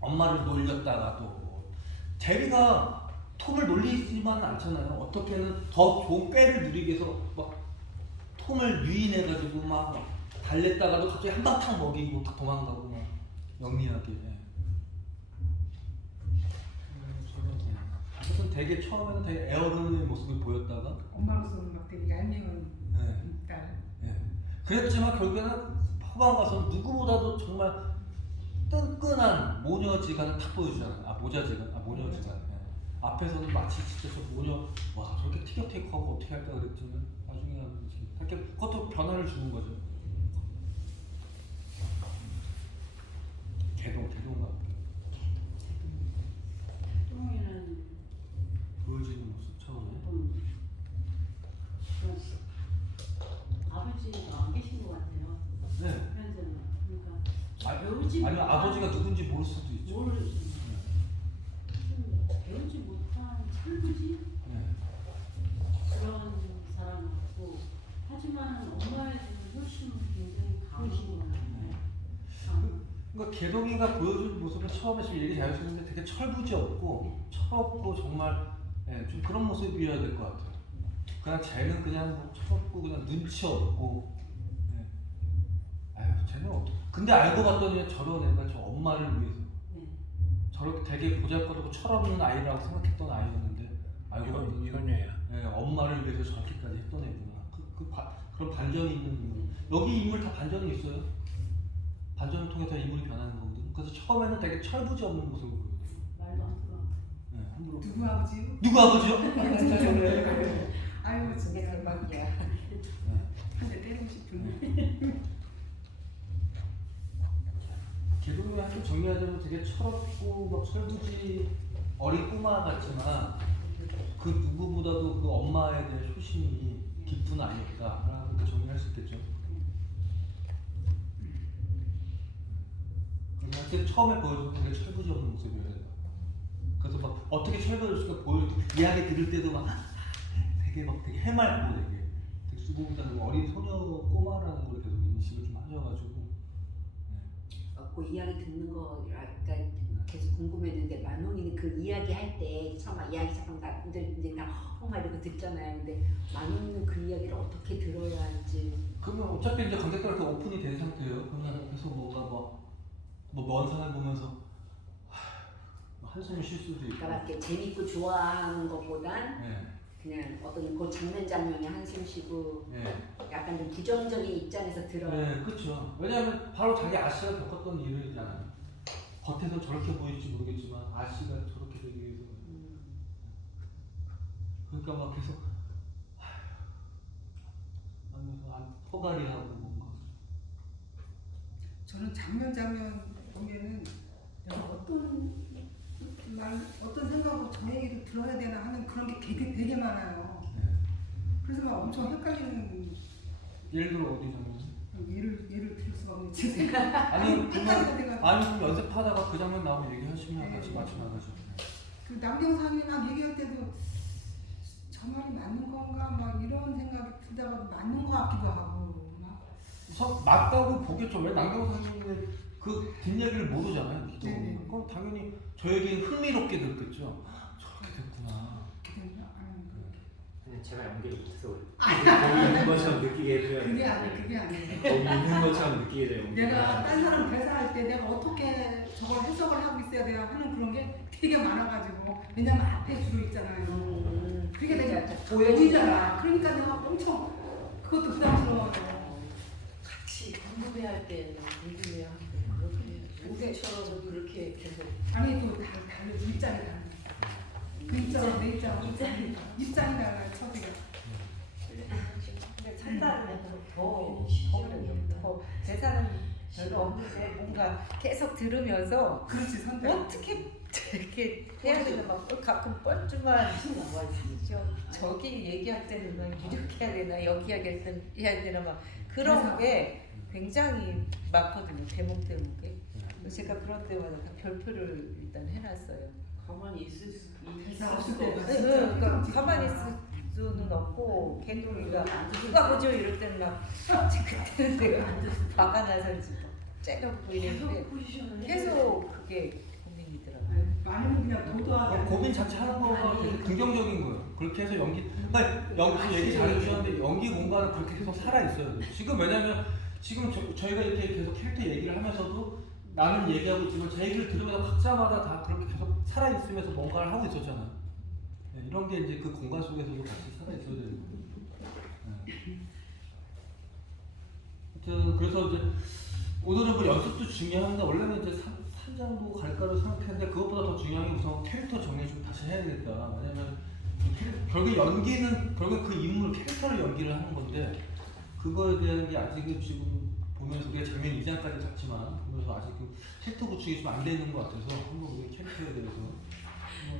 엄마를 놀렸다가도 제리가 톰을 놀리지만은 않잖아요. 어떻게는 더 좋은 빼를 누리기 위해서 막 톰을 유인해가지고 막 달랬다가도 갑자기 한 방 탁 먹이고 탁 도망가고 막 영리하게. 어쨌든 되게 처음에는 되게 애어른의 모습을 보였다가 엄마로서는 막 되게 얄미운 딸. 그랬지만 결국에는 후반 가서 누구보다도 정말 끈끈한 모녀지간을 탁 보여주잖아요. 모녀지간. 앞에서는 마치 진짜 저 모녀 와 저렇게 티격태격하고 어떻게 할까 그랬지만 나중에 이렇게 그것도 변화를 주는 거죠. 개동가 똥이는 보여지는 모습 처음에. 아버지가 안 계신 것 같아요. 네. 현재는. 그러니까 배우지 아니면 아버지가 누군지 모를 수도 있죠. 배우지 못한 철부지 그런 사람 같고 하지만 엄마에 대해서 훨씬 굉장히 강하시구나. 그러니까 개동이가 보여준 모습은 처음에 지금 얘기 잘 해주셨는데 되게 철부지 없고 철없고 정말 좀 그런 모습이어야 될 것 같아요. 그냥 쟤는 그냥 뭐 철없고 그냥 눈치 없고 아유 쟤는 근데 알고 봤더니 저런 애가 저 엄마를 위해서 저렇게 되게 보잘것없고 철없는 아이라고 생각했던 아이였는데 알고 봤더니 이런 애야. 엄마를 위해서 저렇게까지 했던 애구나. 그런 반전이 있는 인물. 여기 인물 다 반전이 있어요. 반전을 통해서 인물이 변하는 거거든요. 그래서 처음에는 되게 철부지 없는 모습을 보여요. 말도 안 들어. 함부로. 누구 아버지요? 누구 아버지요? 아이고 진짜 대박이야. 한 대 때리고 싶은데. 개동이 한번 정리하자면 되게 철없고 막 철부지 어린 꼬마 같지만 그 누구보다도 그 엄마에 대한 효심이 깊은 아이였다라고 이렇게 정리할 수 있겠죠. 그때 처음에 보여준 되게 철부지 없는 모습이었어요. 그래서 막 어떻게 철부지가 이야기 들을 때도 막 되게 해맑고 되게 수고보다는 어린 소녀 꼬마라는 걸 계속 인식을 좀 하셔가지고. 그 이야기 듣는 거 그러니까 계속 궁금했는데 만홍이는 그 이야기 할 때 처음 이야기 잠깐 나들 이제 다 막 이러고 듣잖아요. 근데 만홍이는 그 이야기를 어떻게 들어야 할지. 그러면 어차피 이제 관객들한테 오픈이 된 상태예요. 그러면 계속 뭔가 뭐 먼 산을 보면서 한숨을 쉴 수도 있고. 그러니까 이렇게 재밌고 좋아하는 것보단 네. 그냥 어떤 그 장면에 한숨 쉬고 네. 약간 좀 부정적인 입장에서 들어요. 네, 그렇죠. 왜냐하면 바로 자기 아씨가 겪었던 일이잖아요. 겉에서 저렇게 보일지 모르겠지만 아씨가 저렇게 되기 위해서. 그러니까 막 계속 하면서 포가리하고 뭔가. 저는 장면 보면은 내가 어떤 생각으로 저 얘기도 들어야 되나 하는 그런 게 되게 많아요. 네. 그래서 막 엄청 헷갈리는. 예를 들어 어디 장면? 예를 들 수가 없는 제 생각. 아니 헷갈리는 생각. 아니 그럼 연습하다가 그 장면 나오면 얘기하시면 같이 맞춰 나가죠. 그 남경상이랑 얘기할 때도 저 말이 맞는 건가 막 이런 생각이 들다가 맞는 것 같기도 하고 막. 맞다고 보겠죠. 왜 남경선생님은 그 뒷얘기를 모르잖아요. 네. 그럼 당연히 저에게는 흥미롭게 들었겠죠. 저렇게 됐구나. 제가 연기를 못해서 그래요. 거기 있는 것처럼 느끼게 해줘야 그게 돼요. 아니에요. 그게 아니에요. 거기 있는 것처럼 느끼게 돼요. 내가 딴 사람 대사할 때 내가 어떻게 저걸 해석을 하고 있어야 돼요 하는 그런 게 되게 많아가지고 왜냐면 앞에 주로 있잖아요. 그게 되게 보여지잖아. 그러니까 내가 엄청 그것도 부담스러워요. 같이 궁금해할 때는 궁금해하고 그렇게 우리처럼 그렇게 계속 아니 또 다른 입장이 다른. 그 입장은 내 입장이 달라요. 처지가. 근데 찬다는 더 대사는 별로 없는데 뭔가 계속 들으면서 그렇지 선택. 어떻게 이렇게 해야 되나 막 가끔 뻘쭘한 저기 얘기할 때는 막 이렇게 해야 되나 여기 해야 되나 막 그런 게 굉장히 많거든요. 대목대목에. 제가 그런 때마다 다 별표를 일단 해놨어요. 가만히 있을 수 없을 수가 때가 없어. 네, 그러니까 가만히 있을 수는 없고 개동이가 누가 보죠 이럴 때는 막 그때는 내가 화가 나서 이제 째려보고 이랬는데 포지션을 계속 그게 고민이더라고요. 많으면 그냥 도도하게. 고민 자체 하는 거가 되게 긍정적인 거예요. 그렇게 해서 그러니까 연기 얘기 잘해주셨는데 연기 공간은 그렇게 계속 살아있어야 돼요. 지금 왜냐면 지금 저희가 이렇게 계속 캐릭터 얘기를 하면서도 나는 얘기하고 있지만 제 얘기를 들으면서 각자마다 다 그렇게 계속 살아있으면서 뭔가를 하고 있었잖아요. 네, 이런 게 이제 그 공간 속에서도 같이 살아있어야 되는 거예요. 네. 하여튼 그래서 이제 오늘은 그 연습도 중요한데 원래는 이제 산장도 갈까를 생각했는데 그것보다 더 중요한 게 우선 캐릭터 정리 좀 다시 해야겠다. 왜냐면 결국 연기는 결국 그 인물 캐릭터를 연기를 하는 건데 그거에 대한 게 아직은 지금 보면서 우리가 장면 2장까지 갔지만 보면서 아직 그 캐릭터 구축이 좀 안 되는 것 같아서 한번 우리 캐릭터에 대해서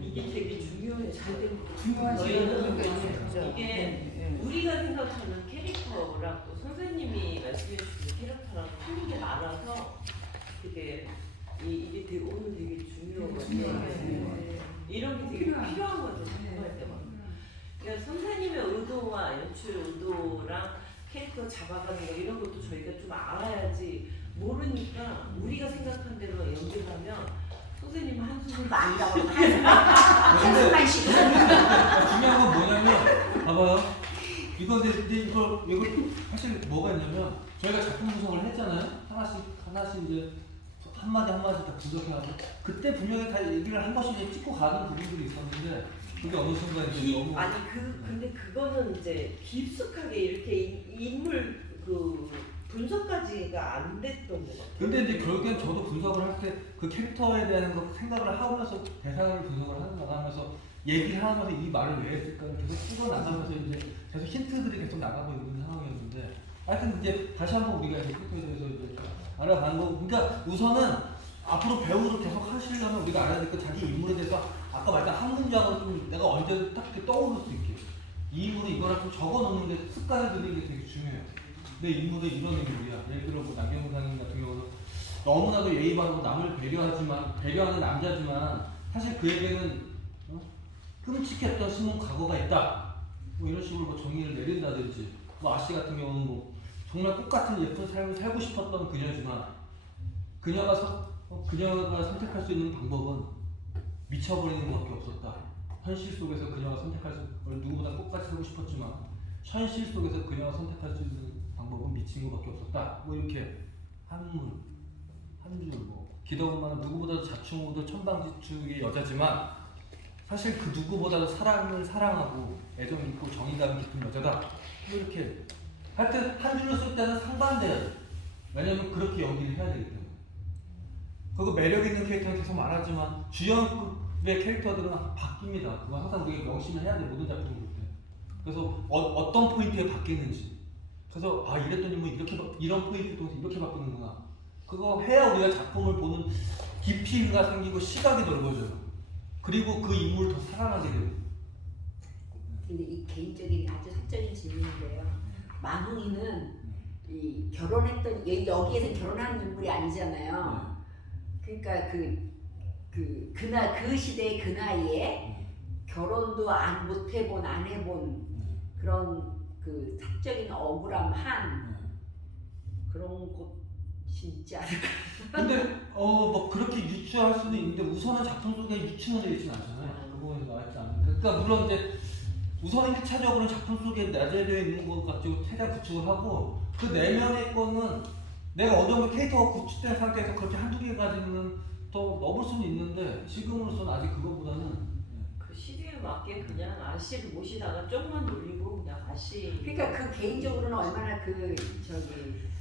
이게 되게 중요해. 잘된 중요하시죠. 이게 우리가 생각하는 캐릭터랑 또 선생님이 말씀해 주신 캐릭터랑 틀린 게 많아서 되게 이게 되게 오늘 되게 중요한 것 같아요. 이런 게 되게 필요한 것 같아요. 작품할 때마다. 그러니까 선생님의 의도와 연출 의도랑 캐릭터 잡아가는 거 이런 것도 저희가 좀 알아야지 모르니까 우리가 생각한 대로 연기를 하면 선생님 한숨을 아니라고 한숨만 쉬고 중요한 건 뭐냐면 봐봐요. 근데 이걸 사실 뭐가 있냐면 저희가 작품 분석을 했잖아요. 하나씩 이제 한마디 다 분석해가지고 그때 분명히 다 얘기를 한 번씩 찍고 가는 부분들이 있었는데 그게 어느 순간 이제 너무 근데 그거는 이제 깊숙하게 이렇게 인물 그 분석까지가 안 됐던 것 같아요. 근데 이제 결국엔 저도 분석을 할 때 그 캐릭터에 대한 거 생각을 하면서 대사를 분석을 나가면서 얘기를 하면서 이 말을 왜 했을까 계속 찍어 나가면서 이제 계속 힌트들이 계속 나가고 있는 상황이었는데 하여튼 이제 다시 한번 우리가 이제 캐릭터에 대해서 이제 알아가는 거. 그러니까 우선은 앞으로 배우를 계속 하시려면 우리가 알아야 될 거 자기 인물에 대해서 아까 말했던 한 문장으로 좀 내가 언제 딱 이렇게 떠오를 수 있게 이 인물이 이거를 좀 적어놓는 게 습관을 들이는 게 되게 중요해요. 내 인물은 이런 인물이야. 예를 들어 뭐 남경상님 같은 경우는 너무나도 예의 바르고 남을 배려하는 남자지만 사실 그에게는 끔찍했던 숨은 과거가 있다. 뭐 이런 식으로 뭐 정의를 내린다든지 뭐 아씨 같은 경우는 뭐 정말 똑같은 예쁜 삶을 살고 싶었던 그녀지만 그녀가 선택할 수 있는 방법은 미쳐버리는 것밖에 없었다. 현실 속에서 그녀가 선택할 수 누구보다 똑같이 살고 싶었지만 현실 속에서 그녀가 선택할 수 있는 방법은 미친 것밖에 없었다. 뭐 이렇게 한 한줄 뭐 기덕엄마는 누구보다도 자충우도 천방지축의 여자지만 사실 그 누구보다도 사랑을 사랑하고 애정 있고 정의감 깊은 여자다. 뭐 이렇게 하여튼 한 줄로 쓸 때는 상반돼야 돼. 왜냐면 그렇게 연기를 해야 되기 때문에. 그리고 매력 있는 캐릭터는 계속 말하지만 주연급의 캐릭터들은 바뀝니다. 그건 항상 우리가 명심을 해야 돼. 모든 작품을 볼 때. 그래서 어떤 포인트에 바뀌는지. 그래서 아 이랬더니 뭐 이렇게 이런 포인트 통해서 이렇게 바뀌는구나. 그거 해야 우리가 작품을 보는 깊이가 생기고 시각이 넓어져요. 그리고 그 인물을 더 사랑하게 돼요. 근데 이 개인적인 아주 사적인 질문인데요. 만홍이는 이 결혼했던 여기에서 결혼한 인물이 아니잖아요. 그러니까 그 시대의 그 나이에 결혼도 못 해본 안 해본 그런 그 사적인 억울함한 그런 곳이 있지 않을까. 근데 뭐 그렇게 유추할 수도 있는데 우선은 작품 속에 유추는 되어 있진 않잖아요. 그거는 나왔지 않으니까. 그러니까 물론 이제 우선은 1차적으로 작품 속에 내재되어 있는 것 가지고 최대한 구축을 하고 그 내면의 거는 내가 어느 정도 캐릭터가 구축된 상태에서 그렇게 한두 개 가지고는 더 넣을 수는 있는데 지금으로서는 아직 그거보다는 그 시대에 맞게 그냥 아씨를 모시다가 조금만 놀리고 그냥 아씨. 그러니까 그 개인적으로는 얼마나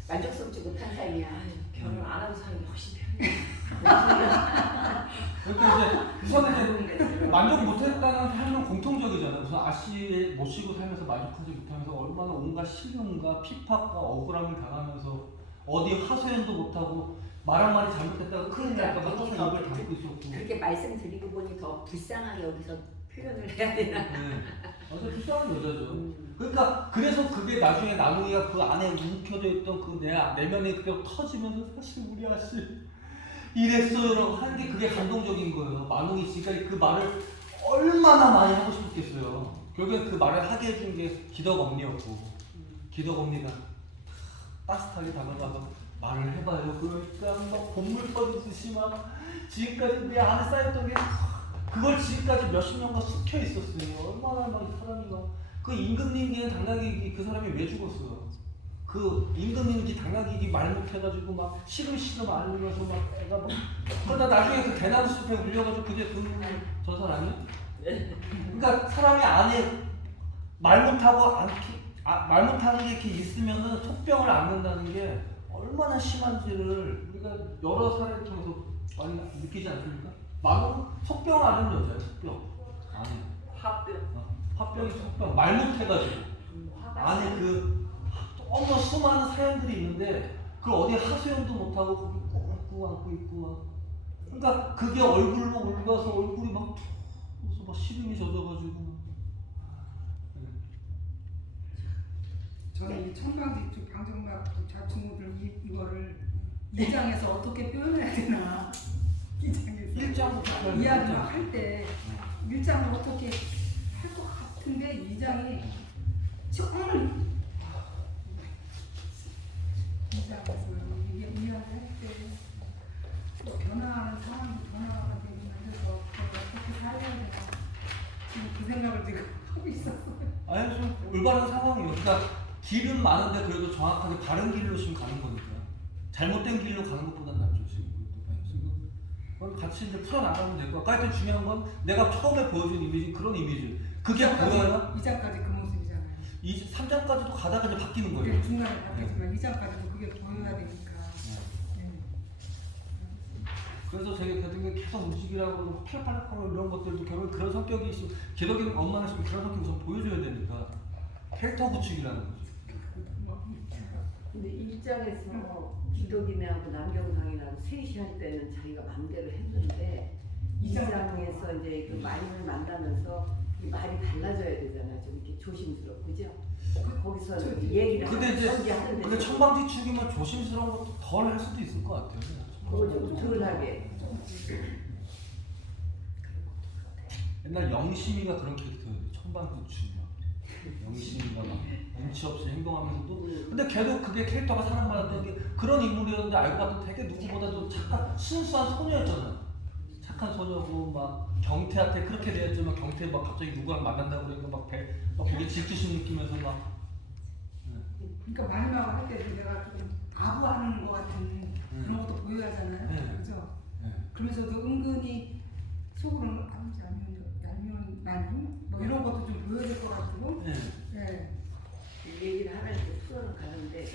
만족스럽지 못한 삶이야. 결혼 안 하고 사는 게 훨씬 편해. 그러니까 이제 우선은 이제 만족 못했다는 삶은 공통적이잖아요. 우선 아씨 모시고 살면서 만족하지 못하면서 얼마나 온갖 시련과 핍박과 억울함을 당하면서 어디 하소연도 못하고 말 한마디 잘못했다고 큰일 날까봐 항상 입을 담고 있었고. 그렇게 말씀드리고 보니 더 불쌍하게 여기서 표현을 해야 되나? 네. 아주 불쌍한 여자죠. 그러니까 그래서 그게 나중에 나무이가 그 안에 묵혀져 있던 그 내면에 그게 터지면서 사실 우리 아씨 이랬어요라고 하는 게 그게 감동적인 거예요. 만웅이 씨가 그 말을 얼마나 많이 하고 싶었겠어요. 결국엔 그 말을 하게 해준 게 기덕언니였고 기덕언니가 따뜻하게 다가가서 말을 해봐요. 그러니까 막 봇물 터지듯이 막 지금까지 내 안에 쌓였던 게 그걸 지금까지 몇십 년간 숙여 있었어요. 얼마나 막 이 사람이 그 임금님기는 당나귀기 그 사람이 왜 죽었어요? 그 임금님기 당나귀기 말 못해가지고 막 시름시름 앓으면서 막 애가 막 그러다 나중에 그 대나무 숲에 울려가지고 그게 저 사람이? 그러니까 사람이 안에 말 못하고 말 못하는 게 이렇게 있으면은 속병을 앓는다는 게 얼마나 심한지를 우리가 여러 사례를 통해서 많이 느끼지 않습니까? 나는 속병을 앓는 여자예요. 속병 안에 화병이 속병 말 못해가지고 안에 그 너무 수많은 사연들이 있는데 그 어디 하소연도 못하고 거기 꽁꽁 안고 있고 막 그러니까 그게 얼굴로 올라서 얼굴이 막 무슨 막 시름이 젖어가지고 저는 이 천방지축 방정막 자충우들 이거를 2장에서 어떻게 표현해야 되나 2장에서 이야기 막 할 때 1장을 어떻게 할 것 같은데 2장이 정말 2장에서 이게 이야기할 때 변화하는 상황이 변화가 되면서 어떻게 살아야 되나 그 생각을 지금 하고 있었어요. 아니 좀 올바른 상황이에요. 그러니까 길은 많은데 그래도 정확하게 바른 길로 지금 가는 거니까 잘못된 길로 가는 것보다는 낫죠 지금. 그건 같이 이제 풀어나가면 될 것 같고 하여튼 중요한 건 내가 처음에 보여준 이미지 그런 이미지 그게 보여야 2장까지 그 모습이잖아요. 3장까지도 가다가 이제 바뀌는 그게 거예요. 중간에 바뀌지만 2장까지도 그게 보여야 되니까. 그래서 되게 계속 움직이라고 팔팔하고 이런 것들도 결국 그런 성격이 있으면 기덕이는 엄마는 있으면 그런 성격 우선 보여줘야 되니까 캐릭터 구축이라는 거죠. 근데 1장에서 기덕이네하고 남경상이하고 셋이 할 때는 자기가 마음대로 했는데 2장에서 이제 그 마림을 만나면서 이 말이 달라져야 되잖아요. 좀 이렇게 조심스럽고 그죠? 거기서 얘기를 하는데 근데 천방지축이면 조심스러운 것도 덜 할 수도 있을 것 같아요. 그거 좀 덜하게. 옛날 영심이가 그런 캐릭터였는데 천방지축이야. 영심이가 막 눈치 없이 행동하면서도 근데 걔도 그게 캐릭터가 사랑받았던 게 그런 인물이었는데 알고 봤더니 되게 누구보다도 착한 순수한 소녀였잖아요. 착한 소녀고 막 경태한테 그렇게 대했지만 경태 막 갑자기 누구랑 만난다고 그러니까 막 되게 질투심 느끼면서 막 그러니까 마지막으로 할 때도 내가 좀 아부하는 것 같은 그런 것도 보여야 하잖아요. 네. 그죠? 네. 그러면서도 은근히 속으로는 아버지 얄미운 마님 뭐 이런 것도 좀 보여야 될 것 같고. 네. 네. 얘기를 하나씩 풀어는 가는데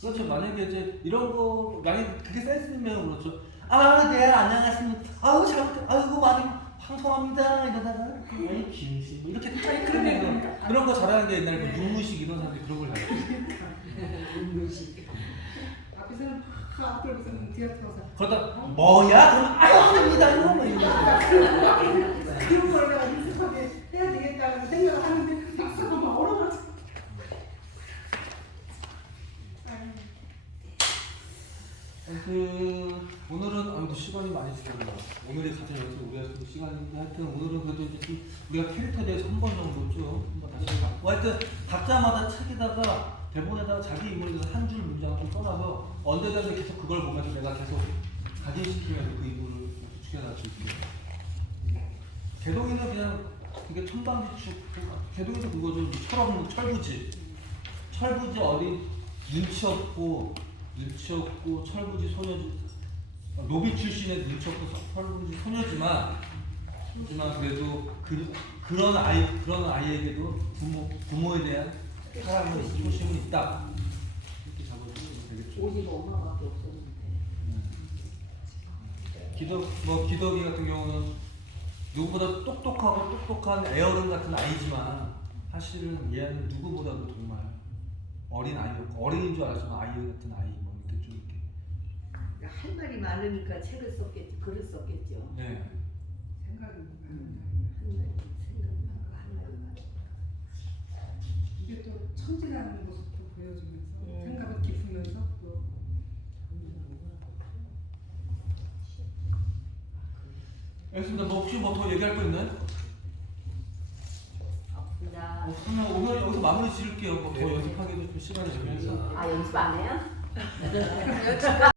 그렇죠. 만약에 이제 이런 거 만약 그게 센스면 그렇죠. 아, 네, 안녕하십니까. 아우 잘못해. 아이고 많이 황송합니다. 이러다가 아이 김씨 뭐 이렇게 그런 거 잘하는 게 옛날에 그 윤무식 이런 사람들이 그런 걸 잘했어요. 앞에서는 막 앞에서는 뒤에 들어서 그러다 뭐야? 그럼 아닙니다. 이거 뭐 이런 거. 그런 걸 내가 익숙하게 해야 되겠다는 생각을 하는데 막상 막 어려워서. 오늘은 아이고 시간이 많이 지났네요. 오늘이 가장 연습 우리가 좀 시간인데 하여튼 오늘은 그래도 이제 좀 우리가 캐릭터에 대해서 한 번 정도 쭉 한번 다시 갖고 하여튼 각자마다 책에다가 대본에다가 자기 인물에 대해서 한 줄 문장을 좀 써놔서 언제든지 계속 그걸 보면서 내가 계속 각인시키면서 그 인물을 구축해놔 줄게요. 개동이는 그냥 되게 천방지축 개동이도 그거죠. 철부지 어린 눈치 없고 철부지 소녀지 노비 출신의 눈치 없고 철부지 소녀지만 그래도 그런 아이에게도 부모에 대한 사랑의 소심은 있다. 이렇게 잡아주면 되겠죠. 오직 엄마밖에 없었는데. 기덕이 같은 경우는 누구보다 똑똑한 애어른 같은 아이지만 사실은 얘는 누구보다도 정말 어린 아이였고 어린인 줄 알았지만 아이 같은 아이 뭐 이렇게 좀 이렇게 할 말이 많으니까 책을 썼겠죠. 글을 썼겠죠. 네. 생각이 많은 이게 또 천진하는 모습도 보여주면서 생각을 깊으면서 또 알겠습니다. 뭐 혹시 뭐 더 얘기할 거 있나요? 없습니다. 그러면 오늘 여기서 마무리 지을게요. 뭐더 연습하기도 좀 시간이 되면서. 아 연습 안 해요?